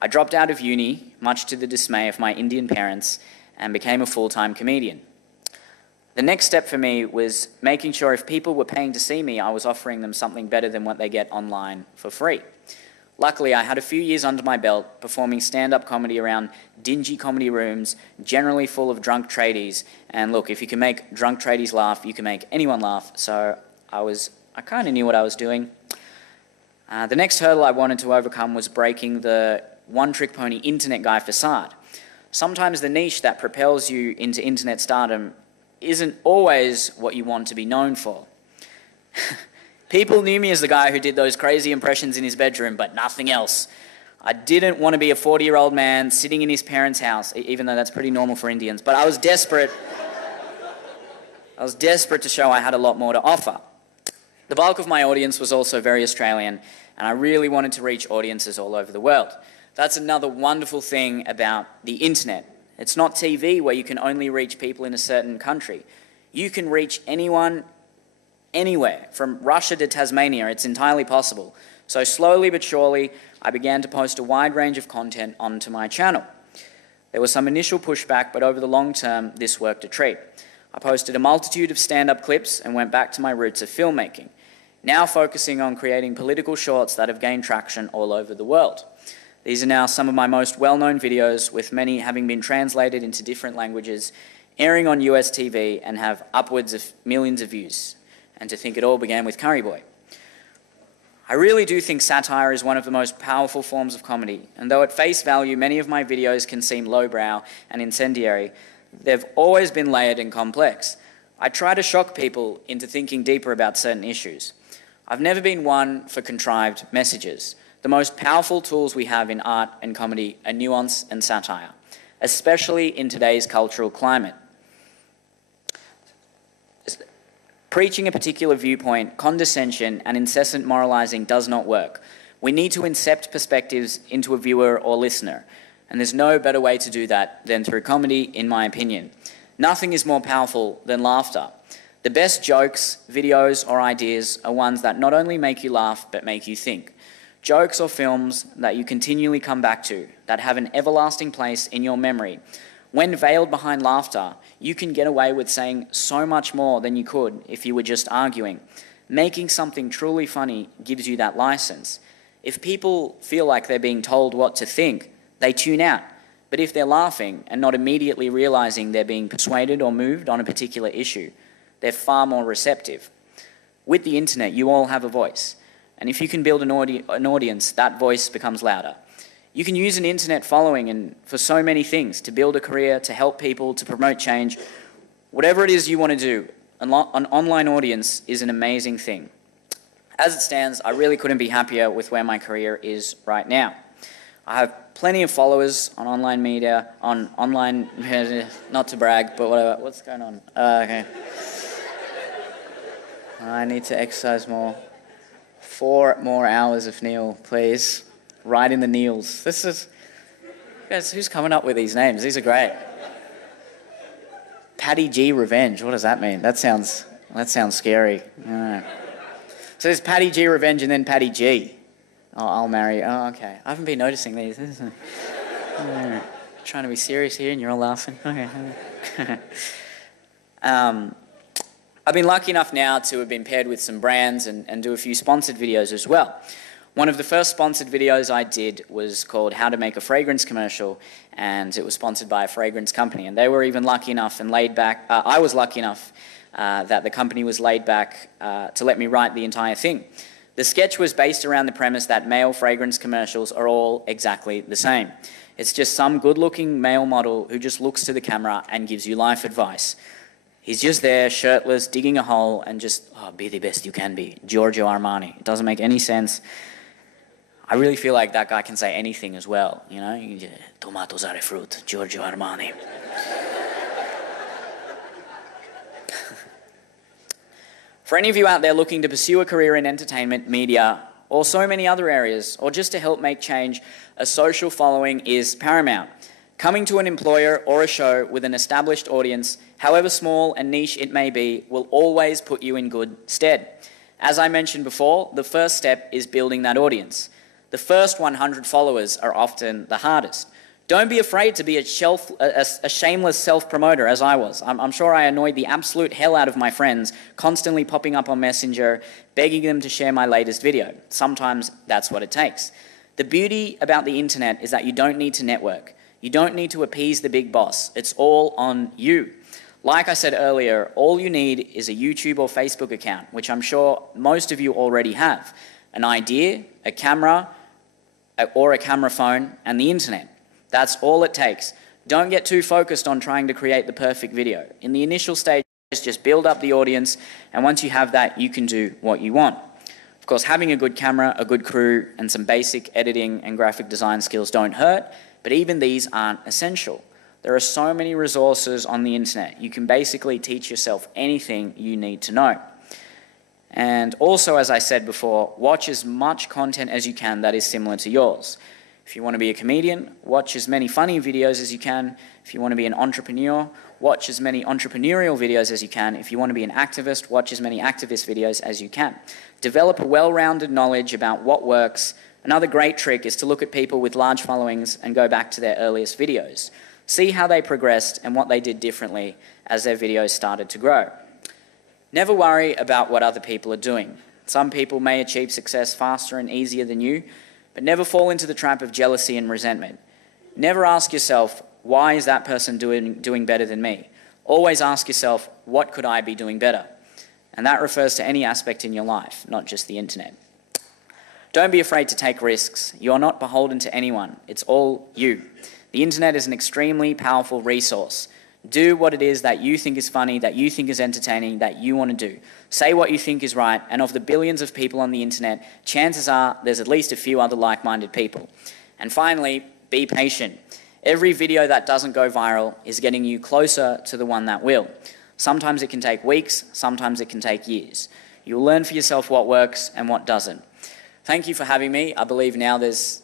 I dropped out of uni, much to the dismay of my Indian parents, and became a full-time comedian. The next step for me was making sure if people were paying to see me, I was offering them something better than what they get online for free. Luckily, I had a few years under my belt performing stand-up comedy around dingy comedy rooms, generally full of drunk tradies. And look, if you can make drunk tradies laugh, you can make anyone laugh. So I kind of knew what I was doing. The next hurdle I wanted to overcome was breaking the one-trick pony internet guy facade. Sometimes the niche that propels you into internet stardom isn't always what you want to be known for. People knew me as the guy who did those crazy impressions in his bedroom, but nothing else. I didn't want to be a 40-year-old man sitting in his parents' house, even though that's pretty normal for Indians, but I was desperate. I was desperate to show I had a lot more to offer. The bulk of my audience was also very Australian, and I really wanted to reach audiences all over the world. That's another wonderful thing about the internet. It's not TV where you can only reach people in a certain country. You can reach anyone, anywhere, from Russia to Tasmania. It's entirely possible. So slowly but surely, I began to post a wide range of content onto my channel. There was some initial pushback, but over the long term, this worked a treat. I posted a multitude of stand-up clips and went back to my roots of filmmaking, now focusing on creating political shorts that have gained traction all over the world. These are now some of my most well-known videos, with many having been translated into different languages, airing on US TV, and have upwards of millions of views. And to think it all began with Curry Boy. I really do think satire is one of the most powerful forms of comedy, and though at face value many of my videos can seem lowbrow and incendiary, they've always been layered and complex. I try to shock people into thinking deeper about certain issues. I've never been one for contrived messages. The most powerful tools we have in art and comedy are nuance and satire, especially in today's cultural climate. Preaching a particular viewpoint, condescension, and incessant moralizing does not work. We need to incept perspectives into a viewer or listener, and there's no better way to do that than through comedy, in my opinion. Nothing is more powerful than laughter. The best jokes, videos, or ideas are ones that not only make you laugh, but make you think. Jokes or films that you continually come back to, that have an everlasting place in your memory. When veiled behind laughter, you can get away with saying so much more than you could if you were just arguing. Making something truly funny gives you that license. If people feel like they're being told what to think, they tune out. But if they're laughing and not immediately realizing they're being persuaded or moved on a particular issue, they're far more receptive. With the internet, you all have a voice. And if you can build an audience, that voice becomes louder. You can use an internet following and for so many things, to build a career, to help people, to promote change. Whatever it is you want to do, an online audience is an amazing thing. As it stands, I really couldn't be happier with where my career is right now. I have plenty of followers on online media, not to brag, but whatever. What's going on? Okay. I need to exercise more. 4 more hours of kneel, please. Right in the kneels. This is... Guys, who's coming up with these names? These are great. Paddy G Revenge. What does that mean? That sounds scary. All right. So there's Paddy G Revenge and then Paddy G. Oh, I'll marry. Oh, okay. I haven't been noticing these. Trying to be serious here and you're all laughing. Okay. I've been lucky enough now to have been paired with some brands and do a few sponsored videos as well. One of the first sponsored videos I did was called How to Make a Fragrance Commercial, and it was sponsored by a fragrance company. And they were even lucky enough and laid back, I was lucky enough that the company was laid back to let me write the entire thing. The sketch was based around the premise that male fragrance commercials are all exactly the same. It's just some good-looking male model who just looks to the camera and gives you life advice. He's just there, shirtless, digging a hole, and just, be the best you can be. Giorgio Armani. It doesn't make any sense. I really feel like that guy can say anything as well, you know? You just, tomatoes are a fruit, Giorgio Armani. For any of you out there looking to pursue a career in entertainment, media, or so many other areas, or just to help make change, a social following is paramount. Coming to an employer or a show with an established audience, however small and niche it may be, will always put you in good stead. As I mentioned before, the first step is building that audience. The first 100 followers are often the hardest. Don't be afraid to be a shameless self-promoter, as I was. I'm sure I annoyed the absolute hell out of my friends, constantly popping up on Messenger, begging them to share my latest video. Sometimes that's what it takes. The beauty about the internet is that you don't need to network. You don't need to appease the big boss. It's all on you. Like I said earlier, all you need is a YouTube or Facebook account, which I'm sure most of you already have. An idea, a camera, or a camera phone, and the internet. That's all it takes. Don't get too focused on trying to create the perfect video. In the initial stages, just build up the audience, and once you have that, you can do what you want. Of course, having a good camera, a good crew, and some basic editing and graphic design skills don't hurt, but even these aren't essential. There are so many resources on the internet. You can basically teach yourself anything you need to know. And also, as I said before, watch as much content as you can that is similar to yours. If you want to be a comedian, watch as many funny videos as you can. If you want to be an entrepreneur, watch as many entrepreneurial videos as you can. If you want to be an activist, watch as many activist videos as you can. Develop a well-rounded knowledge about what works. Another great trick is to look at people with large followings and go back to their earliest videos. See how they progressed and what they did differently as their videos started to grow. Never worry about what other people are doing. Some people may achieve success faster and easier than you, but never fall into the trap of jealousy and resentment. Never ask yourself, why is that person doing better than me? Always ask yourself, what could I be doing better? And that refers to any aspect in your life, not just the internet. Don't be afraid to take risks. You are not beholden to anyone. It's all you. The internet is an extremely powerful resource. Do what it is that you think is funny, that you think is entertaining, that you want to do. Say what you think is right, and of the billions of people on the internet, chances are there's at least a few other like-minded people. And finally, be patient. Every video that doesn't go viral is getting you closer to the one that will. Sometimes it can take weeks, sometimes it can take years. You'll learn for yourself what works and what doesn't. Thank you for having me. I believe now there's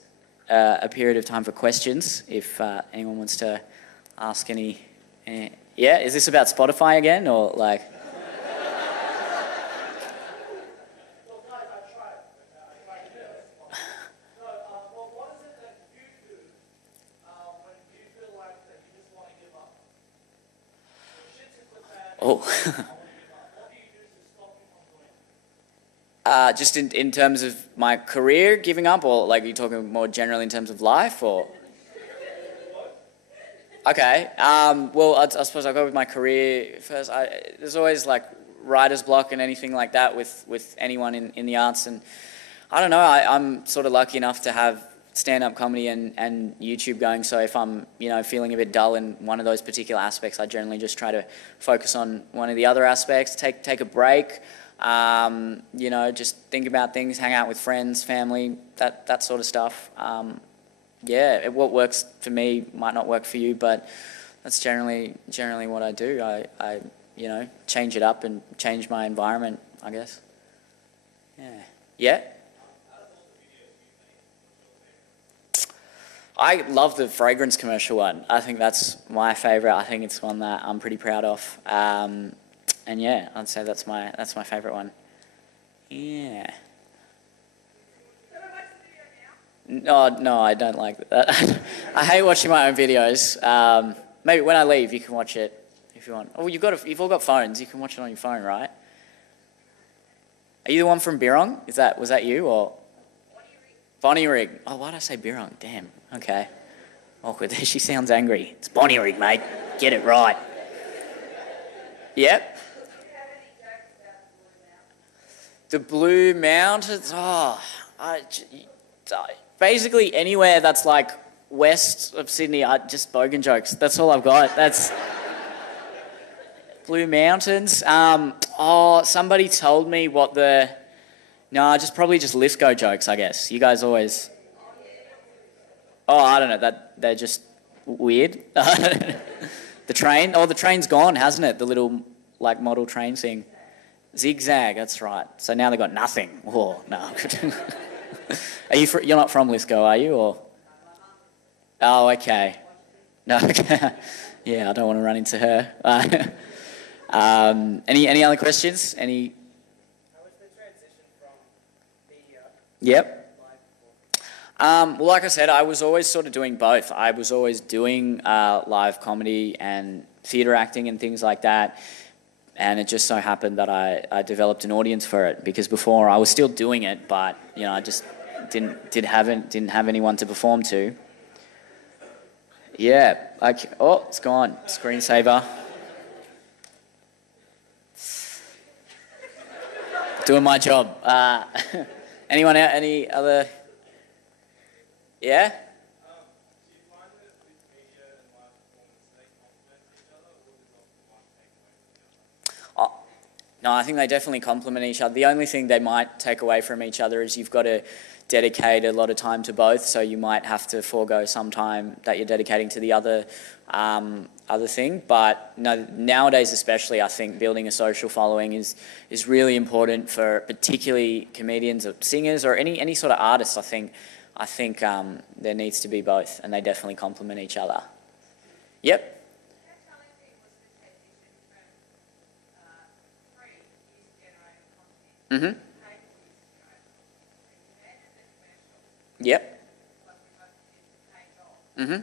a period of time for questions, if anyone wants to ask any... Yeah, is this about Spotify again, or like... Oh. Just in terms of my career giving up, or like, are you talking more generally in terms of life, or? Okay, well, I suppose I'll go with my career first. There's always like writer's block and anything like that with anyone in the arts, and I don't know, I'm sort of lucky enough to have stand-up comedy and YouTube going, so if I'm feeling a bit dull in one of those particular aspects, I generally just try to focus on one of the other aspects, take a break, just think about things, hang out with friends, family, that sort of stuff. Yeah, what works for me might not work for you, but that's generally what I do. I change it up and change my environment, I guess. Yeah. I love the fragrance commercial one. I think that's my favourite. I think it's one that I'm pretty proud of. And yeah, I'd say that's my favourite one. Yeah. No, I don't like that. I hate watching my own videos. Maybe when I leave, you can watch it if you want. Oh, you've all got phones. You can watch it on your phone, right? Are you the one from Birong? Was that you, or? Bonnyrigg. Oh, why did I say Birrong? Damn. Okay. Awkward. She sounds angry. It's Bonnyrigg, mate. Get it right. Yep. The Blue Mountains. Oh, basically anywhere that's like west of Sydney, just bogan jokes. That's all I've got. That's Blue Mountains. Somebody told me what the... No, probably just Lithgow jokes, I guess. You guys always... Oh, I don't know. They're just weird. The train. Oh, the train's gone, hasn't it? The little like model train thing. Zigzag. That's right. So now they've got nothing. Oh no. Are you? You're not from Lithgow, are you? Or? Oh, okay. No. Okay. Yeah, I don't want to run into her. Any other questions? Any? How was the transition from media? Yep. Well, like I said, I was always sort of doing both. I was always doing live comedy and theatre acting and things like that. And it just so happened that I developed an audience for it, because before I was still doing it, but you know, I just didn't have anyone to perform to. Yeah. Oh, it's gone. Screensaver. Doing my job. Anyone out? Any other? Yeah? No, I think they definitely complement each other. The only thing they might take away from each other is you've got to dedicate a lot of time to both, so you might have to forego some time that you're dedicating to the other thing. But no, nowadays especially, I think building a social following is really important for particularly comedians or singers or any sort of artists. I think there needs to be both, and they definitely complement each other. Yep. Mm-hmm. Yep. Mm-hmm.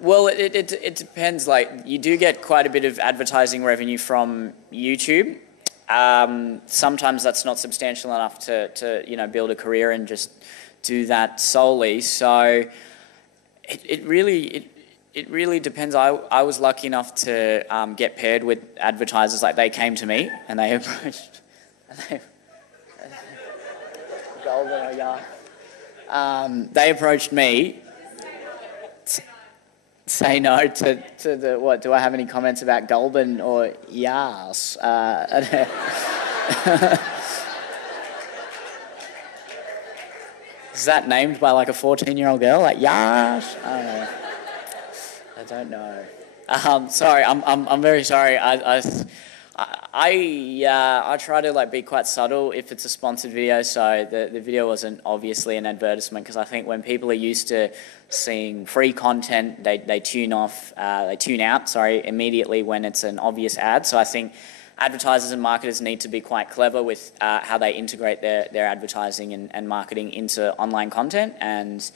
Well, it depends. Like, you do get quite a bit of advertising revenue from YouTube. Sometimes that's not substantial enough to build a career and just do that solely. So it really depends. I was lucky enough to get paired with advertisers. Like, they came to me and they approached. They approached me. Say no to the what? Do I have any comments about Goulburn or Yas? Is that named by like a 14-year-old girl? Like Yas? I don't know. Sorry, I'm very sorry. I try to like be quite subtle if it's a sponsored video, so the video wasn't obviously an advertisement, because I think when people are used to seeing free content, they tune out immediately when it's an obvious ad. So I think advertisers and marketers need to be quite clever with how they integrate their advertising and marketing into online content, and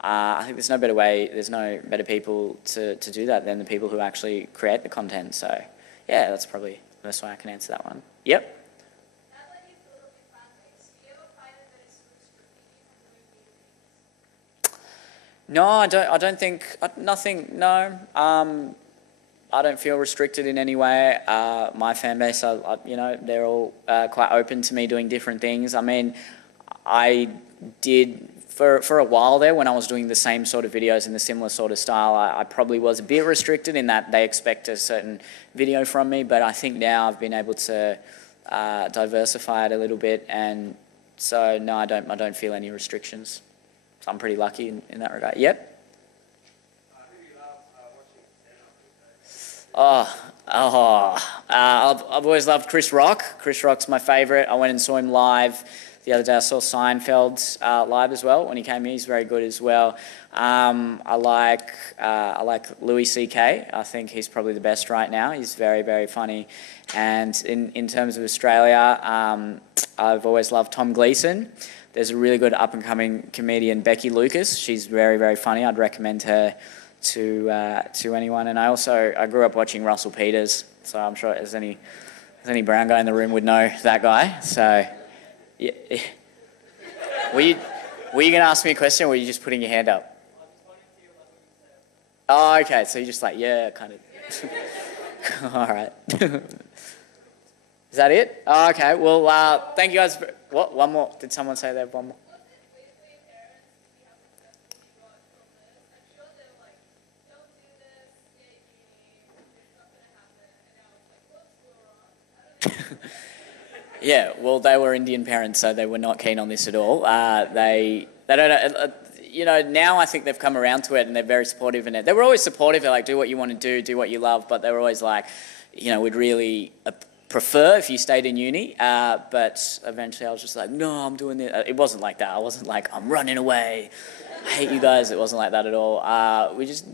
I think there's no better people to do that than the people who actually create the content. So yeah, that's probably the best way I can answer that one. Yep. No, I don't think nothing. No, I don't feel restricted in any way. My fan base, they're all quite open to me doing different things. I mean, I did for a while there, when I was doing the same sort of videos in the similar sort of style, I probably was a bit restricted in that they expect a certain video from me, but I think now I've been able to diversify it a little bit, and so no, I don't feel any restrictions. So I'm pretty lucky in that regard. Yep. I've always loved Chris Rock. Chris Rock's my favourite. I went and saw him live the other day. I saw Seinfeld live as well when he came here. He's very good as well. I like Louis C.K. I think he's probably the best right now. He's very, very funny. And in terms of Australia, I've always loved Tom Gleeson. there's a really good up-and-coming comedian, Becky Lucas. She's very, very funny. I'd recommend her to anyone. And I grew up watching Russell Peters, so I'm sure there's any brown guy in the room would know that guy. So, yeah. Were you going to ask me a question, or were you just putting your hand up? Oh, okay. So you're just like, yeah, kind of. All right. Is that it? Oh, okay. Well, thank you guys. What? One more? Did someone say they have one more? Yeah, well, they were Indian parents, so they were not keen on this at all. They don't, you know, now I think they've come around to it and they're very supportive in it. They were always supportive. They're like, do what you want to do what you love. But they were always like, you know, we'd really prefer if you stayed in uni. But eventually I was just like, no, I'm doing this. It wasn't like that. I wasn't like, I'm running away. I hate you guys. It wasn't like that at all. We just,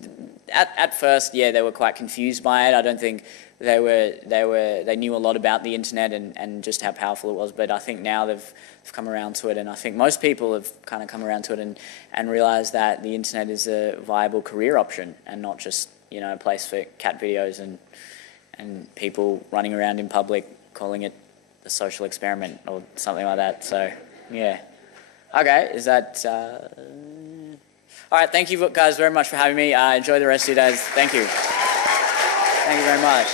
at first, yeah, they were quite confused by it. I don't think they knew a lot about the internet and just how powerful it was, but I think now they've come around to it, and I think most people have kind of come around to it and realised that the internet is a viable career option and not just, you know, a place for cat videos and people running around in public calling it a social experiment or something like that. So, yeah. Okay, is that... All right, thank you guys very much for having me. Enjoy the rest of your days. Thank you. Thank you very much.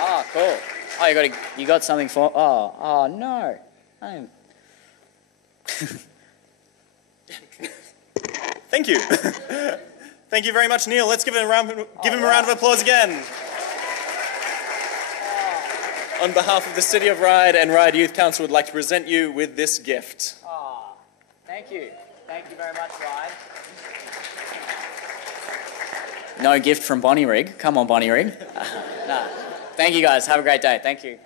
Oh, cool. Oh, you got something for... Oh, no. Thank you. Thank you very much, Neil. Let's give him a round of applause again. On behalf of the City of Ryde and Ryde Youth Council, would like to present you with this gift. Oh, thank you. Thank you very much, Ryde. No gift from Bonnie Rig. Come on, Bonnie Rig. No. Thank you, guys. Have a great day. Thank you.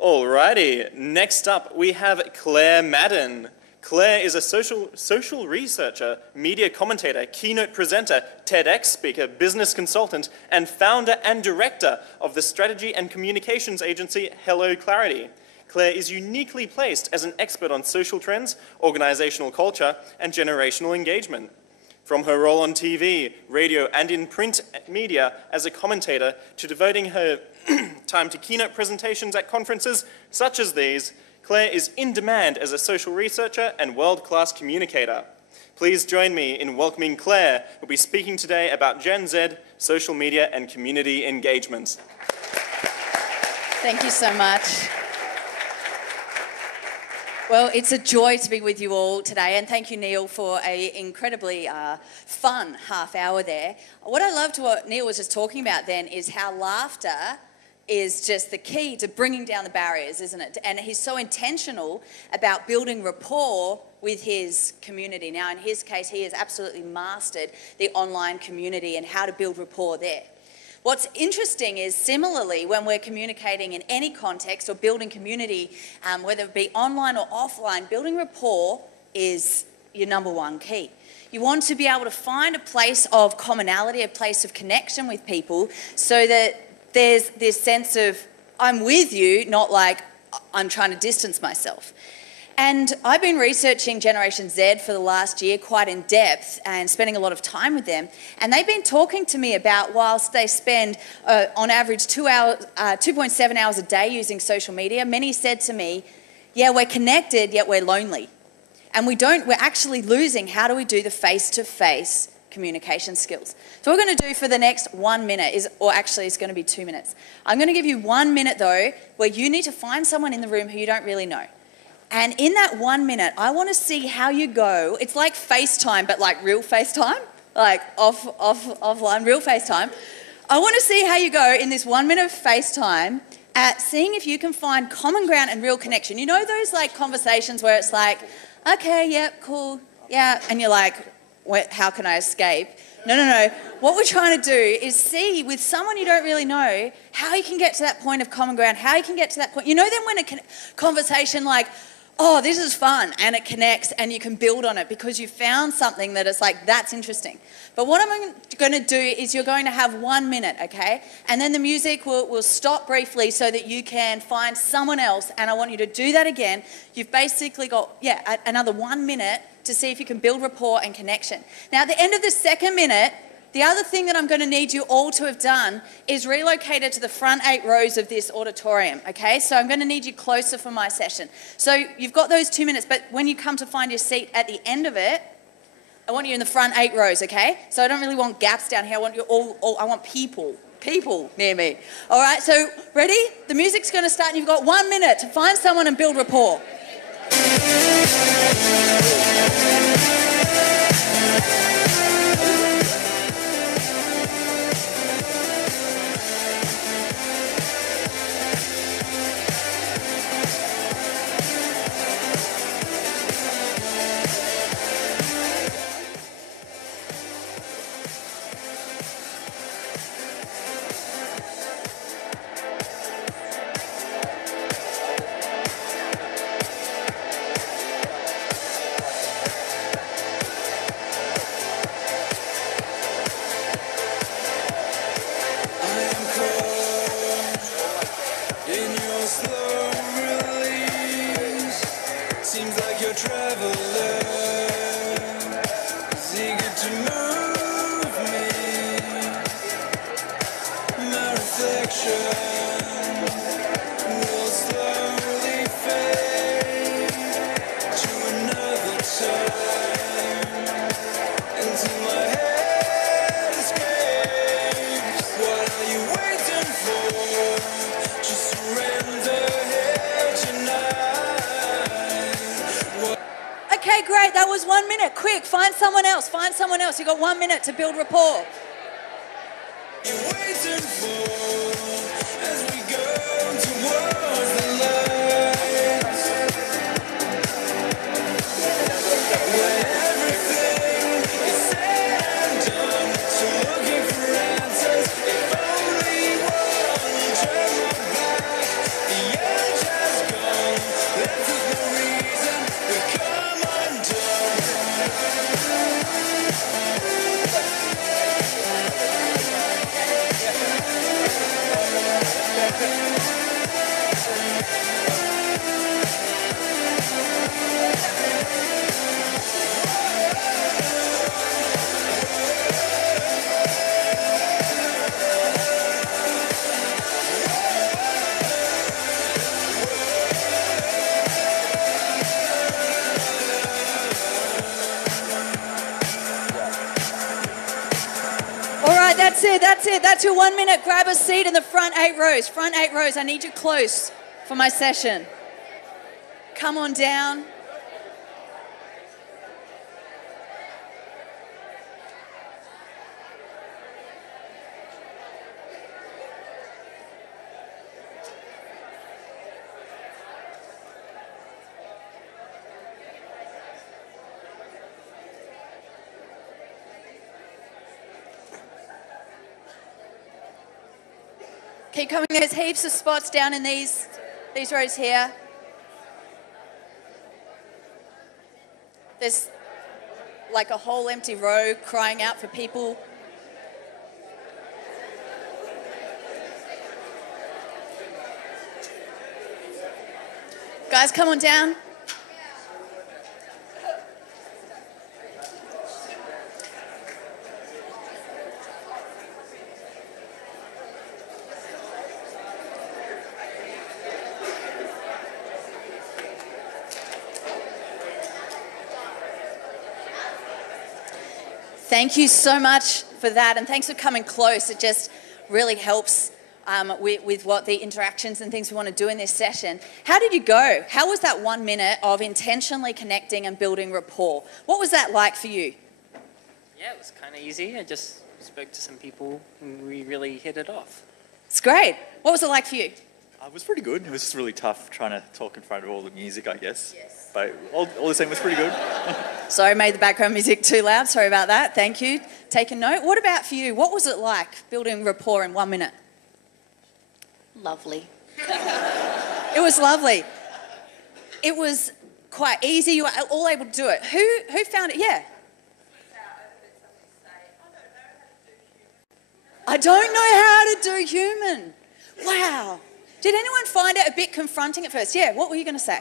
Alrighty. Next up, we have Claire Madden. Claire is a social researcher, media commentator, keynote presenter, TEDx speaker, business consultant, and founder and director of the strategy and communications agency Hello Clarity. Claire is uniquely placed as an expert on social trends, organizational culture, and generational engagement. From her role on TV, radio, and in print media as a commentator to devoting her time to keynote presentations at conferences such as these, Claire is in demand as a social researcher and world-class communicator. Please join me in welcoming Claire, who will be speaking today about Gen Z, social media, and community engagement. Thank you so much. Well, it's a joy to be with you all today, and thank you, Neil, for an incredibly fun half hour there. What I loved what Neil was just talking about then is how laughter is just the key to bringing down the barriers, isn't it? And he's so intentional about building rapport with his community. Now, in his case, he has absolutely mastered the online community and how to build rapport there. What's interesting is, similarly, when we're communicating in any context or building community, whether it be online or offline, building rapport is your number one key. You want to be able to find a place of commonality, a place of connection with people, so that there's this sense of, I'm with you, not like I'm trying to distance myself. And I've been researching Generation Z for the last year quite in depth and spending a lot of time with them. And they've been talking to me about, whilst they spend on average 2.7 hours a day using social media, many said to me, yeah, we're connected, yet we're lonely. And we're actually losing, how do we do the face-to-face communication skills? So what we're going to do for the next 1 minute is, or actually it's going to be 2 minutes. I'm going to give you 1 minute though, where you need to find someone in the room who you don't really know. And in that 1 minute, I want to see how you go. It's like FaceTime, but like real FaceTime, like offline, real FaceTime. I want to see how you go in this 1 minute of FaceTime at seeing if you can find common ground and real connection. You know those like conversations where it's like, okay, yeah, cool, yeah, and you're like, how can I escape? No. What we're trying to do is see with someone you don't really know how you can get to that point of common ground, how you can get to that point. You know then when a conversation like, oh, this is fun, and it connects, and you can build on it because you found something that it's like, that's interesting. But what I'm going to do is you're going to have 1 minute, okay? And then the music will stop briefly so that you can find someone else, and I want you to do that again. You've basically got, another 1 minute to see if you can build rapport and connection. Now, at the end of the second minute, the other thing that I'm going to need you all to have done is relocated to the front 8 rows of this auditorium, okay? So I'm going to need you closer for my session. So you've got those 2 minutes, but when you come to find your seat at the end of it, I want you in the front 8 rows, okay? So I don't really want gaps down here. I want you I want people near me. All right, so ready? The music's going to start and you've got 1 minute to find someone and build rapport. Okay, great. That was 1 minute. Quick, find someone else. Find someone else. You've got 1 minute to build rapport. That's it. That's your 1 minute. Grab a seat in the front 8 rows. Front 8 rows. I need you close for my session. Come on down. Keep coming. There's heaps of spots down in these rows here. There's like a whole empty row crying out for people. Guys, come on down. Thank you so much for that, and thanks for coming close. It just really helps with what the interactions and things we want to do in this session. How did you go? How was that 1 minute of intentionally connecting and building rapport? What was that like for you? Yeah, it was kind of easy. I just spoke to some people and we really hit it off. It's great. What was it like for you? It was pretty good. It was just really tough trying to talk in front of all the music, I guess. Yes. But all the same, was pretty good. Sorry, made the background music too loud. Sorry about that. Thank you. Take a note. What about for you? What was it like building rapport in 1 minute? Lovely. It was lovely. It was quite easy. You were all able to do it. Who found it? Yeah. I don't know how to do human. Wow. Did anyone find it a bit confronting at first? Yeah, what were you going to say?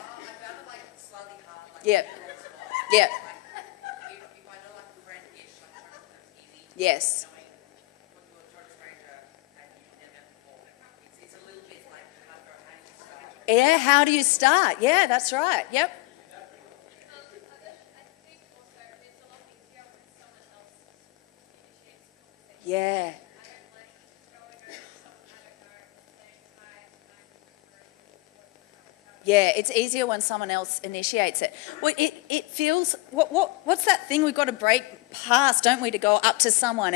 Yeah. Yeah. Yes. Yeah, how do you start? Yeah, that's right. Yep. Yeah. Yeah, it's easier when someone else initiates it. Well, it feels, what's that thing we've got to break past, don't we, to go up to someone?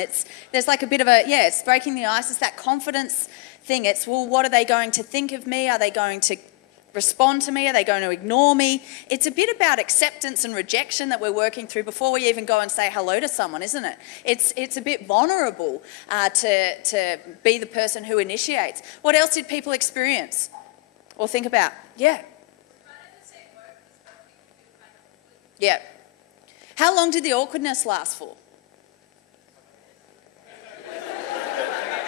There's like a bit of a, yeah, it's breaking the ice. It's that confidence thing. It's, well, what are they going to think of me? Are they going to respond to me? Are they going to ignore me? It's a bit about acceptance and rejection that we're working through before we even go and say hello to someone, isn't it? It's a bit vulnerable to be the person who initiates. What else did people experience or think about? Yeah. Yeah. How long did the awkwardness last for?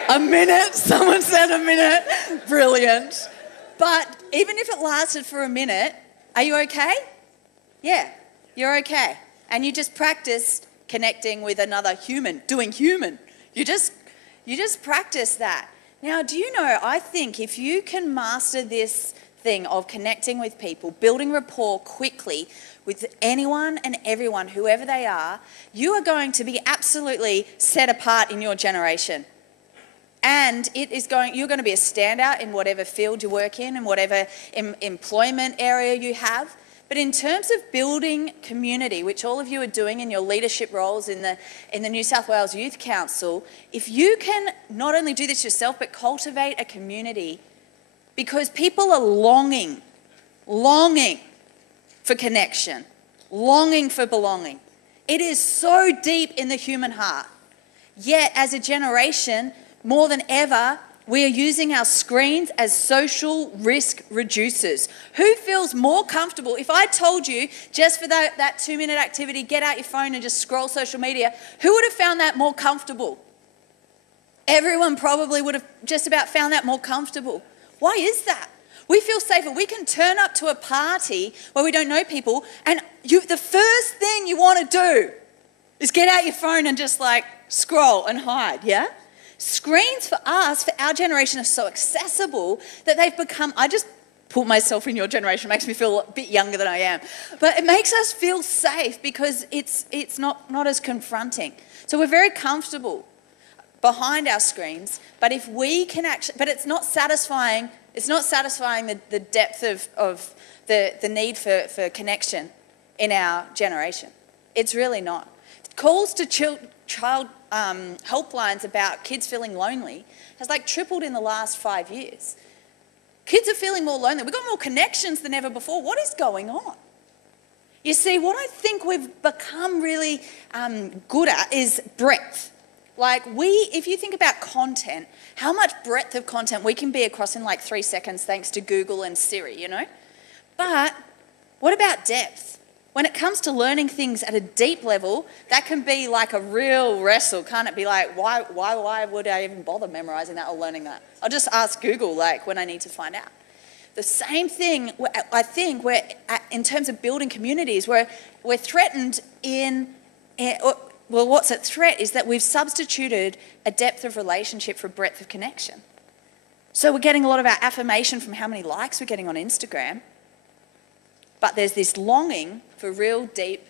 A minute. Someone said a minute. Brilliant. But even if it lasted for a minute, are you okay? Yeah, you're okay. And you just practiced connecting with another human, doing human. You just practice that. Now, do you know, I think if you can master this thing of connecting with people, building rapport quickly with anyone and everyone, whoever they are, you are going to be absolutely set apart in your generation. And you're going to be a standout in whatever field you work in and whatever employment area you have. But in terms of building community, which all of you are doing in your leadership roles in the New South Wales Youth Council, if you can not only do this yourself, but cultivate a community, because people are longing for connection, longing for belonging. It is so deep in the human heart. Yet, as a generation, more than ever, we are using our screens as social risk reducers. Who feels more comfortable? If I told you just for that 2-minute activity, get out your phone and just scroll social media, who would have found that more comfortable? Everyone probably would have just about found that more comfortable. Why is that? We feel safer. We can turn up to a party where we don't know people, and the first thing you want to do is get out your phone and just like scroll and hide, yeah? Screens for us, for our generation, are so accessible that they've become, I just put myself in your generation, it makes me feel a bit younger than I am, but it makes us feel safe because it's not as confronting. So we're very comfortable behind our screens, but if we can actually, but it's not satisfying the depth of the need for connection in our generation. It's really not. Calls to child helplines about kids feeling lonely has like tripled in the last 5 years. Kids are feeling more lonely. We've got more connections than ever before. What is going on? You see, what I think we've become really good at is breadth. Like if you think about content, how much breadth of content we can be across in like 3 seconds thanks to Google and Siri, you know? But what about depth? When it comes to learning things at a deep level, that can be like a real wrestle, can't it? Be like, why would I even bother memorizing that or learning that? I'll just ask Google like when I need to find out. The same thing, I think, in terms of building communities, we're threatened well, what's at threat is that we've substituted a depth of relationship for breadth of connection. So we're getting a lot of our affirmation from how many likes we're getting on Instagram, but there's this longing for real deep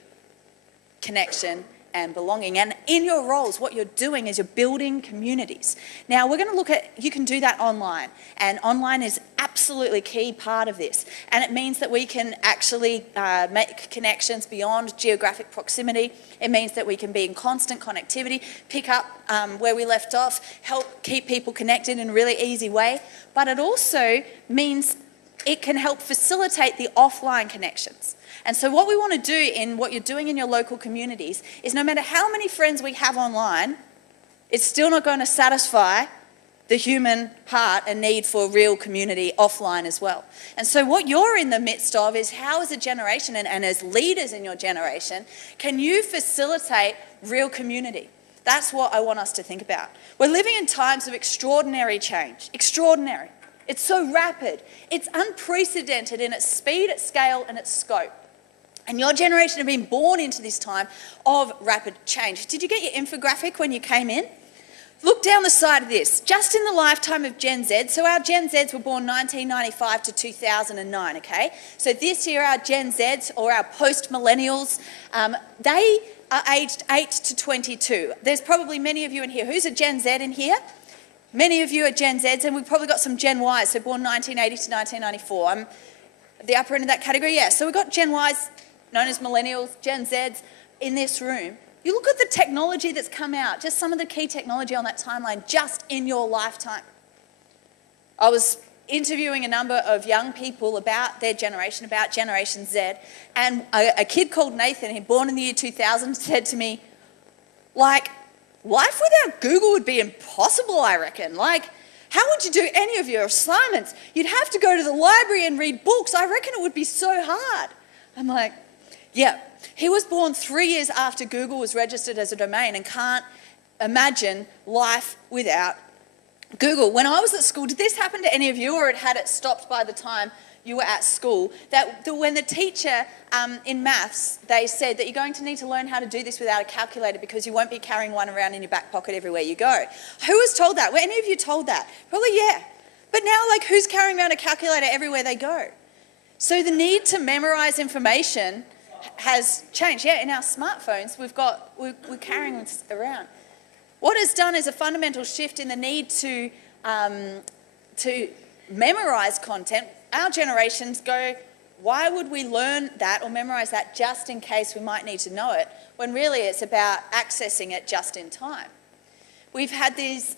connection and belonging. And in your roles, what you're doing is you're building communities. Now, we're going to look at, you can do that online. And online is absolutely a key part of this. And it means that we can actually make connections beyond geographic proximity. It means that we can be in constant connectivity, pick up where we left off, help keep people connected in a really easy way. But it also means it can help facilitate the offline connections. And so what we want to do in what you're doing in your local communities is no matter how many friends we have online, it's still not going to satisfy the human heart a need for real community offline as well. And so what you're in the midst of is how as a generation and as leaders in your generation, can you facilitate real community? That's what I want us to think about. We're living in times of extraordinary change, extraordinary. It's so rapid. It's unprecedented in its speed, its scale, and its scope. And your generation have been born into this time of rapid change. Did you get your infographic when you came in? Look down the side of this. Just in the lifetime of Gen Z, so our Gen Zs were born 1995 to 2009, okay? So this year our Gen Zs, or our post-millennials, they are aged 8 to 22. There's probably many of you in here. Who's a Gen Z in here? Many of you are Gen Zs, and we've probably got some Gen Ys, so born 1980 to 1994. I'm at the upper end of that category, yeah. So we've got Gen Ys, known as millennials, Gen Zs, in this room. You look at the technology that's come out, just some of the key technology on that timeline, just in your lifetime. I was interviewing a number of young people about their generation, about Generation Z, and a kid called Nathan, he'd born in the year 2000, said to me, like, life without Google would be impossible, I reckon. Like, how would you do any of your assignments? You'd have to go to the library and read books. I reckon it would be so hard. I'm like, yeah. He was born 3 years after Google was registered as a domain and can't imagine life without Google. When I was at school, did this happen to any of you, or had it stopped by the time you were at school? That when the teacher in maths, they said that you're going to need to learn how to do this without a calculator because you won't be carrying one around in your back pocket everywhere you go. Who was told that? Were any of you told that? Probably, yeah. But now, like, who's carrying around a calculator everywhere they go? So the need to memorize information has changed. Yeah, in our smartphones, we're carrying this around. What it's done is a fundamental shift in the need to memorize content. Our generations go, why would we learn that or memorize that just in case we might need to know it, when really it's about accessing it just in time. We've had these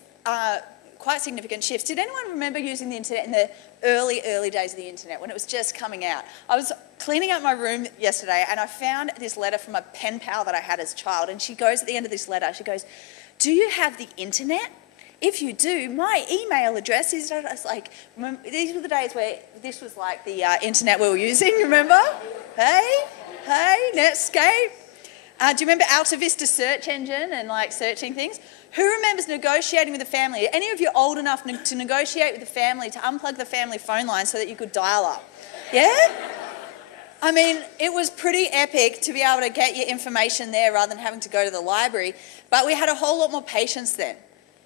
quite significant shifts. Did anyone remember using the internet in the early days of the internet when it was just coming out? I was cleaning up my room yesterday and I found this letter from a pen pal that I had as a child, and she goes at the end of this letter, she goes, do you have the internet? If you do, my email address is, I was like, these were the days where this was like the internet we were using, remember? Hey, Netscape. Do you remember Alta Vista search engine and like searching things? Who remembers negotiating with the family? Are any of you old enough to negotiate with the family, to unplug the family phone line so that you could dial up? Yeah? I mean, it was pretty epic to be able to get your information there rather than having to go to the library, but we had a whole lot more patience then.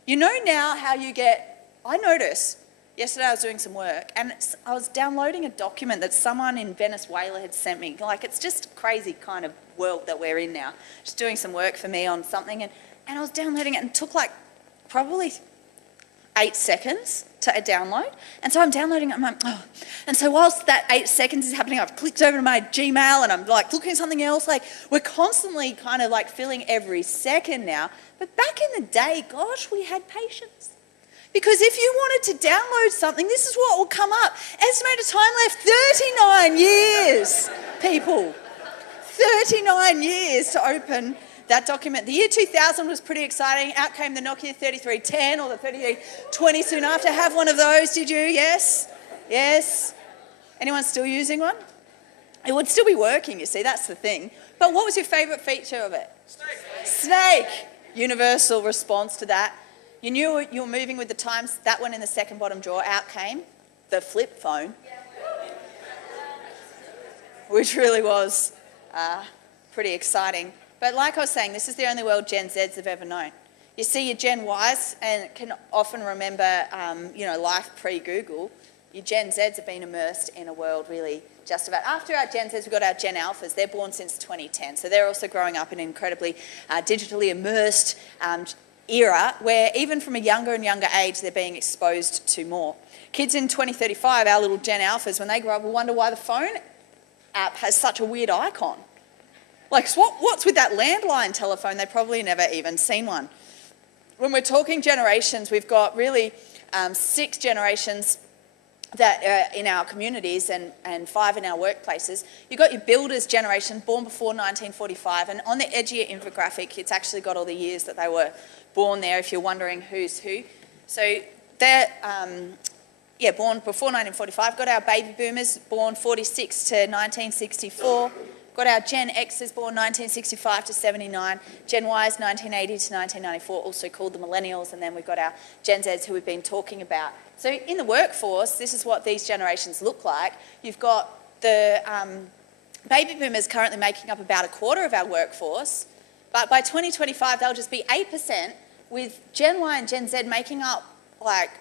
You know now how you get, I noticed, yesterday I was doing some work and I was downloading a document that someone in Venezuela had sent me. Like, it's just a crazy kind of world that we're in now. Just doing some work for me on something, and I was downloading it and it took like probably 8 seconds to download. And so I'm downloading it, I'm like, oh. And so whilst that 8 seconds is happening, I've clicked over to my Gmail and I'm like looking at something else. Like, we're constantly kind of like filling every second now. But back in the day, gosh, we had patience. Because if you wanted to download something, this is what will come up. Estimated time left, 39 years, people. 39 years to open that document. The year 2000 was pretty exciting. Out came the Nokia 3310 or the 3320 soon after. Have one of those, did you? Yes? Yes? Anyone still using one? It would still be working, you see, that's the thing. But what was your favourite feature of it? Snake. Universal response to that. You knew you were moving with the times. That one in the second bottom drawer. Out came the flip phone, which really was pretty exciting. But like I was saying, this is the only world Gen Zs have ever known. You see your Gen Ys and can often remember, life pre-Google. Your Gen Zs have been immersed in a world really just about. After our Gen Zs, we've got our Gen Alphas. They're born since 2010. So they're also growing up in an incredibly digitally immersed era where even from a younger and younger age, they're being exposed to more. Kids in 2035, our little Gen Alphas, when they grow up, will wonder why the phone app has such a weird icon. Like, what's with that landline telephone? They've probably never even seen one. When we're talking generations, we've got really 6 generations that in our communities and 5 in our workplaces. You've got your builders generation, born before 1945, and on the edge of your infographic, it's actually got all the years that they were born there, if you're wondering who's who. So they're born before 1945. Got our baby boomers born 46 to 1964. Got our Gen X's born 1965 to 79. Gen Y's 1980 to 1994, also called the millennials. And then we've got our Gen Zs who we've been talking about. So in the workforce, this is what these generations look like. You've got the baby boomers currently making up about a quarter of our workforce. But by 2025, they'll just be 8%, with Gen Y and Gen Z making up like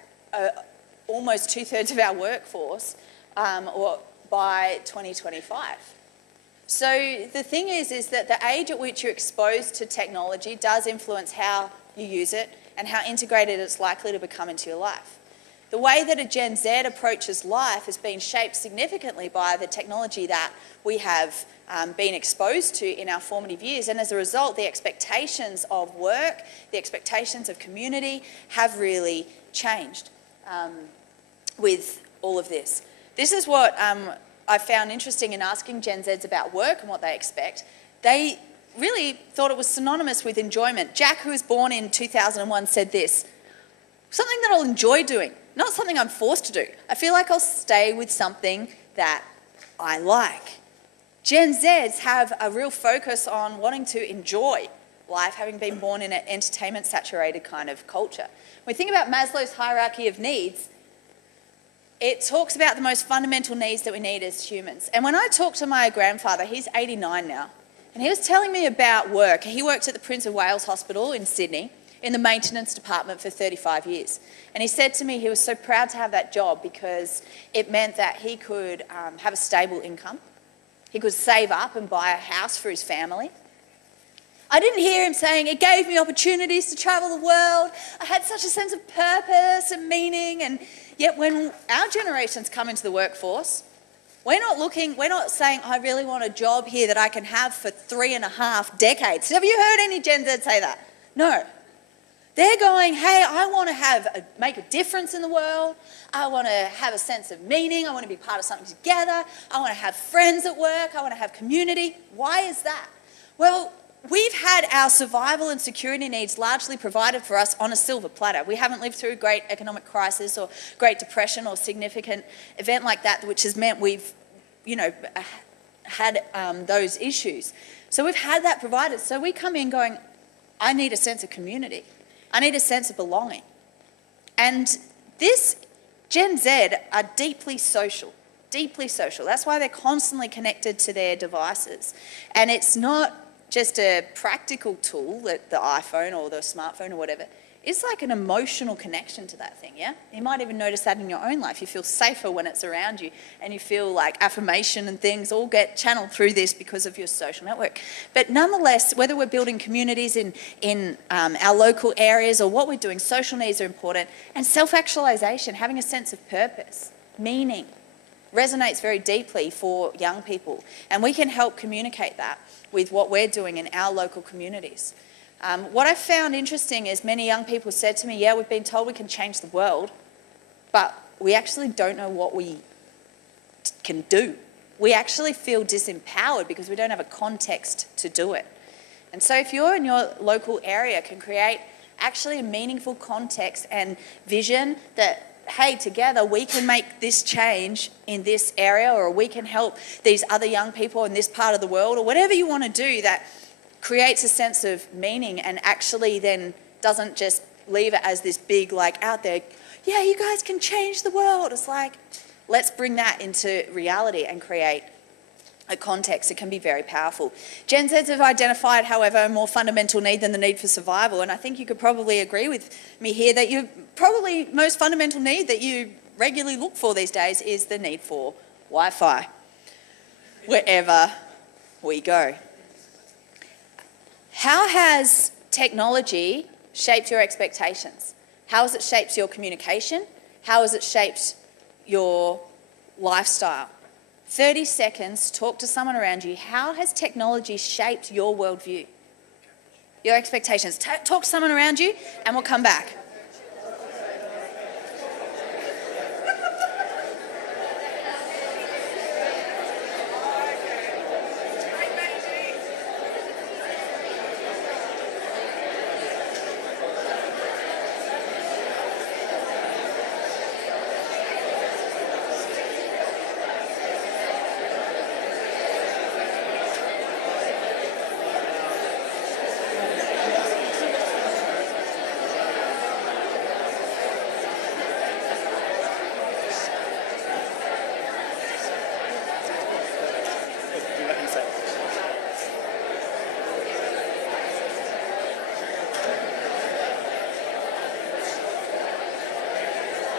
almost 2/3 of our workforce or by 2025. So the thing is that the age at which you're exposed to technology does influence how you use it and how integrated it's likely to become into your life. The way that a Gen Z approaches life has been shaped significantly by the technology that we have been exposed to in our formative years, and as a result, the expectations of work, the expectations of community have really changed with all of this. This is what I found interesting in asking Gen Zs about work and what they expect. They really thought it was synonymous with enjoyment. Jack, who was born in 2001, said this: something that I'll enjoy doing, not something I'm forced to do. I feel like I'll stay with something that I like. Gen Zs have a real focus on wanting to enjoy life, having been born in an entertainment-saturated kind of culture. When we think about Maslow's hierarchy of needs, it talks about the most fundamental needs that we need as humans. And when I talked to my grandfather, he's 89 now, and he was telling me about work. He worked at the Prince of Wales Hospital in Sydney in the maintenance department for 35 years. And he said to me he was so proud to have that job because it meant that he could have a stable income. He could save up and buy a house for his family. I didn't hear him saying, it gave me opportunities to travel the world. I had such a sense of purpose and meaning. And yet when our generations come into the workforce, we're not saying, I really want a job here that I can have for 3.5 decades. Have you heard any Gen Z say that? No. They're going, hey, I want to make a difference in the world. I want to have a sense of meaning. I want to be part of something together. I want to have friends at work. I want to have community. Why is that? Well, we've had our survival and security needs largely provided for us on a silver platter. We haven't lived through a great economic crisis or Great Depression or significant event like that, which has meant we've, had those issues. So we've had that provided. So we come in going, I need a sense of community. I need a sense of belonging. And this Gen Z are deeply social, deeply social. That's why they're constantly connected to their devices. And it's not just a practical tool, like the iPhone or the smartphone or whatever. It's like an emotional connection to that thing, yeah? You might even notice that in your own life. You feel safer when it's around you, and you feel like affirmation and things all get channeled through this because of your social network. But nonetheless, whether we're building communities in our local areas or what we're doing, social needs are important. And self-actualization, having a sense of purpose, meaning, resonates very deeply for young people. And we can help communicate that with what we're doing in our local communities. What I found interesting is many young people said to me, yeah, we've been told we can change the world, but we actually don't know what we can do. We actually feel disempowered because we don't have a context to do it. And so if you're in your local area, can create actually a meaningful context and vision that, hey, together we can make this change in this area, or we can help these other young people in this part of the world, or whatever you want to do that creates a sense of meaning and actually then doesn't just leave it as this big, like, out there, yeah, you guys can change the world. It's like, let's bring that into reality and create a context. It can be very powerful. Gen Zs have identified, however, a more fundamental need than the need for survival, and I think you could probably agree with me here that you probably most fundamental need that you regularly look for these days is the need for Wi-Fi wherever we go. How has technology shaped your expectations? How has it shaped your communication? How has it shaped your lifestyle? 30 seconds, talk to someone around you. How has technology shaped your worldview? Your expectations. Talk to someone around you and we'll come back.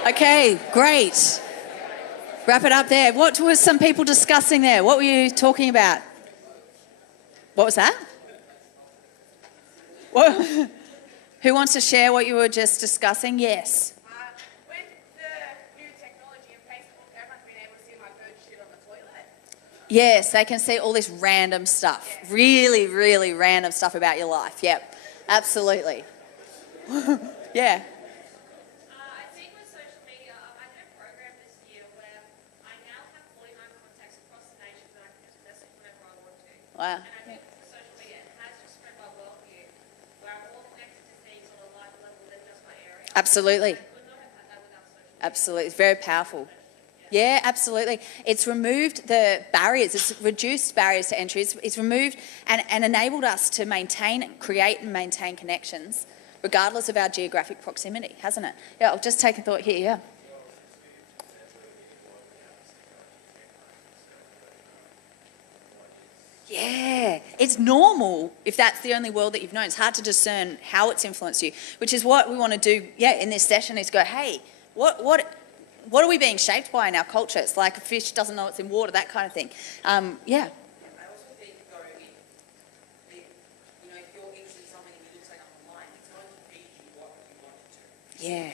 Okay, great. Wrap it up there. What were some people discussing there? What were you talking about? What was that? What? Who wants to share what you were just discussing? Yes. With the new technology of Facebook, everyone's been able to see my bird shit on the toilet. Yes, they can see all this random stuff. Yes. Really, really random stuff about your life. Yep, absolutely. Yeah. Wow. And I think social media has just spread my worldview, where I'm more connected to things on a life level than just my area. Absolutely. Absolutely. It's very powerful. Yeah, absolutely. It's removed the barriers. It's reduced barriers to entry. It's removed and enabled us to create and maintain connections, regardless of our geographic proximity, hasn't it? Yeah, I'll just take a thought here, yeah. Yeah, it's normal if that's the only world that you've known. It's hard to discern how it's influenced you, which is what we want to do, in this session is go, hey, what are we being shaped by in our culture? It's like a fish doesn't know it's in water, that kind of thing. Yeah. Yeah.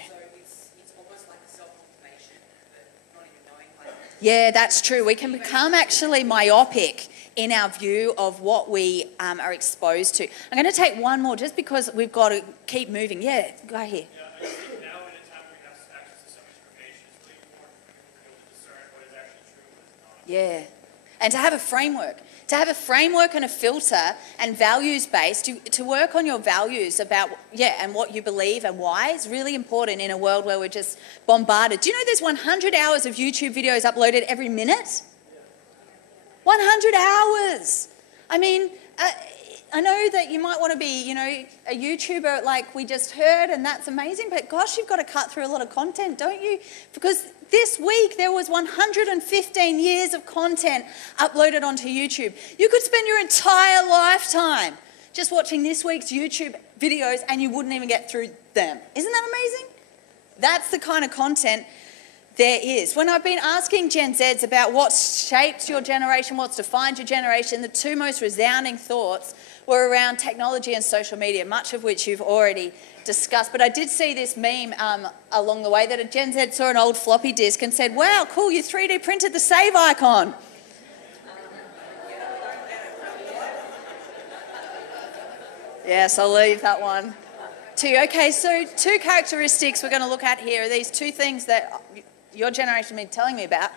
Yeah, that's true. We can become actually myopic in our view of what we are exposed to. I'm going to take one more just because we've got to keep moving. Yeah, go here. Yeah, and to have a framework. To have a framework and a filter and values-based, to work on your values about, and what you believe and why is really important in a world where we're just bombarded. Do you know there's 100 hours of YouTube videos uploaded every minute? 100 hours. I mean, I know that you might want to be, a YouTuber like we just heard, and that's amazing, but gosh, you've got to cut through a lot of content, don't you? Because this week there was 115 years of content uploaded onto YouTube. You could spend your entire lifetime just watching this week's YouTube videos and you wouldn't even get through them. Isn't that amazing? That's the kind of content there is. When I've been asking Gen Zs about what shapes your generation, what's defined your generation, the two most resounding thoughts were around technology and social media, much of which you've already discussed. But I did see this meme along the way that a Gen Z saw an old floppy disk and said, wow, cool, you 3D printed the save icon. Yes, I'll leave that one to you. Okay, so two characteristics we're going to look at here are these two things that your generation has been telling me about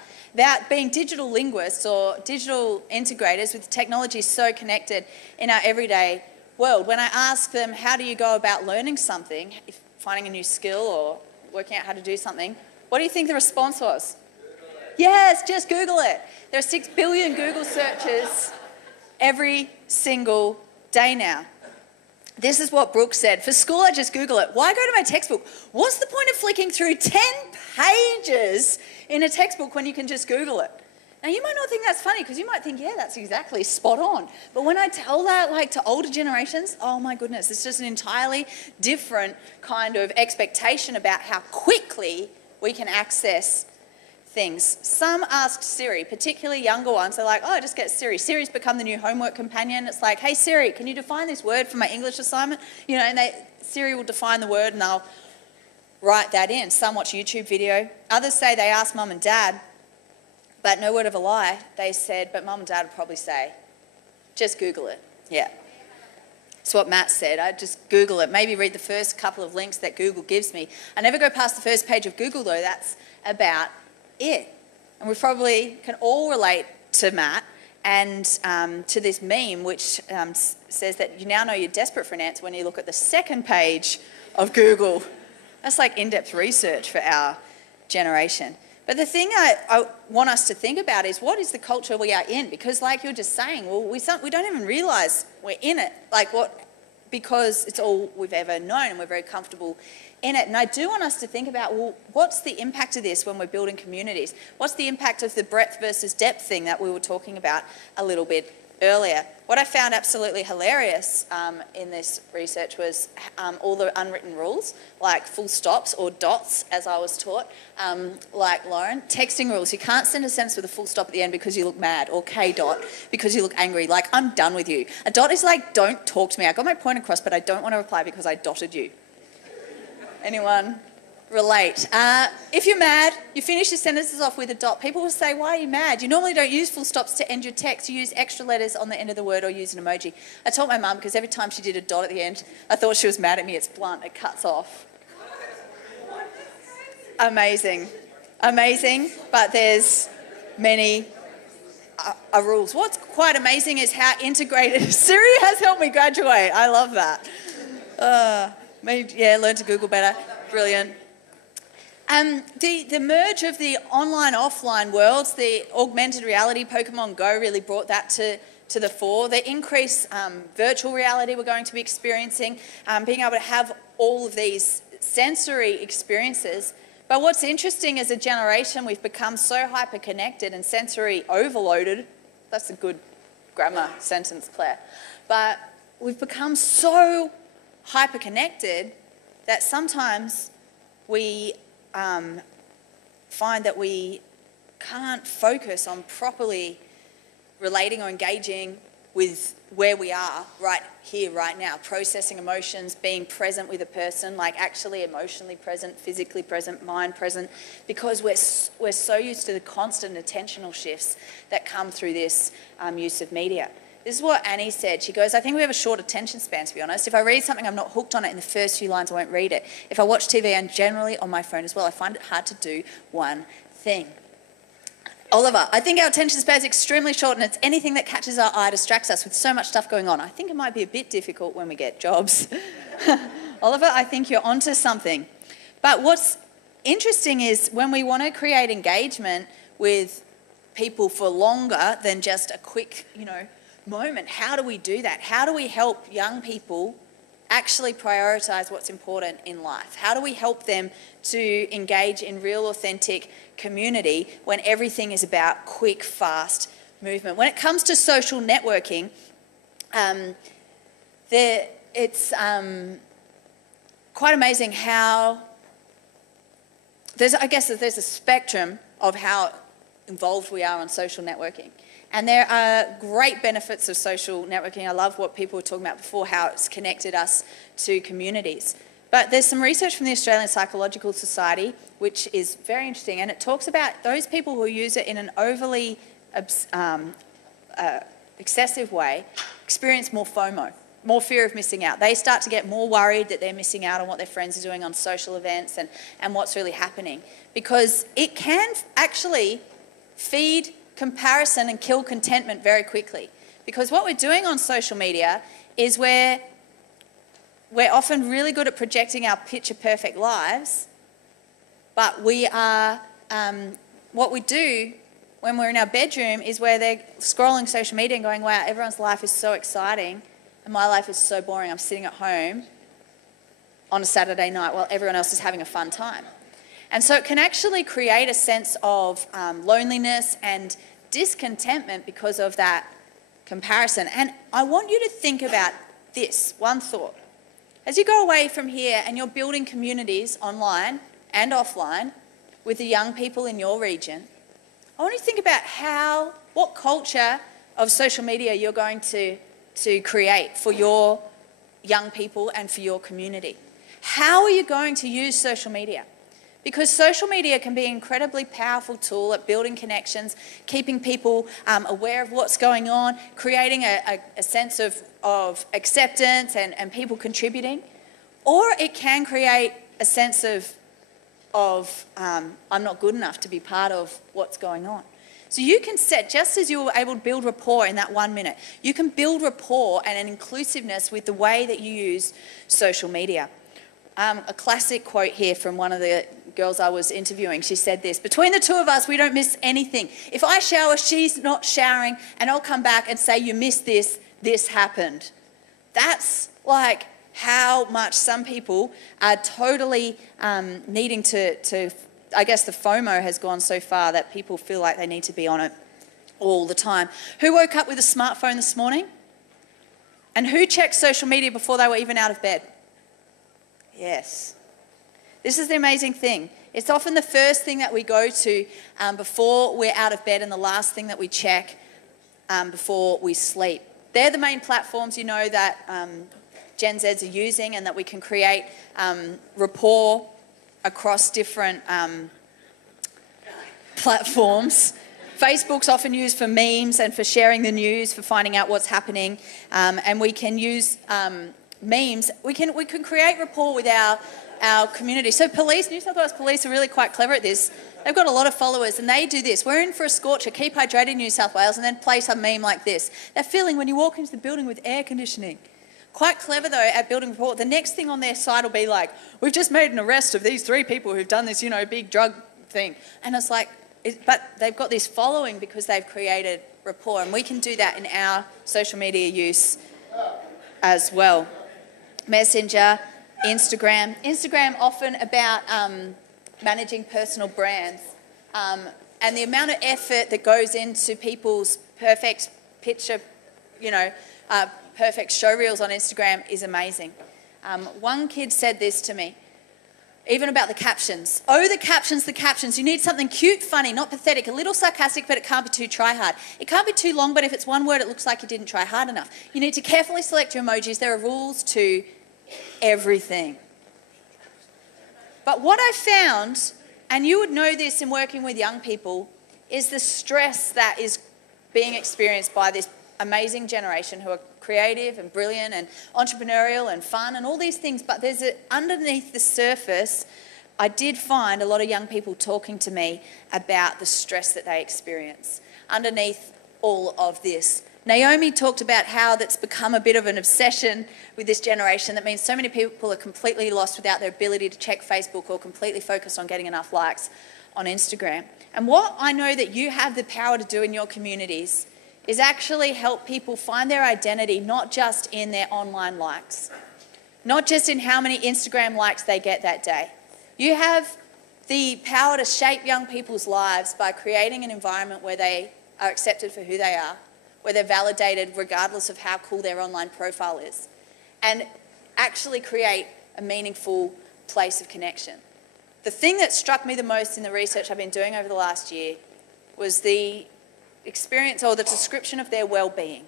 being digital linguists or digital integrators with technology so connected in our everyday world. When I ask them, how do you go about learning something, finding a new skill or working out how to do something, what do you think the response was? Yes, just Google it. There are 6 billion Google searches every single day now. This is what Brooke said. For school, I just Google it. Why go to my textbook? What's the point of flicking through 10 pages in a textbook when you can just Google it? Now, you might not think that's funny because you might think, yeah, that's exactly spot on. But when I tell that to older generations, oh my goodness, it's just an entirely different kind of expectation about how quickly we can access things. Some asked Siri, particularly younger ones. They're like, oh, just get Siri. Siri's become the new homework companion. It's like, hey Siri, can you define this word for my English assignment? And Siri will define the word and they'll write that in. Some watch YouTube video. Others say they ask mum and dad, but no word of a lie. They said, but mum and dad would probably say, just Google it. Yeah. That's what Matt said. I just Google it. Maybe read the first couple of links that Google gives me. I never go past the first page of Google though. That's about it. And we probably can all relate to Matt and to this meme which says that you now know you're desperate for an answer when you look at the second page of Google. That's like in-depth research for our generation. But the thing I want us to think about is what is the culture we are in? Because like you're just saying, well, we don't even realise we're in it. Because it's all we've ever known and we're very comfortable in it. And I do want us to think about, well, what's the impact of this when we're building communities? What's the impact of the breadth versus depth thing that we were talking about a little bit earlier. What I found absolutely hilarious in this research was all the unwritten rules, like full stops or dots, as I was taught, like Lauren. Texting rules, you can't send a sentence with a full stop at the end because you look mad, or K dot because you look angry, like I'm done with you. A dot is like, don't talk to me. I got my point across, but I don't want to reply because I dotted you. Anyone relate? If you're mad, you finish your sentences off with a dot. People will say, why are you mad? You normally don't use full stops to end your text. You use extra letters on the end of the word or use an emoji. I told my mum because every time she did a dot at the end, I thought she was mad at me. It's blunt. It cuts off. Amazing. Amazing, but there's many rules. What's quite amazing is how integrated... Siri has helped me graduate. I love that. Learn to Google better. Brilliant. The merge of the online-offline worlds, the augmented reality, Pokemon Go really brought that to the fore. The increased virtual reality we're going to be experiencing, being able to have all of these sensory experiences. But what's interesting as a generation, we've become so hyper-connected and sensory overloaded. That's a good grammar sentence, Claire. But we've become so hyper-connected that sometimes we find that we can't focus on properly relating or engaging with where we are right here, right now, processing emotions, being present with a person, like actually emotionally present, physically present, mind present, because we're so used to the constant attentional shifts that come through this use of media. This is what Annie said. She goes, I think we have a short attention span, to be honest. If I read something, I'm not hooked on it in the first few lines, I won't read it. If I watch TV, and generally on my phone as well, I find it hard to do one thing. Oliver, I think our attention span is extremely short and it's anything that catches our eye distracts us with so much stuff going on. I think it might be a bit difficult when we get jobs. Oliver, I think you're onto something. But what's interesting is when we want to create engagement with people for longer than just a quick, moment, how do we do that? How do we help young people actually prioritise what's important in life? How do we help them to engage in real, authentic community when everything is about quick, fast movement? When it comes to social networking, it's quite amazing how there's a spectrum of how involved we are on social networking. And there are great benefits of social networking. I love what people were talking about before, how it's connected us to communities. But there's some research from the Australian Psychological Society, which is very interesting, and it talks about those people who use it in an overly excessive way experience more FOMO, more fear of missing out. They start to get more worried that they're missing out on what their friends are doing on social events and what's really happening, because it can actually feed comparison and kill contentment very quickly. Because what we're doing on social media is we're often really good at projecting our picture-perfect lives, but we are, what we do when we're in our bedroom is where they're scrolling social media and going, wow, everyone's life is so exciting and my life is so boring. I'm sitting at home on a Saturday night while everyone else is having a fun time. And so it can actually create a sense of loneliness and discontentment because of that comparison. And I want you to think about this one thought. As you go away from here and you're building communities online and offline with the young people in your region, I want you to think about what culture of social media you're going to create for your young people and for your community. How are you going to use social media? Because social media can be an incredibly powerful tool at building connections, keeping people aware of what's going on, creating a sense of acceptance and people contributing. Or it can create a sense of I'm not good enough to be part of what's going on. So you can set, just as you were able to build rapport in that 1 minute, you can build rapport and an inclusiveness with the way that you use social media. A classic quote here from one of the girls I was interviewing. She said this: between the two of us, we don't miss anything. If I shower, she's not showering, and I'll come back and say, you missed this, this happened. That's like how much some people are totally needing to, I guess the FOMO has gone so far that people feel like they need to be on it all the time. Who woke up with a smartphone this morning? And who checked social media before they were even out of bed? Yes. This is the amazing thing. It's often the first thing that we go to before we're out of bed and the last thing that we check before we sleep. They're the main platforms, you know, that Gen Zs are using and that we can create rapport across different platforms. Facebook's often used for memes and for sharing the news, for finding out what's happening, and we can use memes. We can create rapport with our community. So police, New South Wales Police are really quite clever at this. They've got a lot of followers and they do this. We're in for a scorcher, keep hydrated New South Wales, and then play some meme like this. That feeling when you walk into the building with air conditioning. Quite clever though at building rapport. The next thing on their site will be like, we've just made an arrest of these 3 people who've done this, you know, big drug thing. And it's like, but they've got this following because they've created rapport, and we can do that in our social media use as well. Messenger, Instagram. Instagram often about managing personal brands, and the amount of effort that goes into people's perfect picture, you know, perfect show reels on Instagram is amazing. One kid said this to me, even about the captions. Oh, the captions, the captions. You need something cute, funny, not pathetic, a little sarcastic, but it can't be too try-hard. It can't be too long, but if it's one word, it looks like you didn't try hard enough. You need to carefully select your emojis. There are rules to everything. But what I found, and you would know this in working with young people, is the stress that is being experienced by this amazing generation who are creative and brilliant and entrepreneurial and fun and all these things, but there's underneath the surface, I did find a lot of young people talking to me about the stress that they experience underneath all of this. Naomi talked about how that's become a bit of an obsession with this generation. That means so many people are completely lost without their ability to check Facebook or completely focused on getting enough likes on Instagram. And what I know that you have the power to do in your communities is actually help people find their identity, not just in their online likes, not just in how many Instagram likes they get that day. You have the power to shape young people's lives by creating an environment where they are accepted for who they are, where they're validated regardless of how cool their online profile is, and actually create a meaningful place of connection. The thing that struck me the most in the research I've been doing over the last year was the experience or the description of their well-being.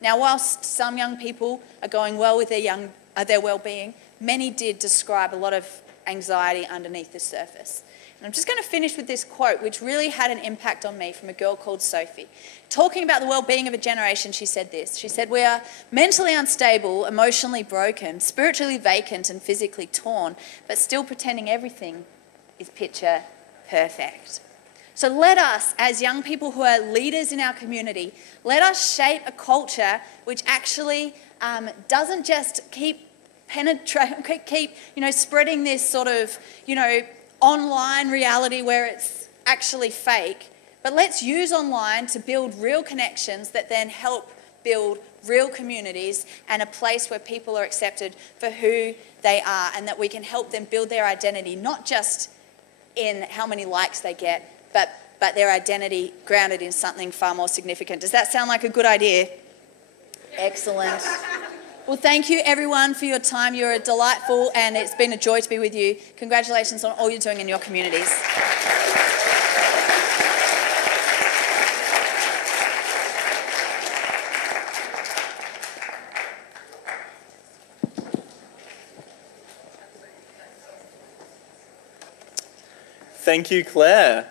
Now, whilst some young people are going well with their well-being, many did describe a lot of anxiety underneath the surface. And I'm just going to finish with this quote, which really had an impact on me, from a girl called Sophie. Talking about the well-being of a generation, she said this. She said, "We are mentally unstable, emotionally broken, spiritually vacant and physically torn, but still pretending everything is picture perfect." So let us, as young people who are leaders in our community, let us shape a culture which actually doesn't just keep spreading this sort of, online reality where it's actually fake, but let's use online to build real connections that then help build real communities and a place where people are accepted for who they are, and that we can help them build their identity, not just in how many likes they get, but their identity grounded in something far more significant. Does that sound like a good idea? Excellent. Well, thank you everyone for your time. You're delightful and it's been a joy to be with you. Congratulations on all you're doing in your communities. Thank you, Claire.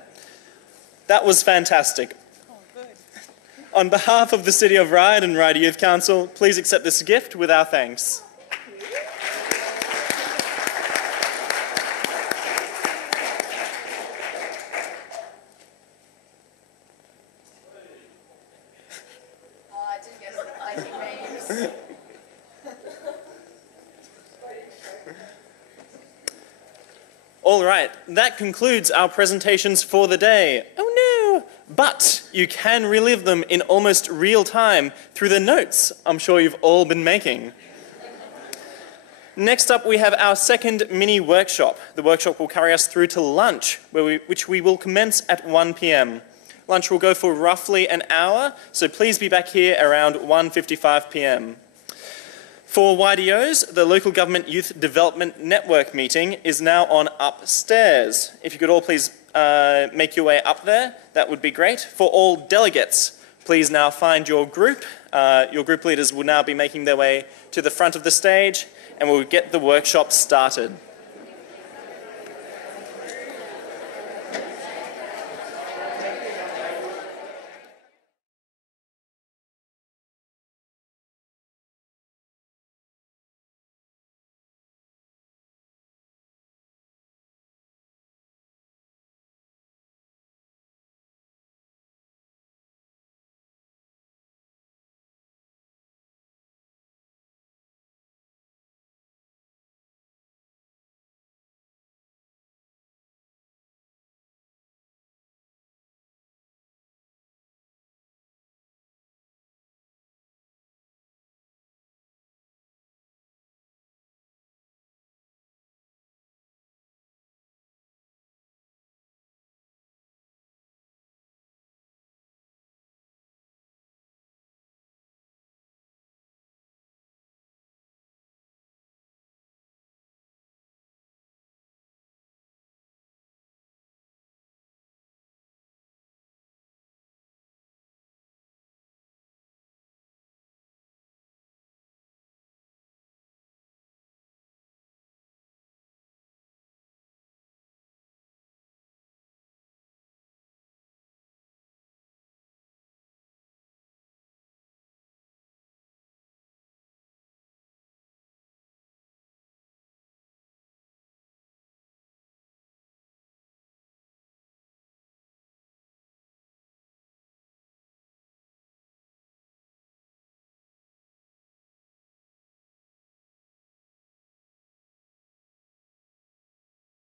That was fantastic. On behalf of the City of Ryde and Ryde Youth Council, please accept this gift with our thanks. All right, that concludes our presentations for the day. Oh no! But you can relive them in almost real time through the notes I'm sure you've all been making. Next up, we have our second mini workshop. The workshop will carry us through to lunch, which we will commence at 1 p.m. Lunch will go for roughly an hour, so please be back here around 1:55 p.m. For YDOs, the Local Government Youth Development Network meeting is now on upstairs. If you could all please make your way up there, that would be great. For all delegates, please now find your group. Your group leaders will now be making their way to the front of the stage, and we'll get the workshop started.